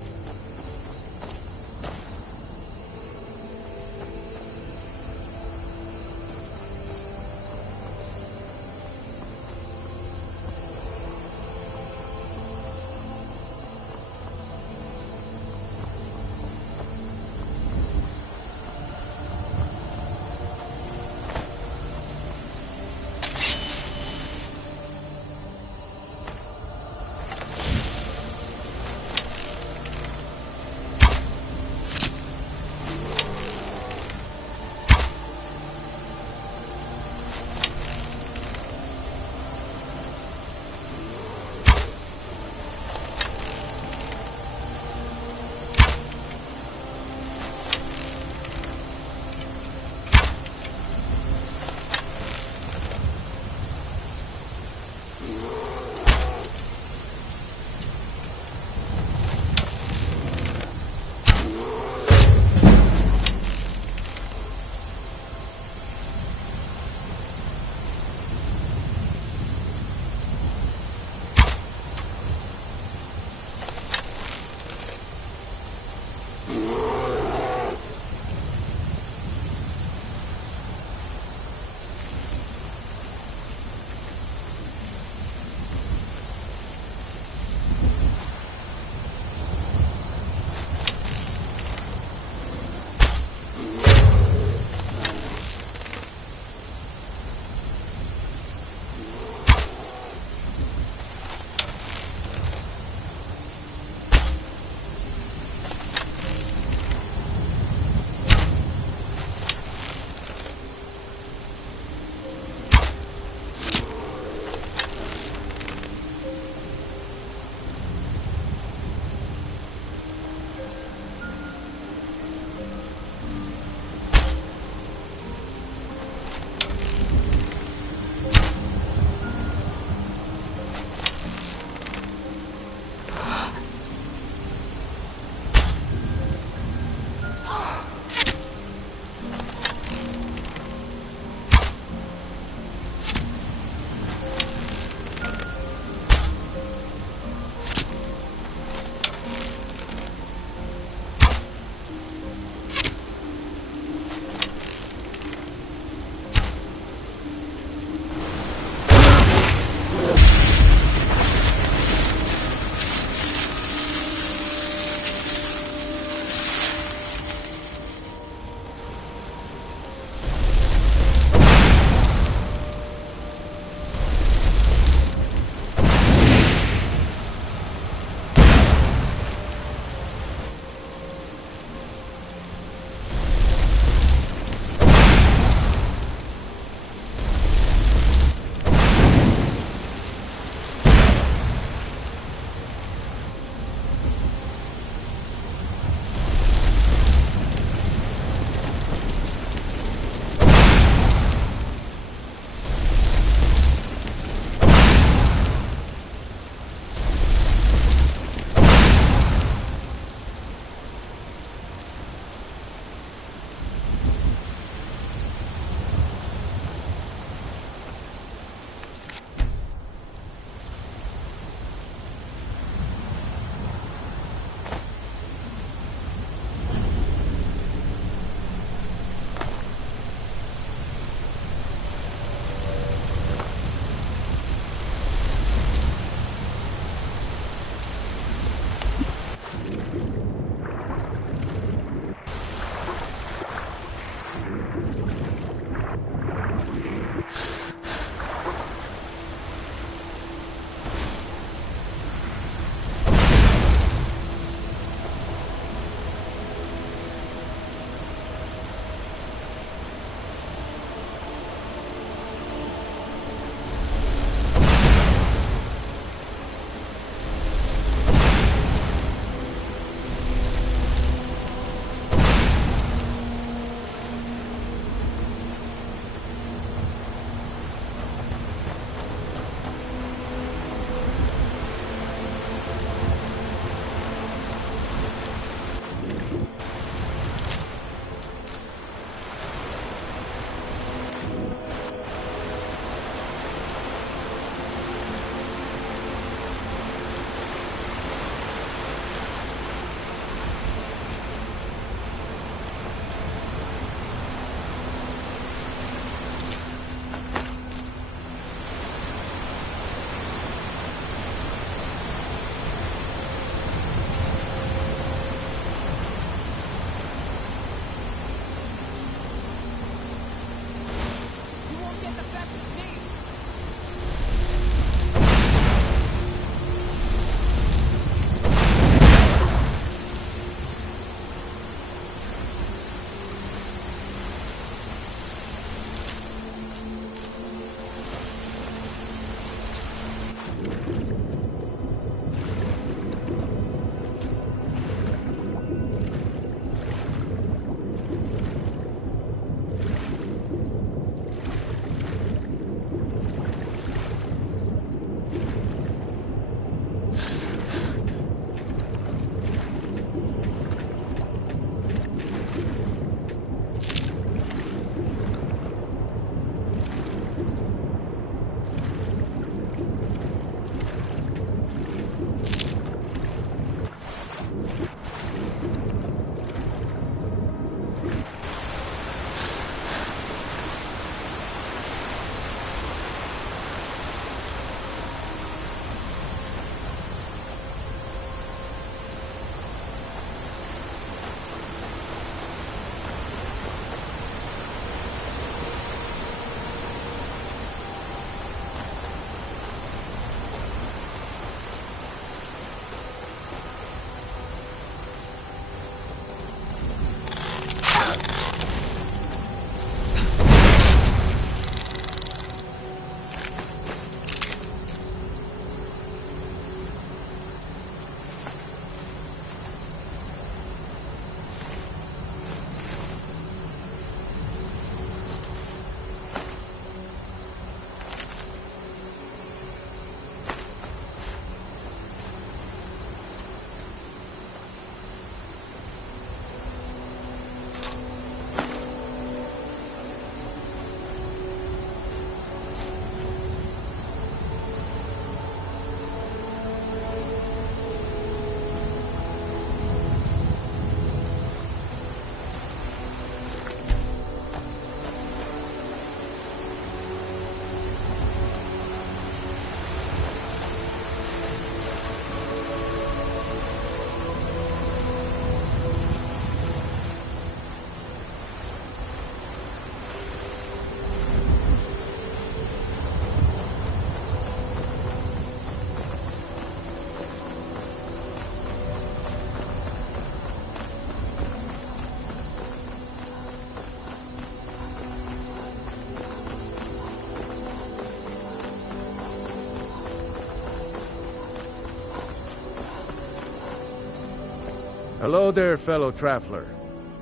Hello there, fellow traveler.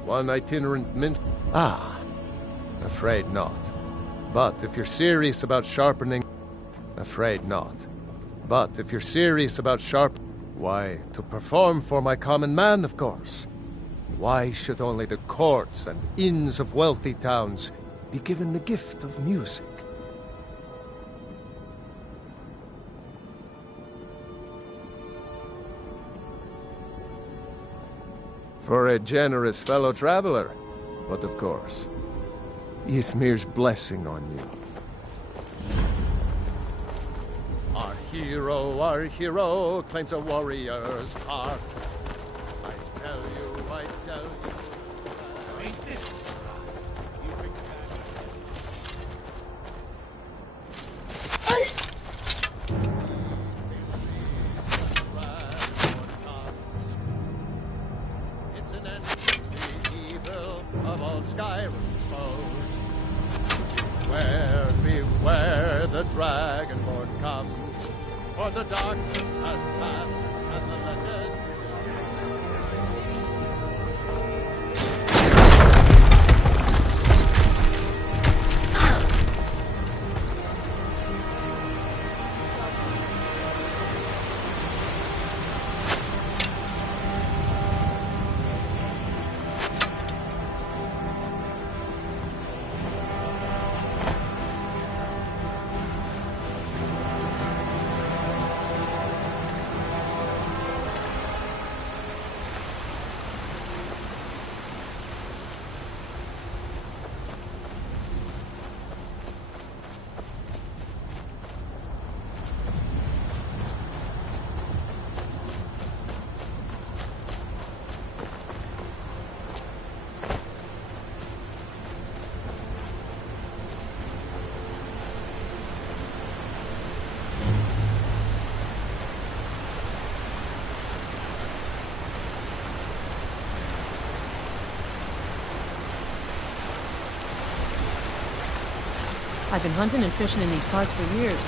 One itinerant mince... Ah, afraid not. But if you're serious about sharpening... Afraid not. But if you're serious about why, to perform for my common man, of course. Why should only the courts and inns of wealthy towns be given the gift of music? For a generous fellow traveler, but of course, Ysmir's blessing on you. Our hero claims a warrior's heart. I tell you. Ain't this a surprise? You bring It's an end to the evil of all Skyrim's foes. Beware, the Dragonborn comes. For the darkness has passed, and the legend... I've been hunting and fishing in these parts for years.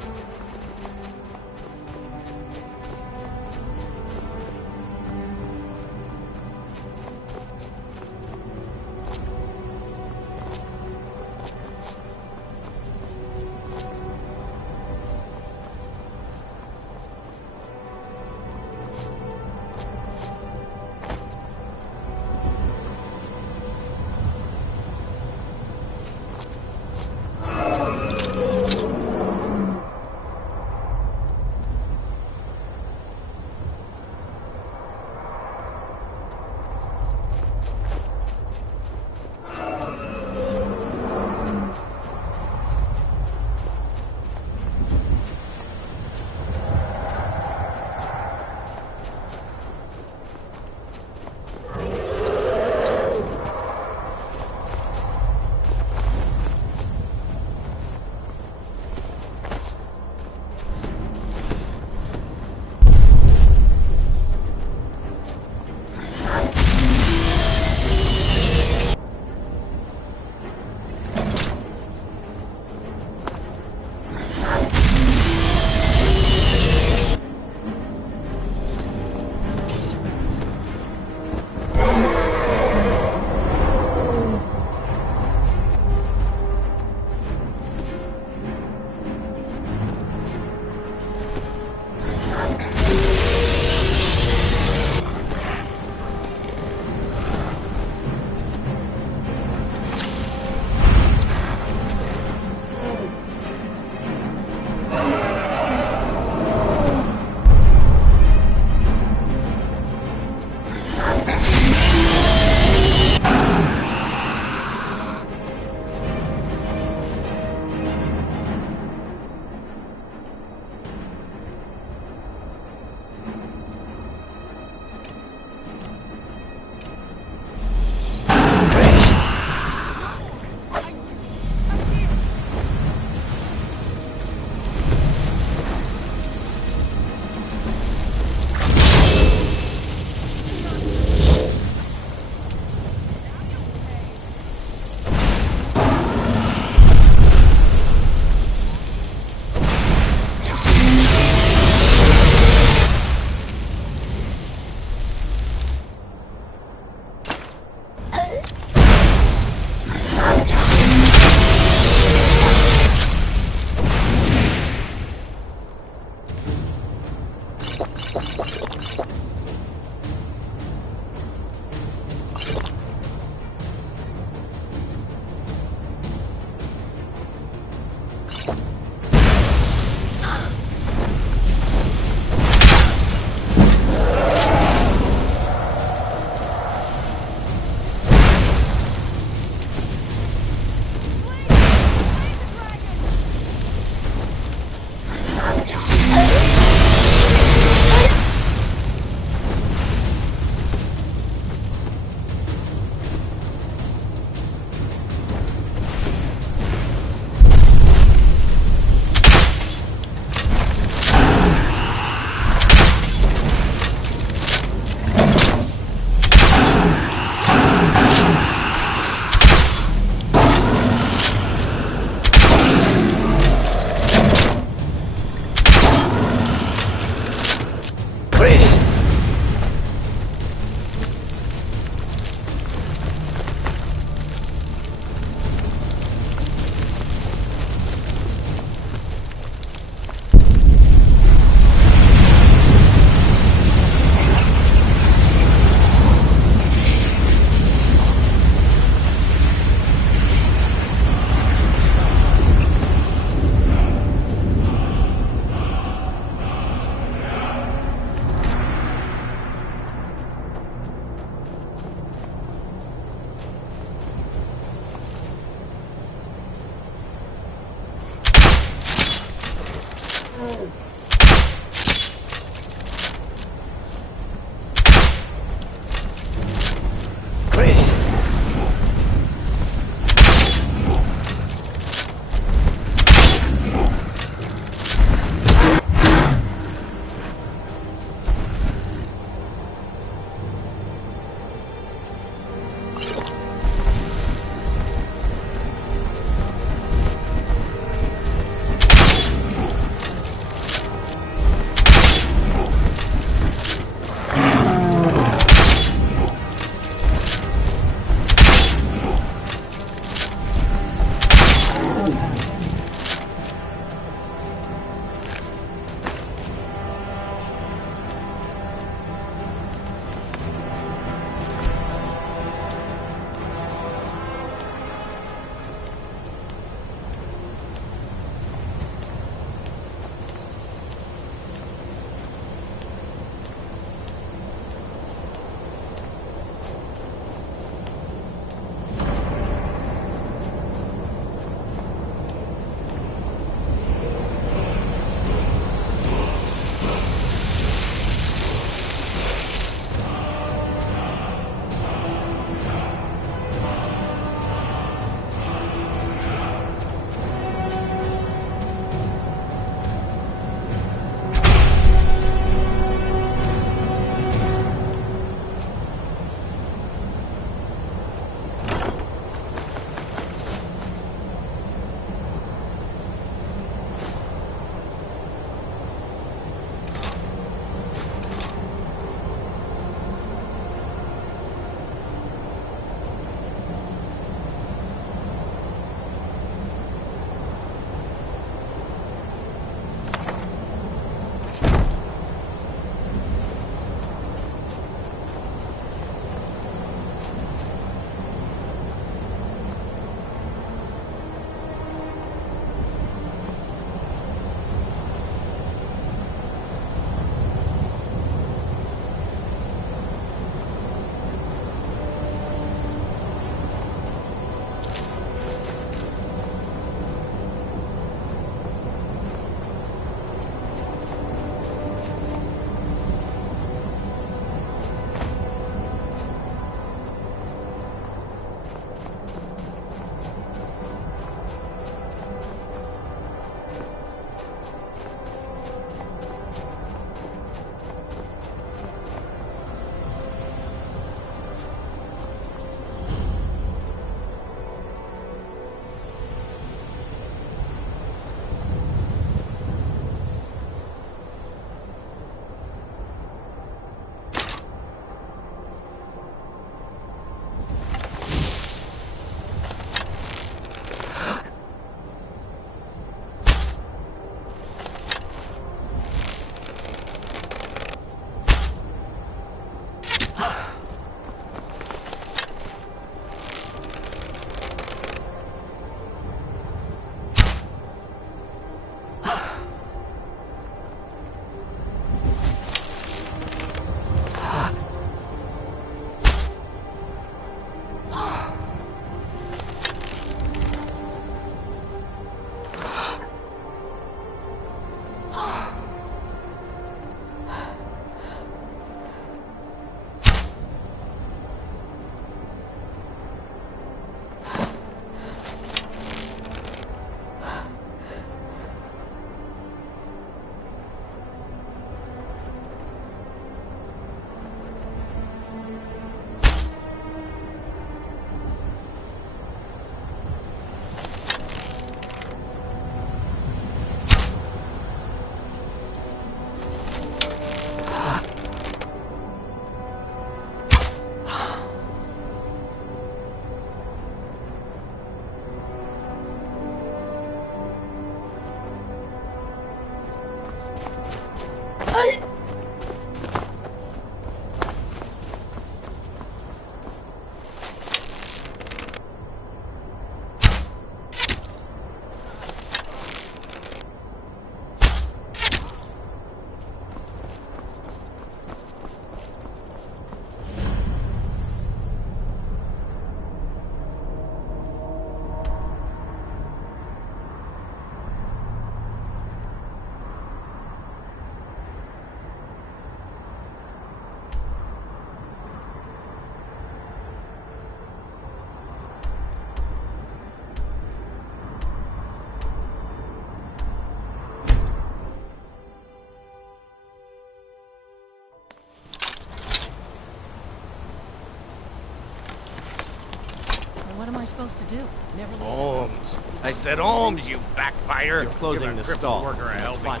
What am I supposed to do? Never leave. Holmes. I said Holmes, you backfire. You're closing the stall. That's fine.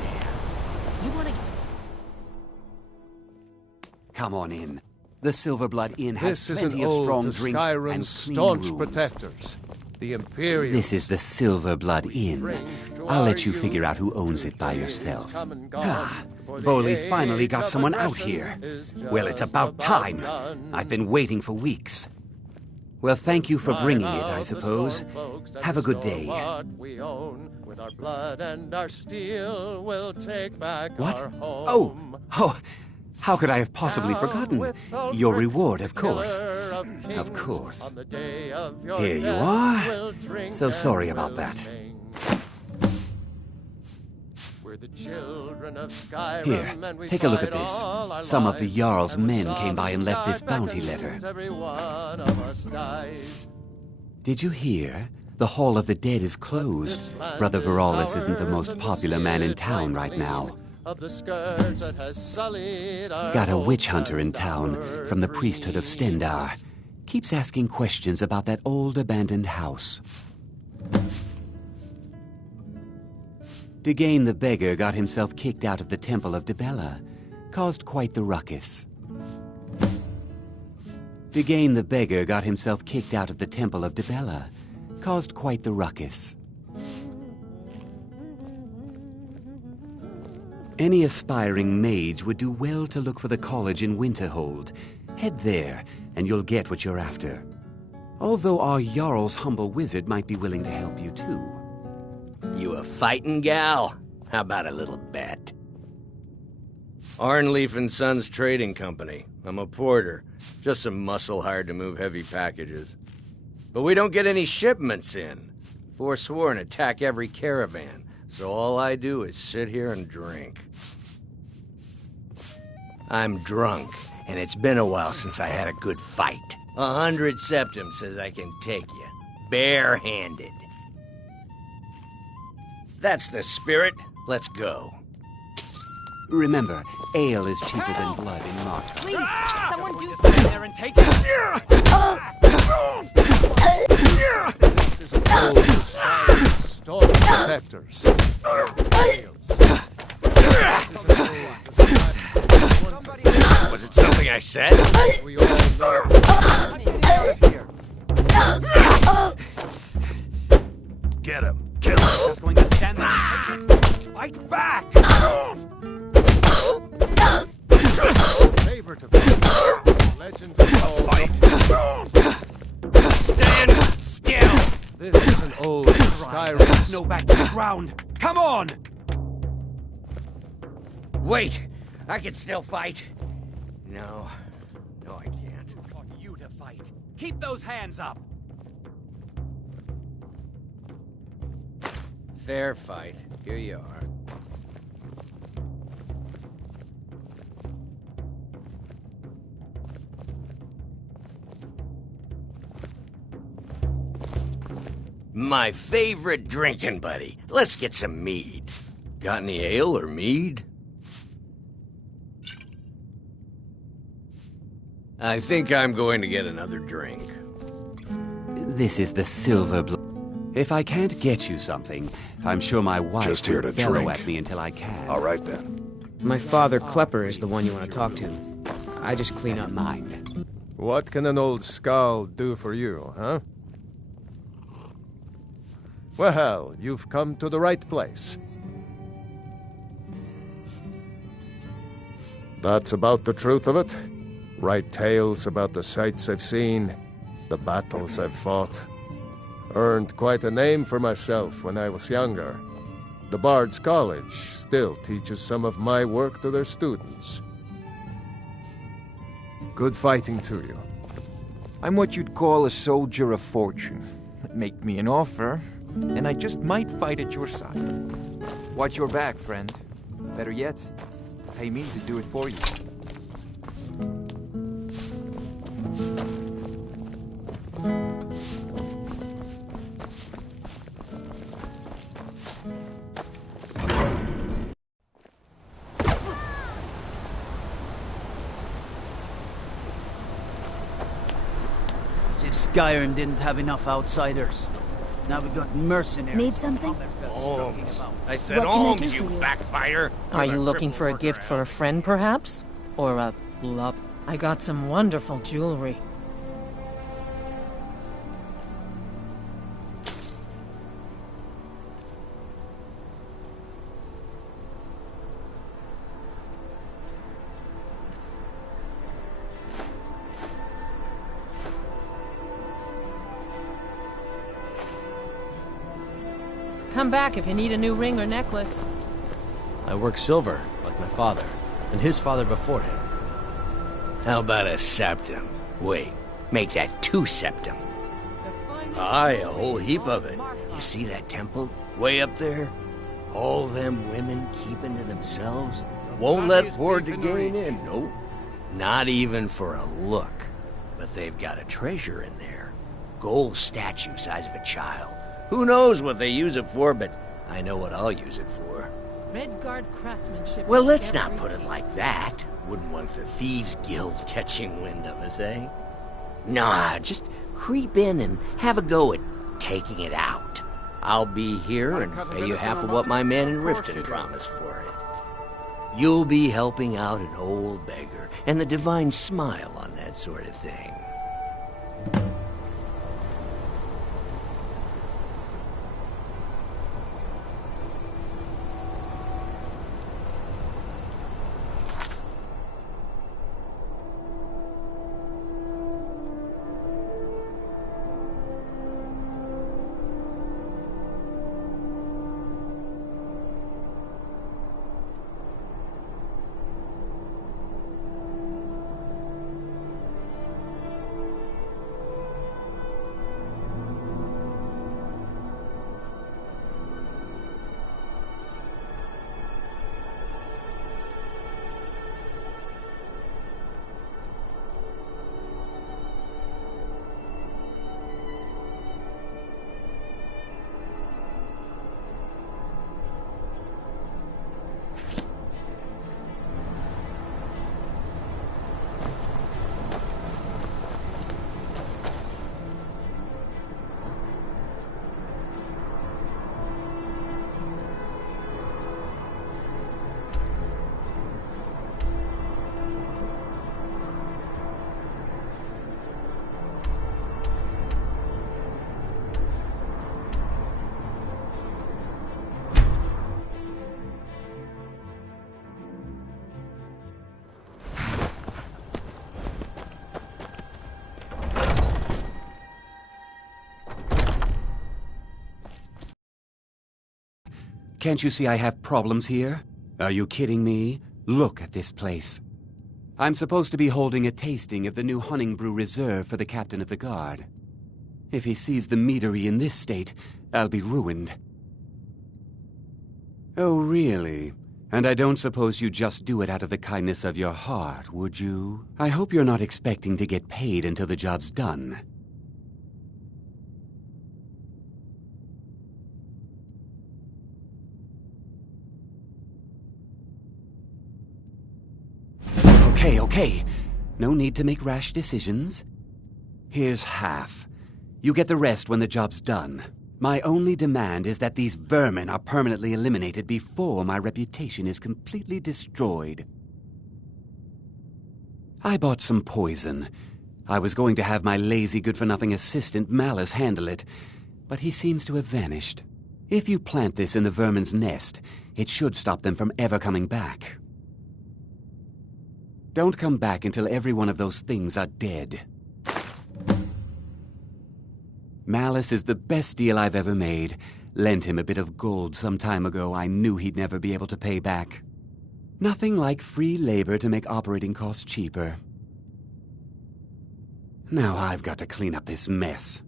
You want to... Come on in. The Silverblood Inn has This is plenty an of ode strong to drink Skyrim's and clean staunch rooms. protectors, the Imperials. This is the Silverblood Inn. I'll let you figure out who owns it by yourself. Ah, Boley finally got someone out here. Well, it's about time. I've been waiting for weeks. Well, thank you for bringing it, I suppose. Have a good day. What? Oh, how could I have possibly forgotten? Your reward, of course. Of course. Here you are. So sorry about that. Here, take a look at this. Some of the Jarl's men came by and left this bounty letter. Did you hear? The Hall of the Dead is closed. Brother Veralis isn't the most popular man in town right now. Got a witch hunter in town from the priesthood of Stendar. Keeps asking questions about that old abandoned house. Degane the Beggar got himself kicked out of the Temple of Dibella. Caused quite the ruckus. Degane the Beggar got himself kicked out of the Temple of Dibella. Caused quite the ruckus. Any aspiring mage would do well to look for the college in Winterhold. Head there, and you'll get what you're after. Although our Jarl's humble wizard might be willing to help you too. You a fighting gal? How about a little bet? Arnleaf and Sons Trading Company. I'm a porter. Just some muscle hired to move heavy packages. But we don't get any shipments in. Forsworn attack every caravan, so all I do is sit here and drink. I'm drunk, and it's been a while since I had a good fight. 100 septum says I can take you, barehanded. That's the spirit. Let's go. Remember, ale is cheaper than blood in Mott. Please, someone do something there and take it. This is an ode to Skyrim's staunch protectors. Was it something I said? We all know. Get him. Kill him. Just going to stand there and take it. Fight back! Favor to legend of fight. Stand still! This is an ode to Skyrim. Snow back to the ground. Come on! Wait, I can still fight. No, I can't. I want you to fight. Keep those hands up. Fair fight. Here you are. My favorite drinking buddy. Let's get some mead. Got any ale or mead? I think I'm going to get another drink. This is the Silverblood. If I can't get you something, I'm sure my wife Just here will to bellow drink. at me until I can. All right, then. My father, Klepper, is the one you want to talk to. I just clean up. Mind. What can an old skull do for you, huh? Well, you've come to the right place. That's about the truth of it. Write tales about the sights I've seen, the battles I've fought. Earned quite a name for myself when I was younger. The Bard's College still teaches some of my work to their students. Good fighting to you. I'm what you'd call a soldier of fortune. Make me an offer, and I just might fight at your side. Watch your back, friend. Better yet, pay me to do it for you. As if Skyrim didn't have enough outsiders. Now we got mercenaries. Need something? I said alms, you backfire. Are you looking for a gift for a friend, perhaps? Or a love? I got some wonderful jewelry. Come back if you need a new ring or necklace. I work silver, like my father, and his father before him. How about a septum? Wait, make that 2 septum. Aye, a whole heap of it. You see that temple? Way up there? All them women keeping to themselves? Won't let poor Dagain in, nope. Not even for a look. But they've got a treasure in there. Gold statue size of a child. Who knows what they use it for, but I know what I'll use it for. Redguard craftsmanship. Well, let's not put it like that. Wouldn't want the Thieves Guild catching wind of us, eh? Nah, just creep in and have a go at taking it out. I'll be here and pay you half of what my man in Riften promised for it. You'll be helping out an old beggar, and the divine smile on that sort of thing. Can't you see I have problems here? Are you kidding me? Look at this place. I'm supposed to be holding a tasting of the new Honningbrew Reserve for the captain of the guard. If he sees the meadery in this state, I'll be ruined. Oh, really? And I don't suppose you just do it out of the kindness of your heart, would you? I hope you're not expecting to get paid until the job's done. Okay. No need to make rash decisions. Here's half. You get the rest when the job's done. My only demand is that these vermin are permanently eliminated before my reputation is completely destroyed. I bought some poison. I was going to have my lazy, good-for-nothing assistant Malice handle it, but he seems to have vanished. If you plant this in the vermin's nest, it should stop them from ever coming back. Don't come back until every one of those things are dead. Malice is the best deal I've ever made. Lent him a bit of gold some time ago I knew he'd never be able to pay back. Nothing like free labor to make operating costs cheaper. Now I've got to clean up this mess.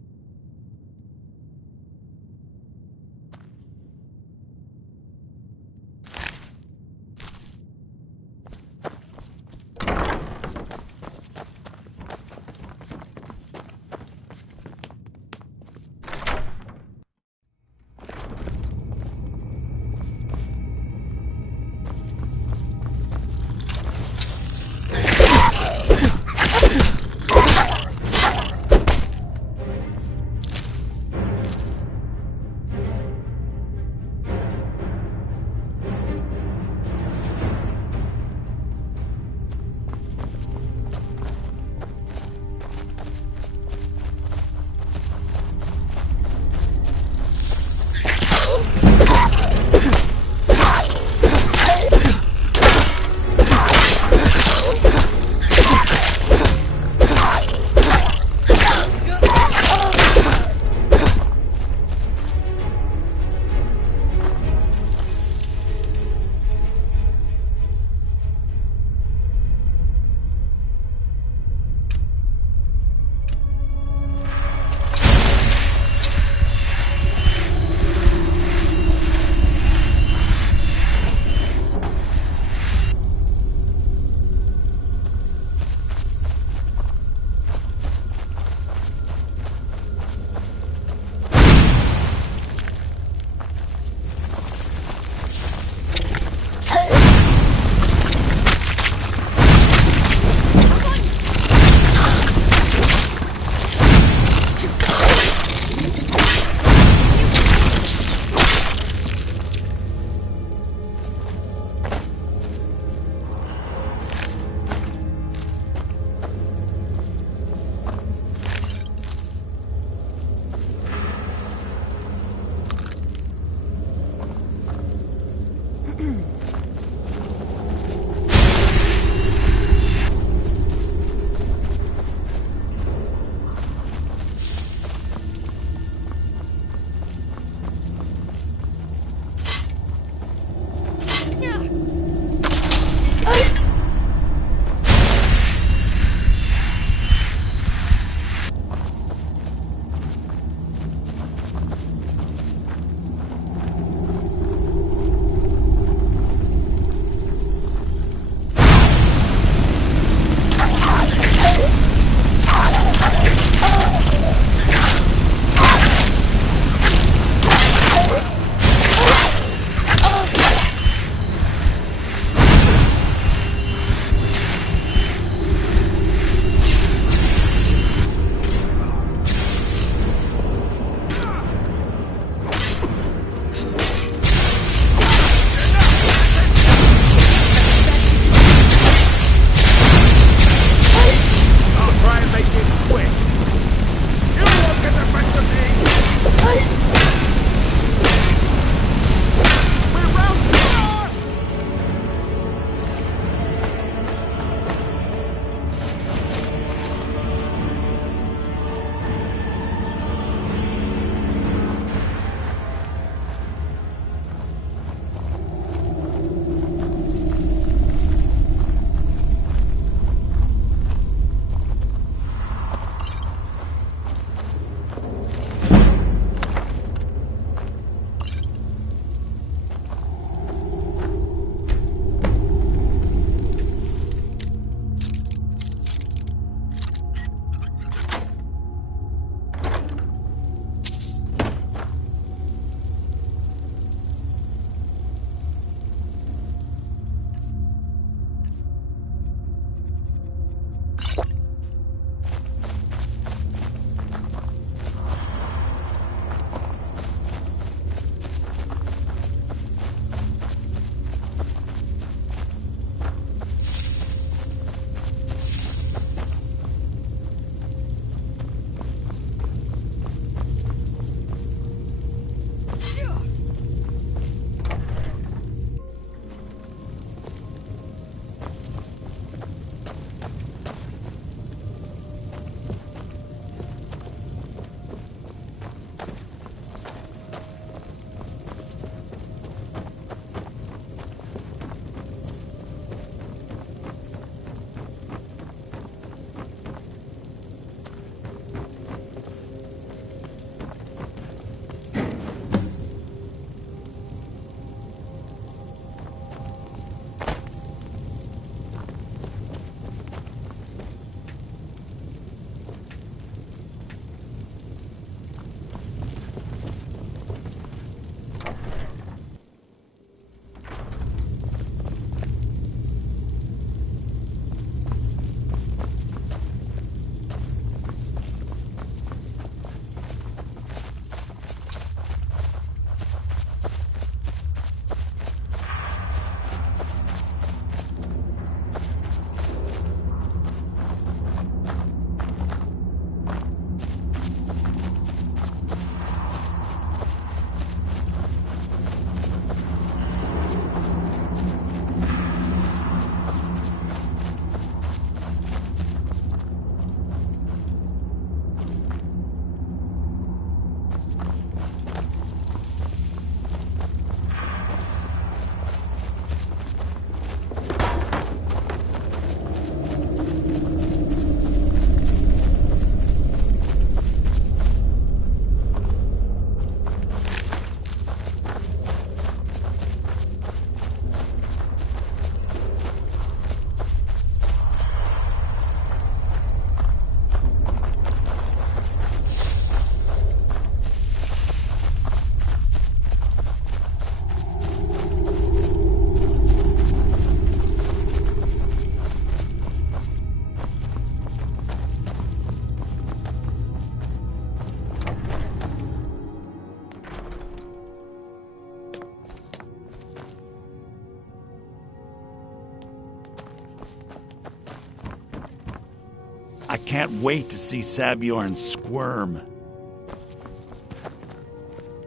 I can't wait to see Sabjorn squirm.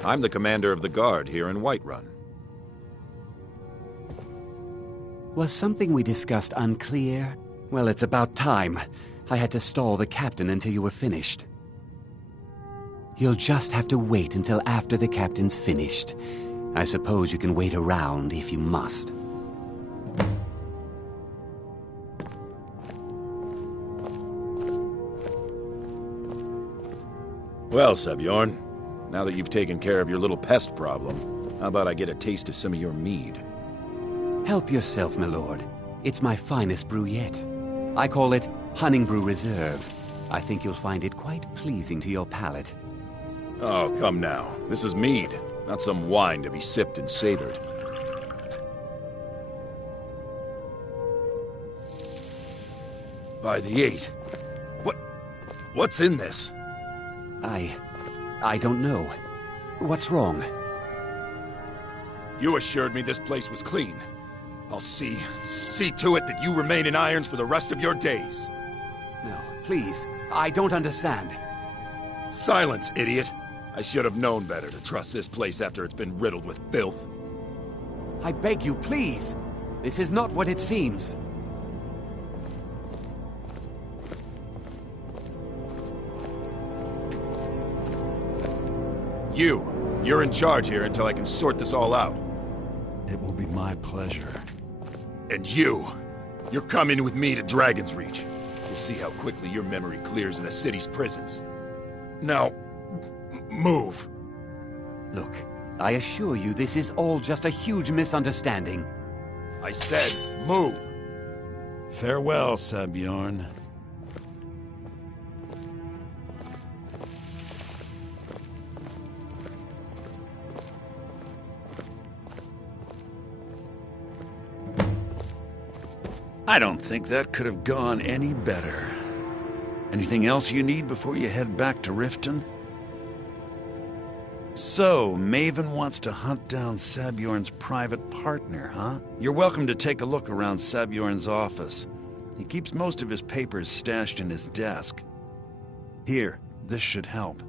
I'm the commander of the guard here in Whiterun. Was something we discussed unclear? Well, it's about time. I had to stall the captain until you were finished. You'll just have to wait until after the captain's finished. I suppose you can wait around if you must. Well, Sabjorn, now that you've taken care of your little pest problem, how about I get a taste of some of your mead? Help yourself, my lord. It's my finest brew yet. I call it Honningbrew Reserve. I think you'll find it quite pleasing to your palate. Oh, come now. This is mead, not some wine to be sipped and savored. By the 8. What's in this? I don't know. What's wrong? You assured me this place was clean. I'll see to it that you remain in irons for the rest of your days. No, please. I don't understand. Silence, idiot. I should have known better to trust this place after it's been riddled with filth. I beg you, please. This is not what it seems. You're in charge here until I can sort this all out. It will be my pleasure. And you're coming with me to Dragon's Reach. We'll see how quickly your memory clears in the city's prisons. Now, move. Look, I assure you this is all just a huge misunderstanding. I said, move. Farewell, Sabjorn. I don't think that could have gone any better. Anything else you need before you head back to Riften? So, Maven wants to hunt down Sabjorn's private partner, huh? You're welcome to take a look around Sabjorn's office. He keeps most of his papers stashed in his desk. Here, this should help.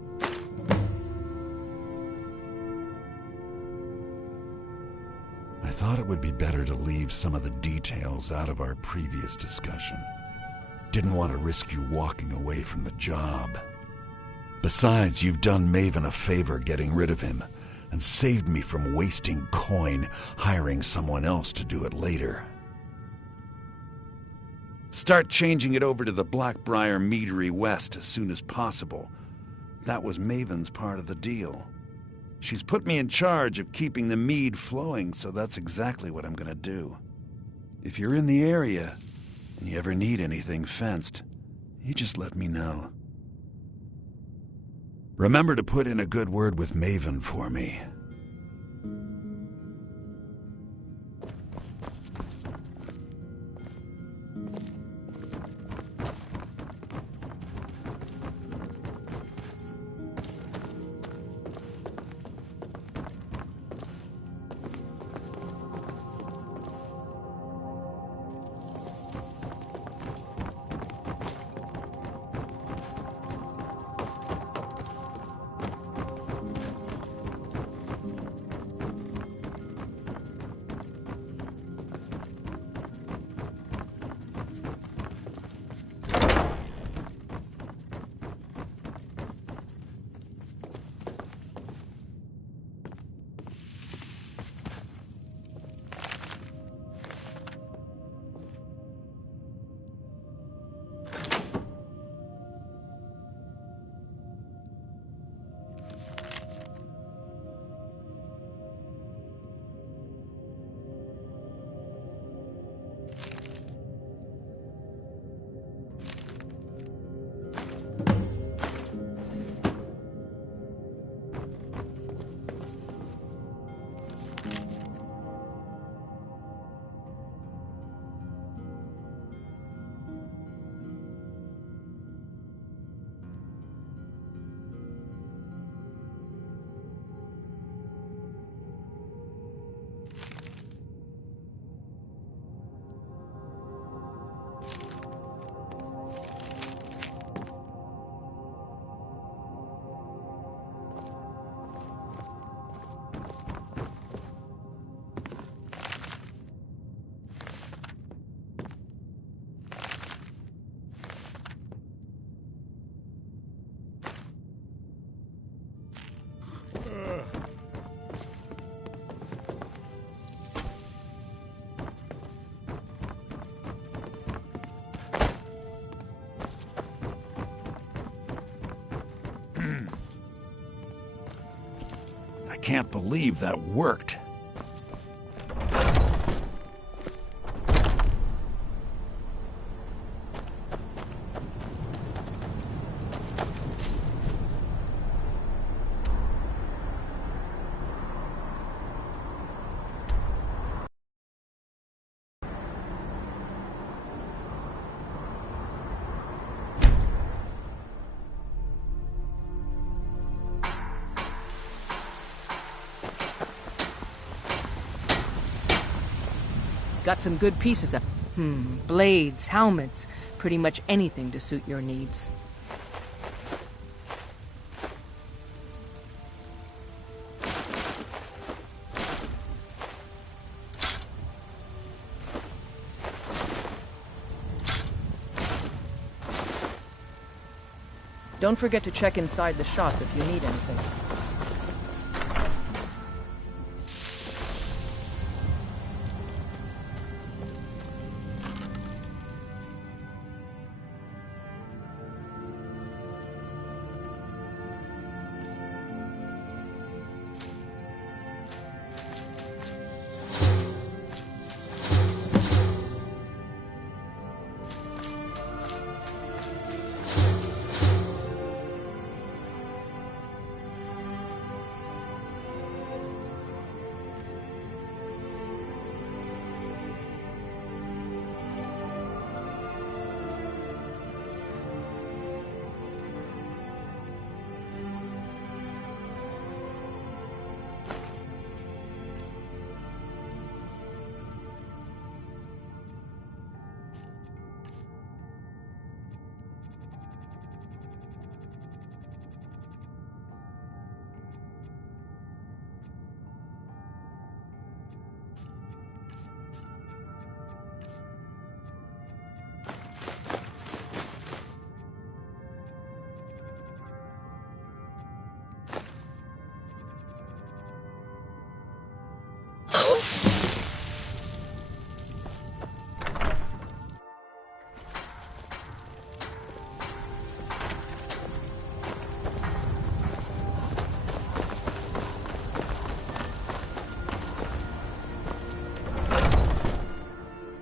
I thought it would be better to leave some of the details out of our previous discussion. Didn't want to risk you walking away from the job. Besides, you've done Maven a favor getting rid of him, and saved me from wasting coin hiring someone else to do it later. Start changing it over to the Blackbriar Meadery West as soon as possible. That was Maven's part of the deal. She's put me in charge of keeping the mead flowing, so that's exactly what I'm gonna do. If you're in the area, and you ever need anything fenced, you just let me know. Remember to put in a good word with Maven for me. can't believe that worked. Got some good pieces of... blades, helmets, pretty much anything to suit your needs. Don't forget to check inside the shop if you need anything.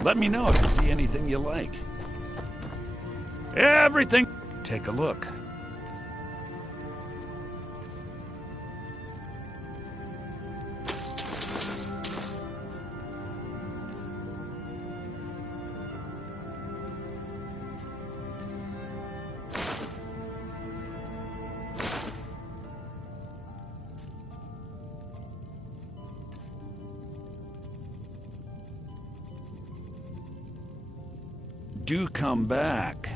Let me know if you see anything you like. Everything! Take a look. Do come back.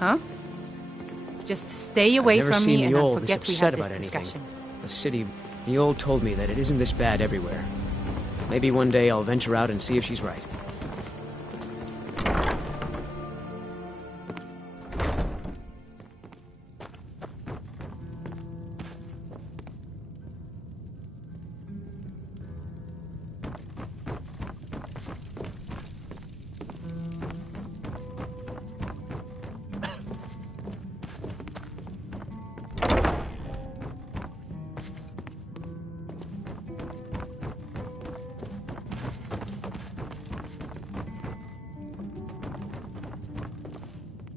Huh? Just stay away I've never from seen me and I'll Mjol this forget we upset had this about anything. discussion. The city, Mjol told me that it isn't this bad everywhere. Maybe one day I'll venture out and see if she's right.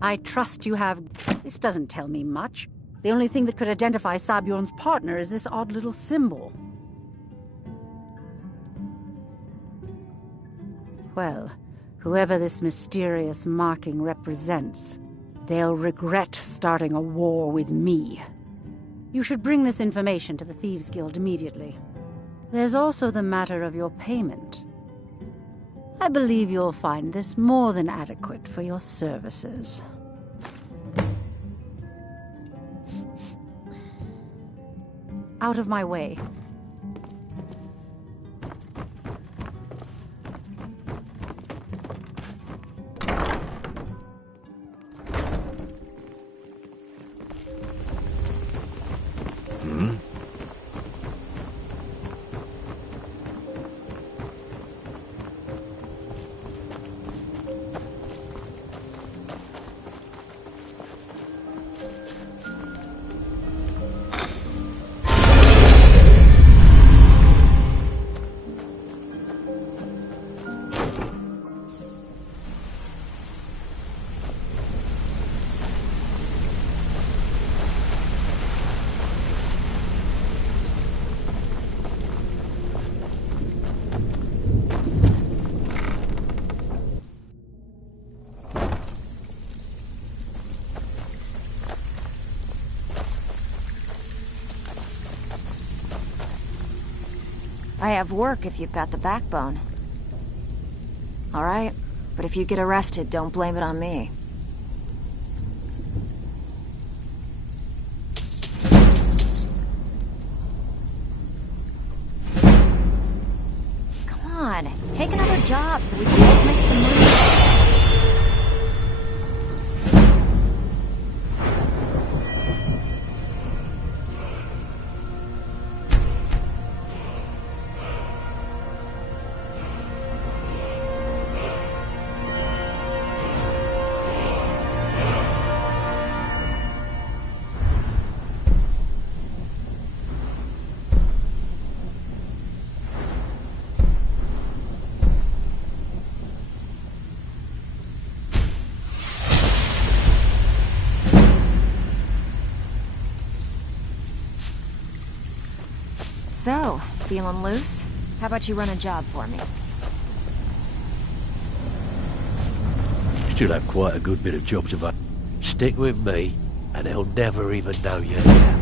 I trust you have... This doesn't tell me much. The only thing that could identify Sabjorn's partner is this odd little symbol. Well, whoever this mysterious marking represents, they'll regret starting a war with me. You should bring this information to the Thieves' Guild immediately. There's also the matter of your payment. I believe you'll find this more than adequate for your services. Out of my way. I have work if you've got the backbone. All right, but if you get arrested, don't blame it on me. Come on, take another job so we can both make some money. So, feeling loose? How about you run a job for me? Still have quite a good bit of jobs about. Stick with me, and they'll never even know you're here.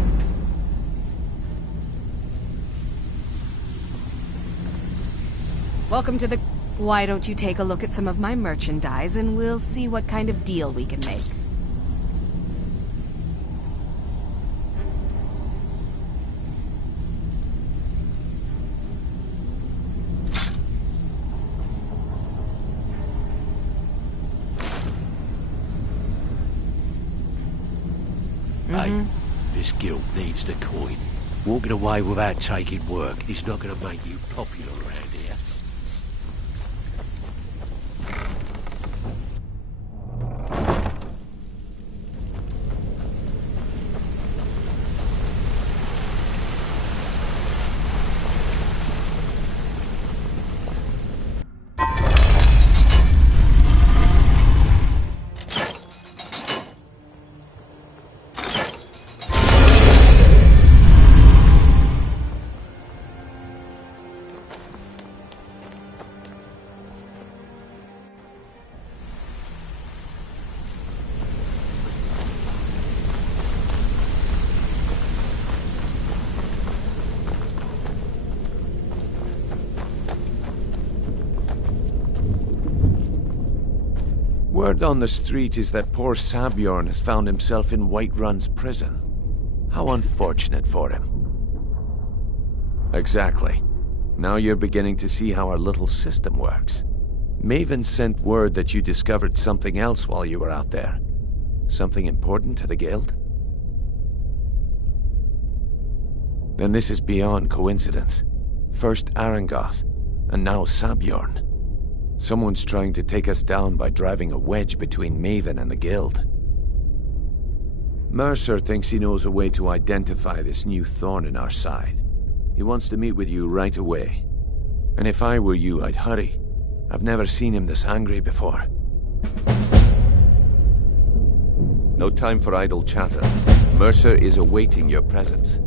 Welcome to the... Why don't you take a look at some of my merchandise and we'll see what kind of deal we can make. Hey, this guild needs the coin. Walking away without taking work is not going to make you popular around here. Word on the street is that poor Sabjorn has found himself in Whiterun's prison. How unfortunate for him. Exactly. Now you're beginning to see how our little system works. Maven sent word that you discovered something else while you were out there. Something important to the guild? Then this is beyond coincidence. First Arangoth, and now Sabjorn. Someone's trying to take us down by driving a wedge between Maven and the guild. Mercer thinks he knows a way to identify this new thorn in our side. He wants to meet with you right away. And if I were you, I'd hurry. I've never seen him this angry before. No time for idle chatter. Mercer is awaiting your presence.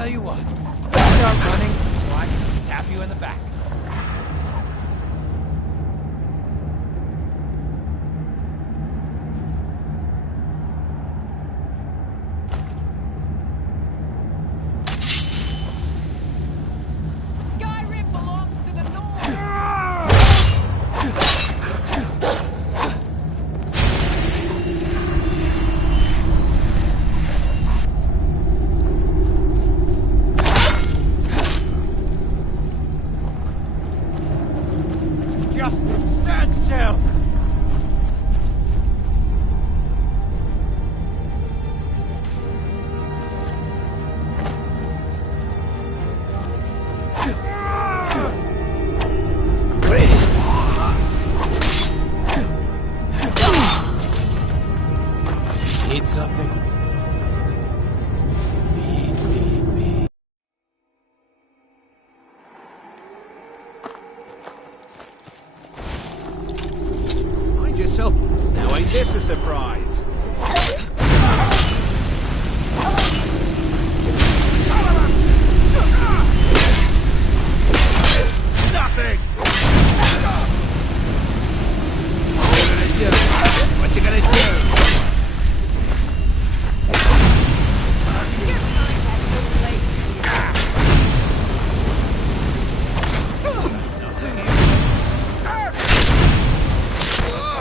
Tell you what, start running so I can stab you in the back. Skyrim belongs to the North. Just stand still! Need something? Mind yourself. Now ain't this a surprise? Nothing! What you gonna do?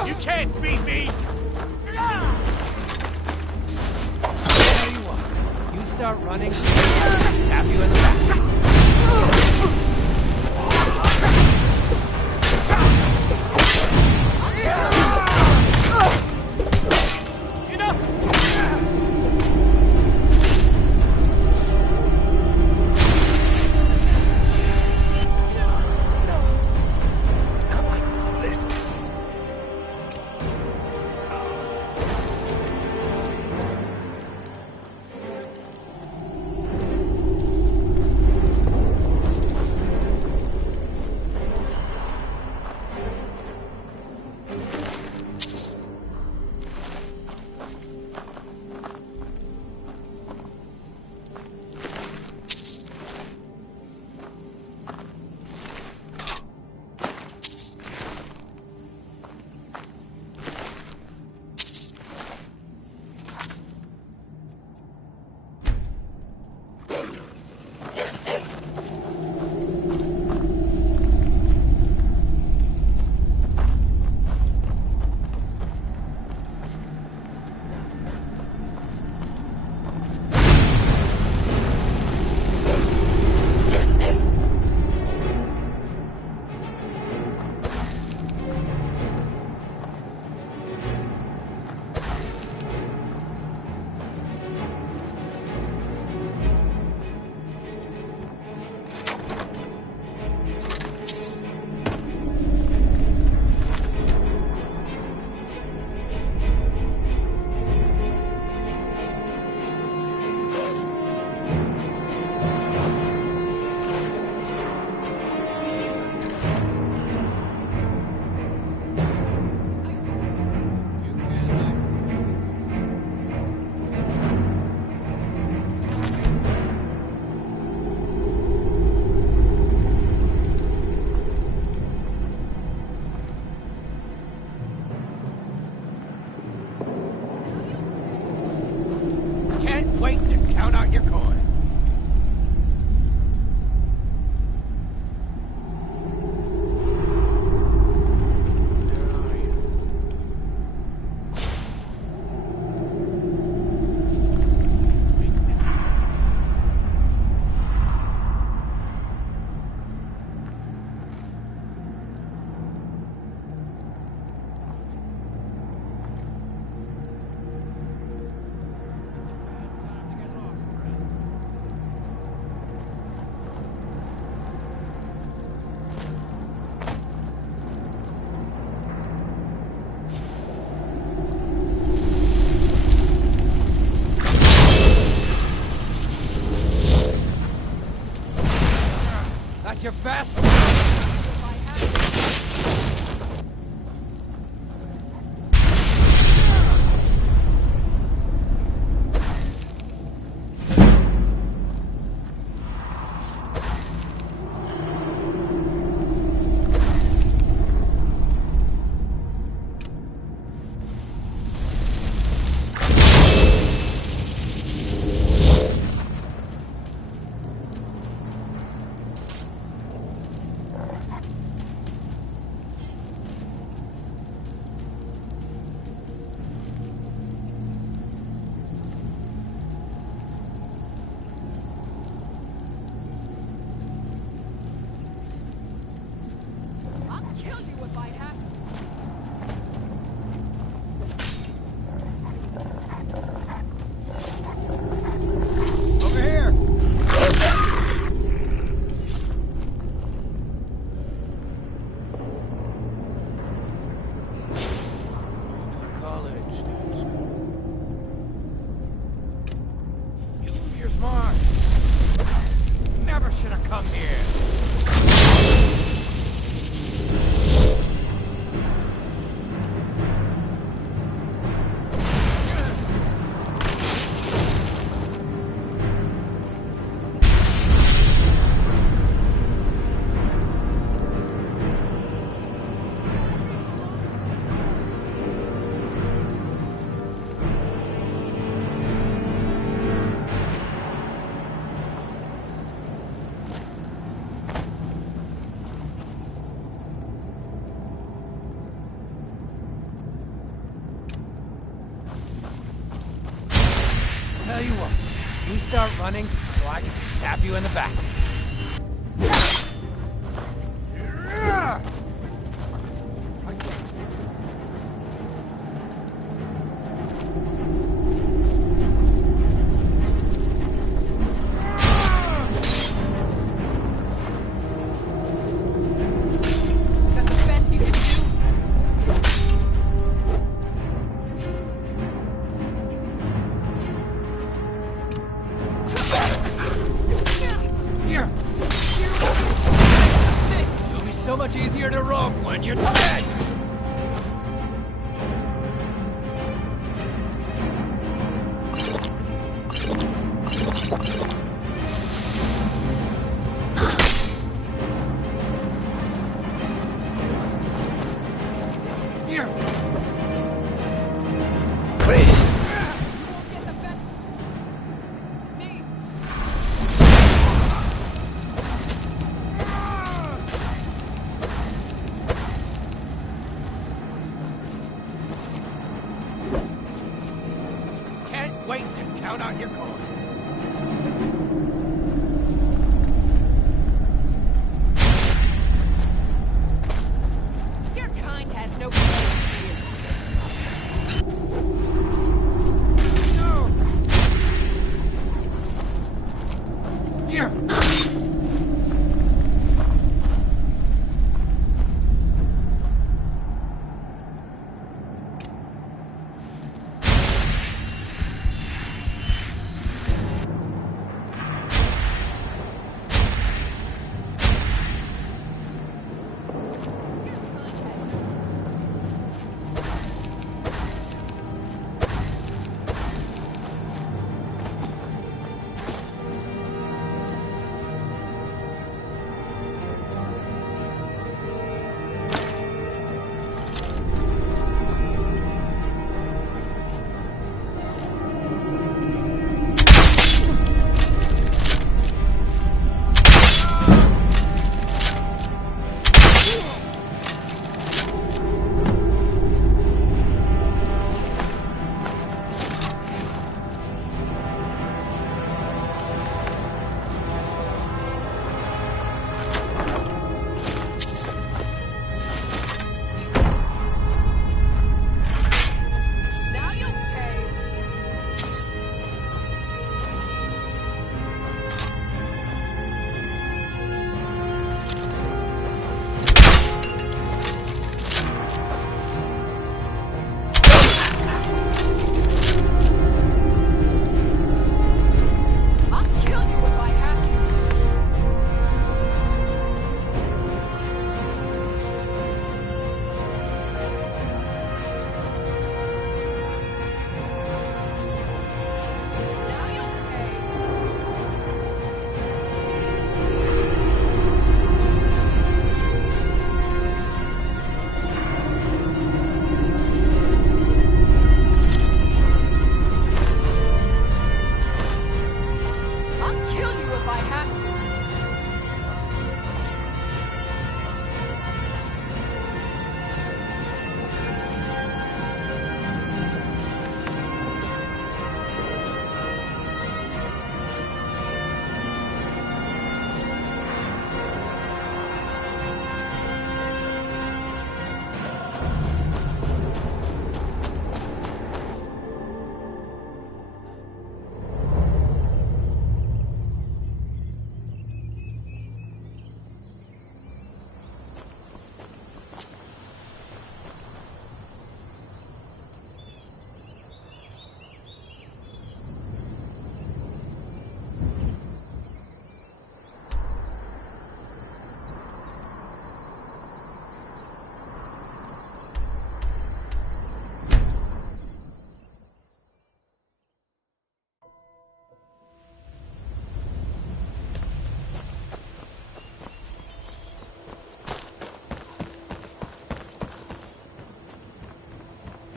You can't beat me! Tell you what, you start running, I'll stab you in the back. Wait to count out your coin. Not your best. Never should have come here. Tell you what, you start running so I can stab you in the back. That's the best you can do? It'll be so much easier to rope when you're dead! Can't wait to count out your coin. Your kind has no place here.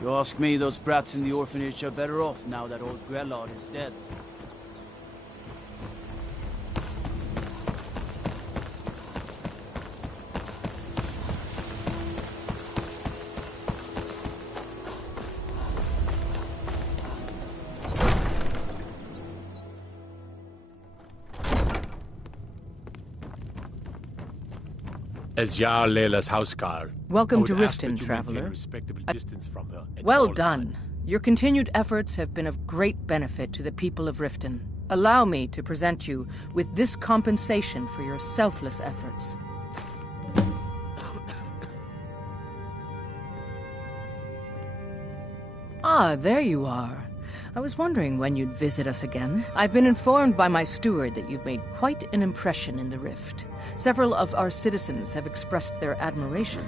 You ask me, those brats in the orphanage are better off now that old Grellard is dead. As Jarl Leila's housecarl. Welcome to Riften, traveler. Well done. Your continued efforts have been of great benefit to the people of Riften. Allow me to present you with this compensation for your selfless efforts. Ah, there you are. I was wondering when you'd visit us again. I've been informed by my steward that you've made quite an impression in the Rift. Several of our citizens have expressed their admiration.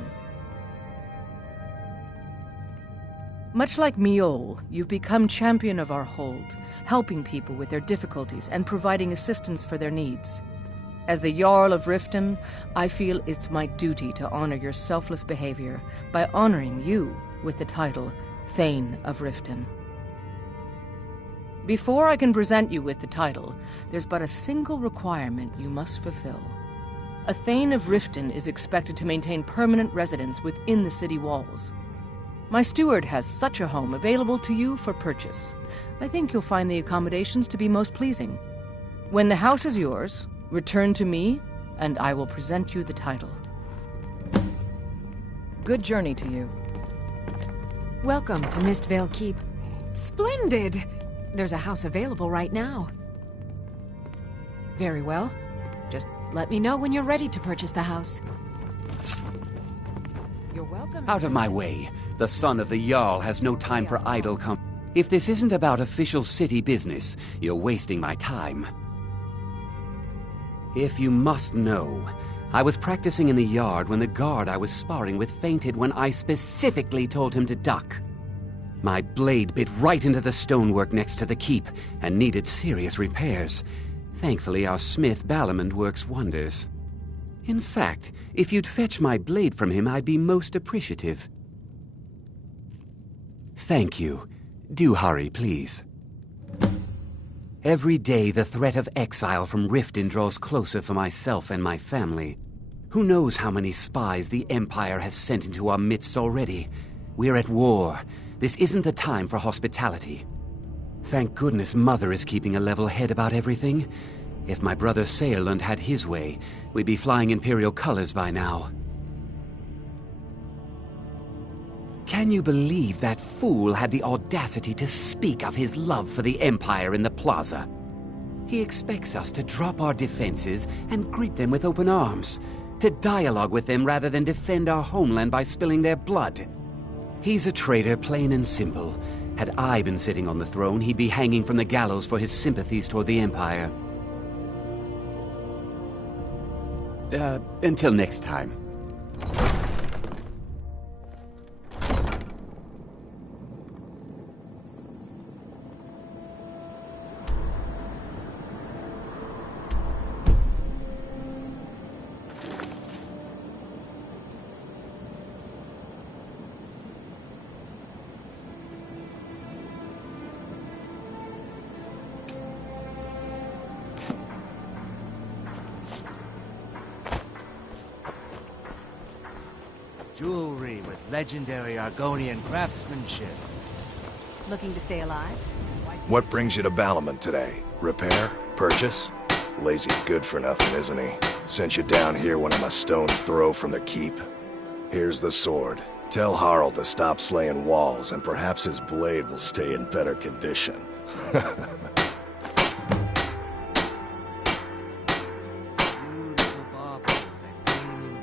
Much like Miol, you've become champion of our hold, helping people with their difficulties and providing assistance for their needs. As the Jarl of Riften, I feel it's my duty to honor your selfless behavior by honoring you with the title Thane of Riften. Before I can present you with the title, there's but a single requirement you must fulfill. A Thane of Riften is expected to maintain permanent residence within the city walls. My steward has such a home available to you for purchase. I think you'll find the accommodations to be most pleasing. When the house is yours, return to me, and I will present you the title. Good journey to you. Welcome to Mistvale Keep. Splendid! There's a house available right now. Very well. Just let me know when you're ready to purchase the house. You're welcome. Out of my way. The son of the Jarl has no time for idle If this isn't about official city business, you're wasting my time. If you must know, I was practicing in the yard when the guard I was sparring with fainted when I specifically told him to duck. My blade bit right into the stonework next to the keep and needed serious repairs. Thankfully, our smith Balamond works wonders. In fact, if you'd fetch my blade from him, I'd be most appreciative. Thank you. Do hurry, please. Every day, the threat of exile from Riften draws closer for myself and my family. Who knows how many spies the Empire has sent into our midst already? We're at war. This isn't the time for hospitality. Thank goodness Mother is keeping a level head about everything. If my brother Saerlund had his way, we'd be flying Imperial colors by now. Can you believe that fool had the audacity to speak of his love for the Empire in the plaza? He expects us to drop our defenses and greet them with open arms, to dialogue with them rather than defend our homeland by spilling their blood. He's a traitor, plain and simple. Had I been sitting on the throne, he'd be hanging from the gallows for his sympathies toward the Empire. Until next time. Jewelry with legendary Argonian craftsmanship. Looking to stay alive? What brings you to Balamond today? Repair? Purchase? Lazy good for nothing, isn't he? Sent you down here when I'm a stone's throw from the keep. Here's the sword. Tell Harald to stop slaying walls, and perhaps his blade will stay in better condition.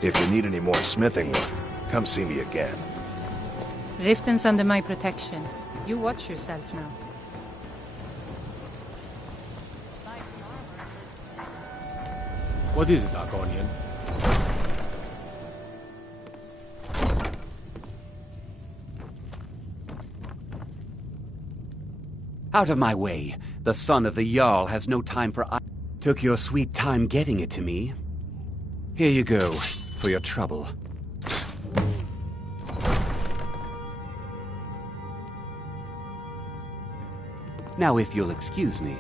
If you need any more smithing work, come see me again. Riften's under my protection. You watch yourself now. What is it, Argonian? Out of my way. The son of the Jarl has no time for Took your sweet time getting it to me. Here you go, for your trouble. Now, if you'll excuse me.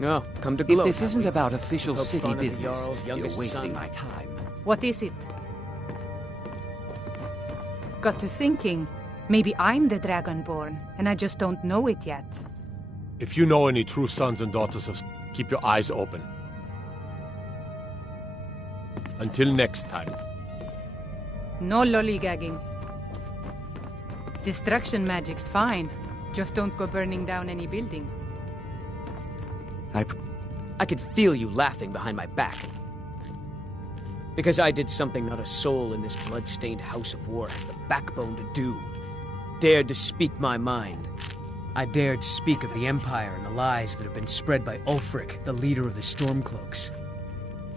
Oh, come to gloat. If this isn't about official Poke city fun at the business, Jarl's you're youngest wasting son. my time. What is it? Got to thinking. Maybe I'm the Dragonborn, and I just don't know it yet. If you know any true sons and daughters of keep your eyes open. Until next time. No lollygagging. Destruction magic's fine. Just don't go burning down any buildings. I could feel you laughing behind my back. Because I did something not a soul in this blood-stained house of war has the backbone to do. Dared to speak my mind. I dared speak of the Empire and the lies that have been spread by Ulfric, the leader of the Stormcloaks.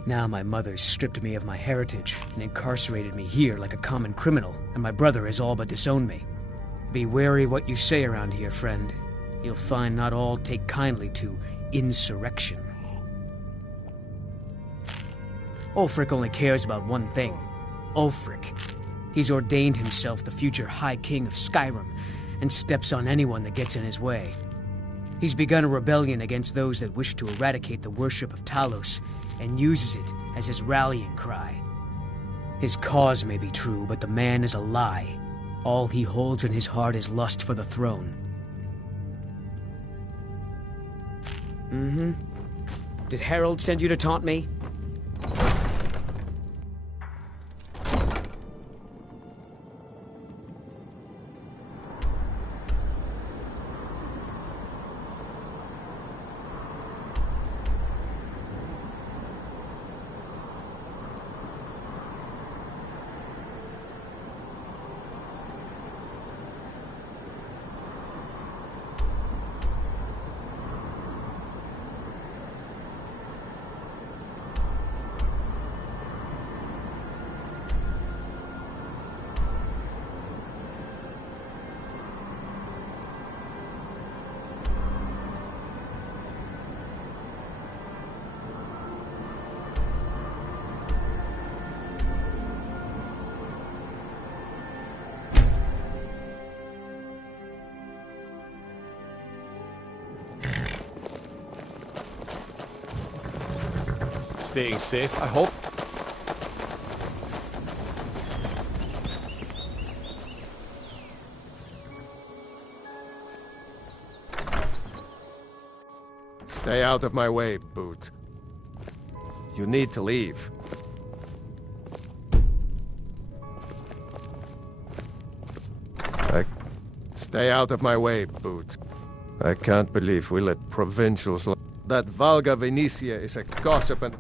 Now my mother's stripped me of my heritage and incarcerated me here like a common criminal, and my brother has all but disowned me. Be wary what you say around here, friend. You'll find not all take kindly to insurrection. Ulfric only cares about one thing. Ulfric. He's ordained himself the future High King of Skyrim, and steps on anyone that gets in his way. He's begun a rebellion against those that wish to eradicate the worship of Talos, and uses it as his rallying cry. His cause may be true, but the man is a lie. All he holds in his heart is lust for the throne. Mm-hmm. Did Harold send you to taunt me? Staying safe, I hope. Stay out of my way, Boot. You need to leave. Stay out of my way, Boot. I can't believe we let provincials like that. Valga Venetia is a gossip and...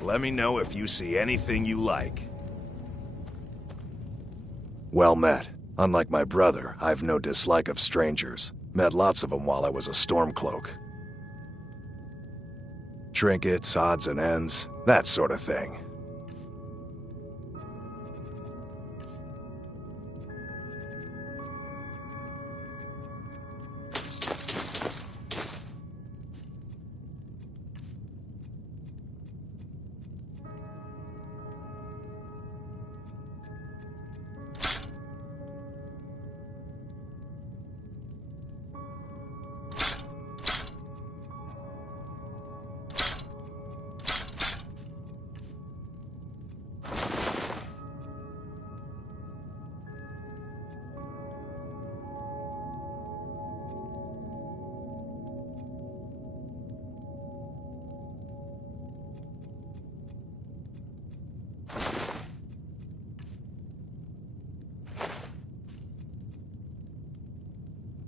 Let me know if you see anything you like. Well met. Unlike my brother, I've no dislike of strangers. Met lots of them while I was a Stormcloak. Trinkets, odds and ends, that sort of thing.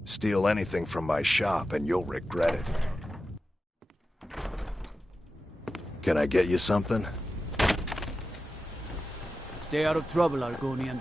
Steal anything from my shop and you'll regret it. Can I get you something? Stay out of trouble, Argonian.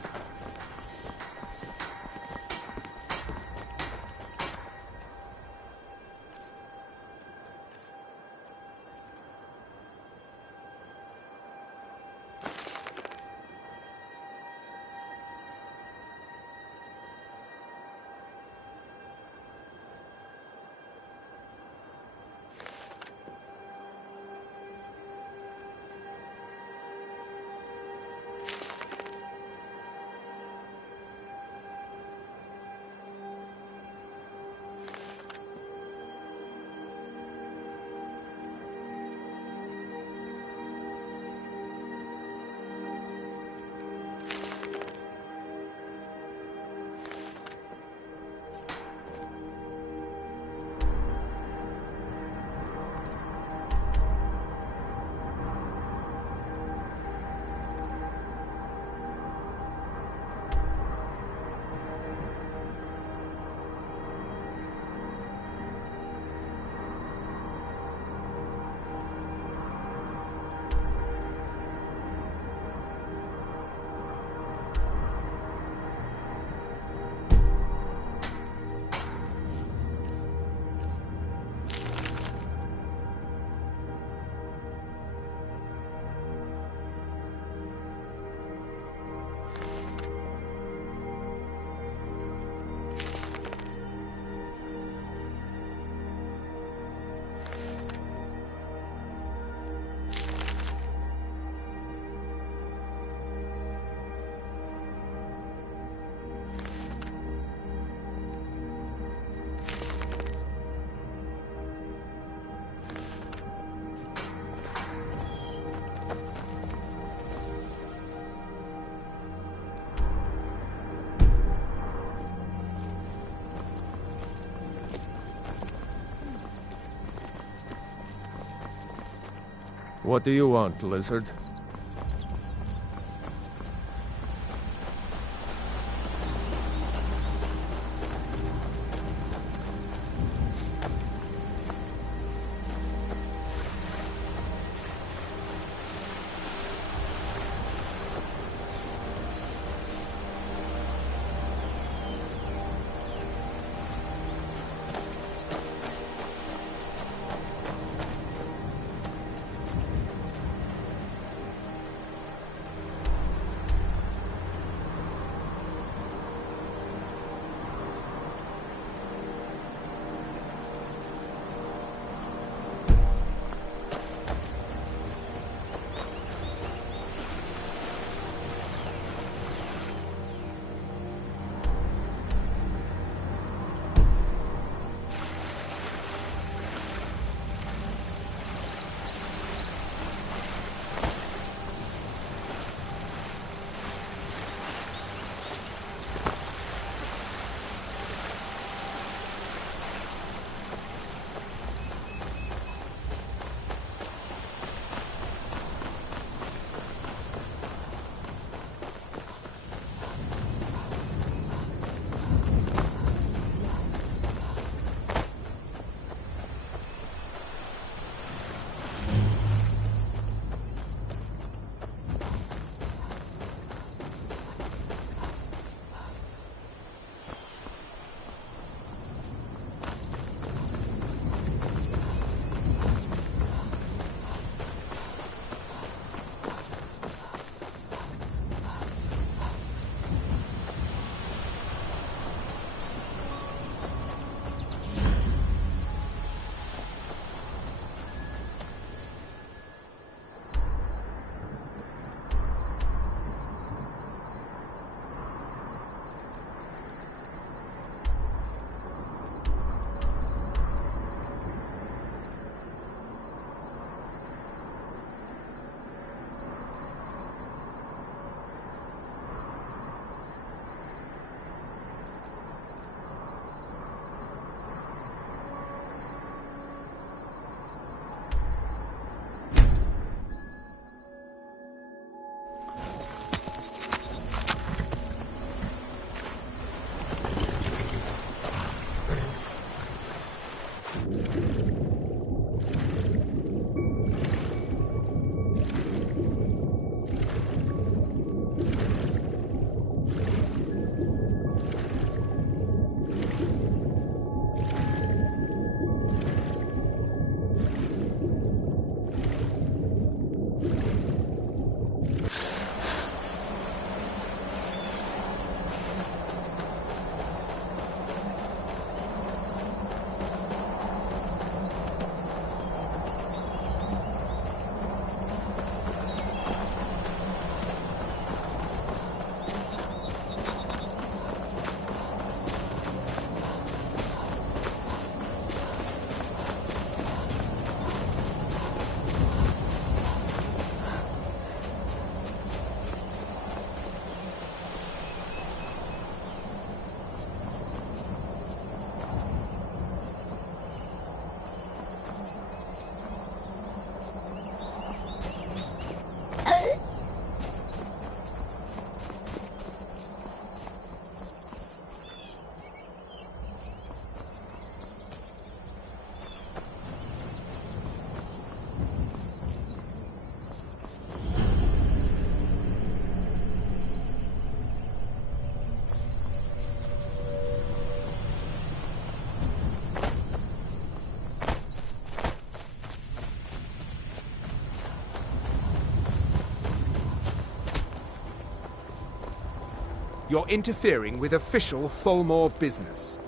What do you want, Lizard? You're interfering with official Tholmor business.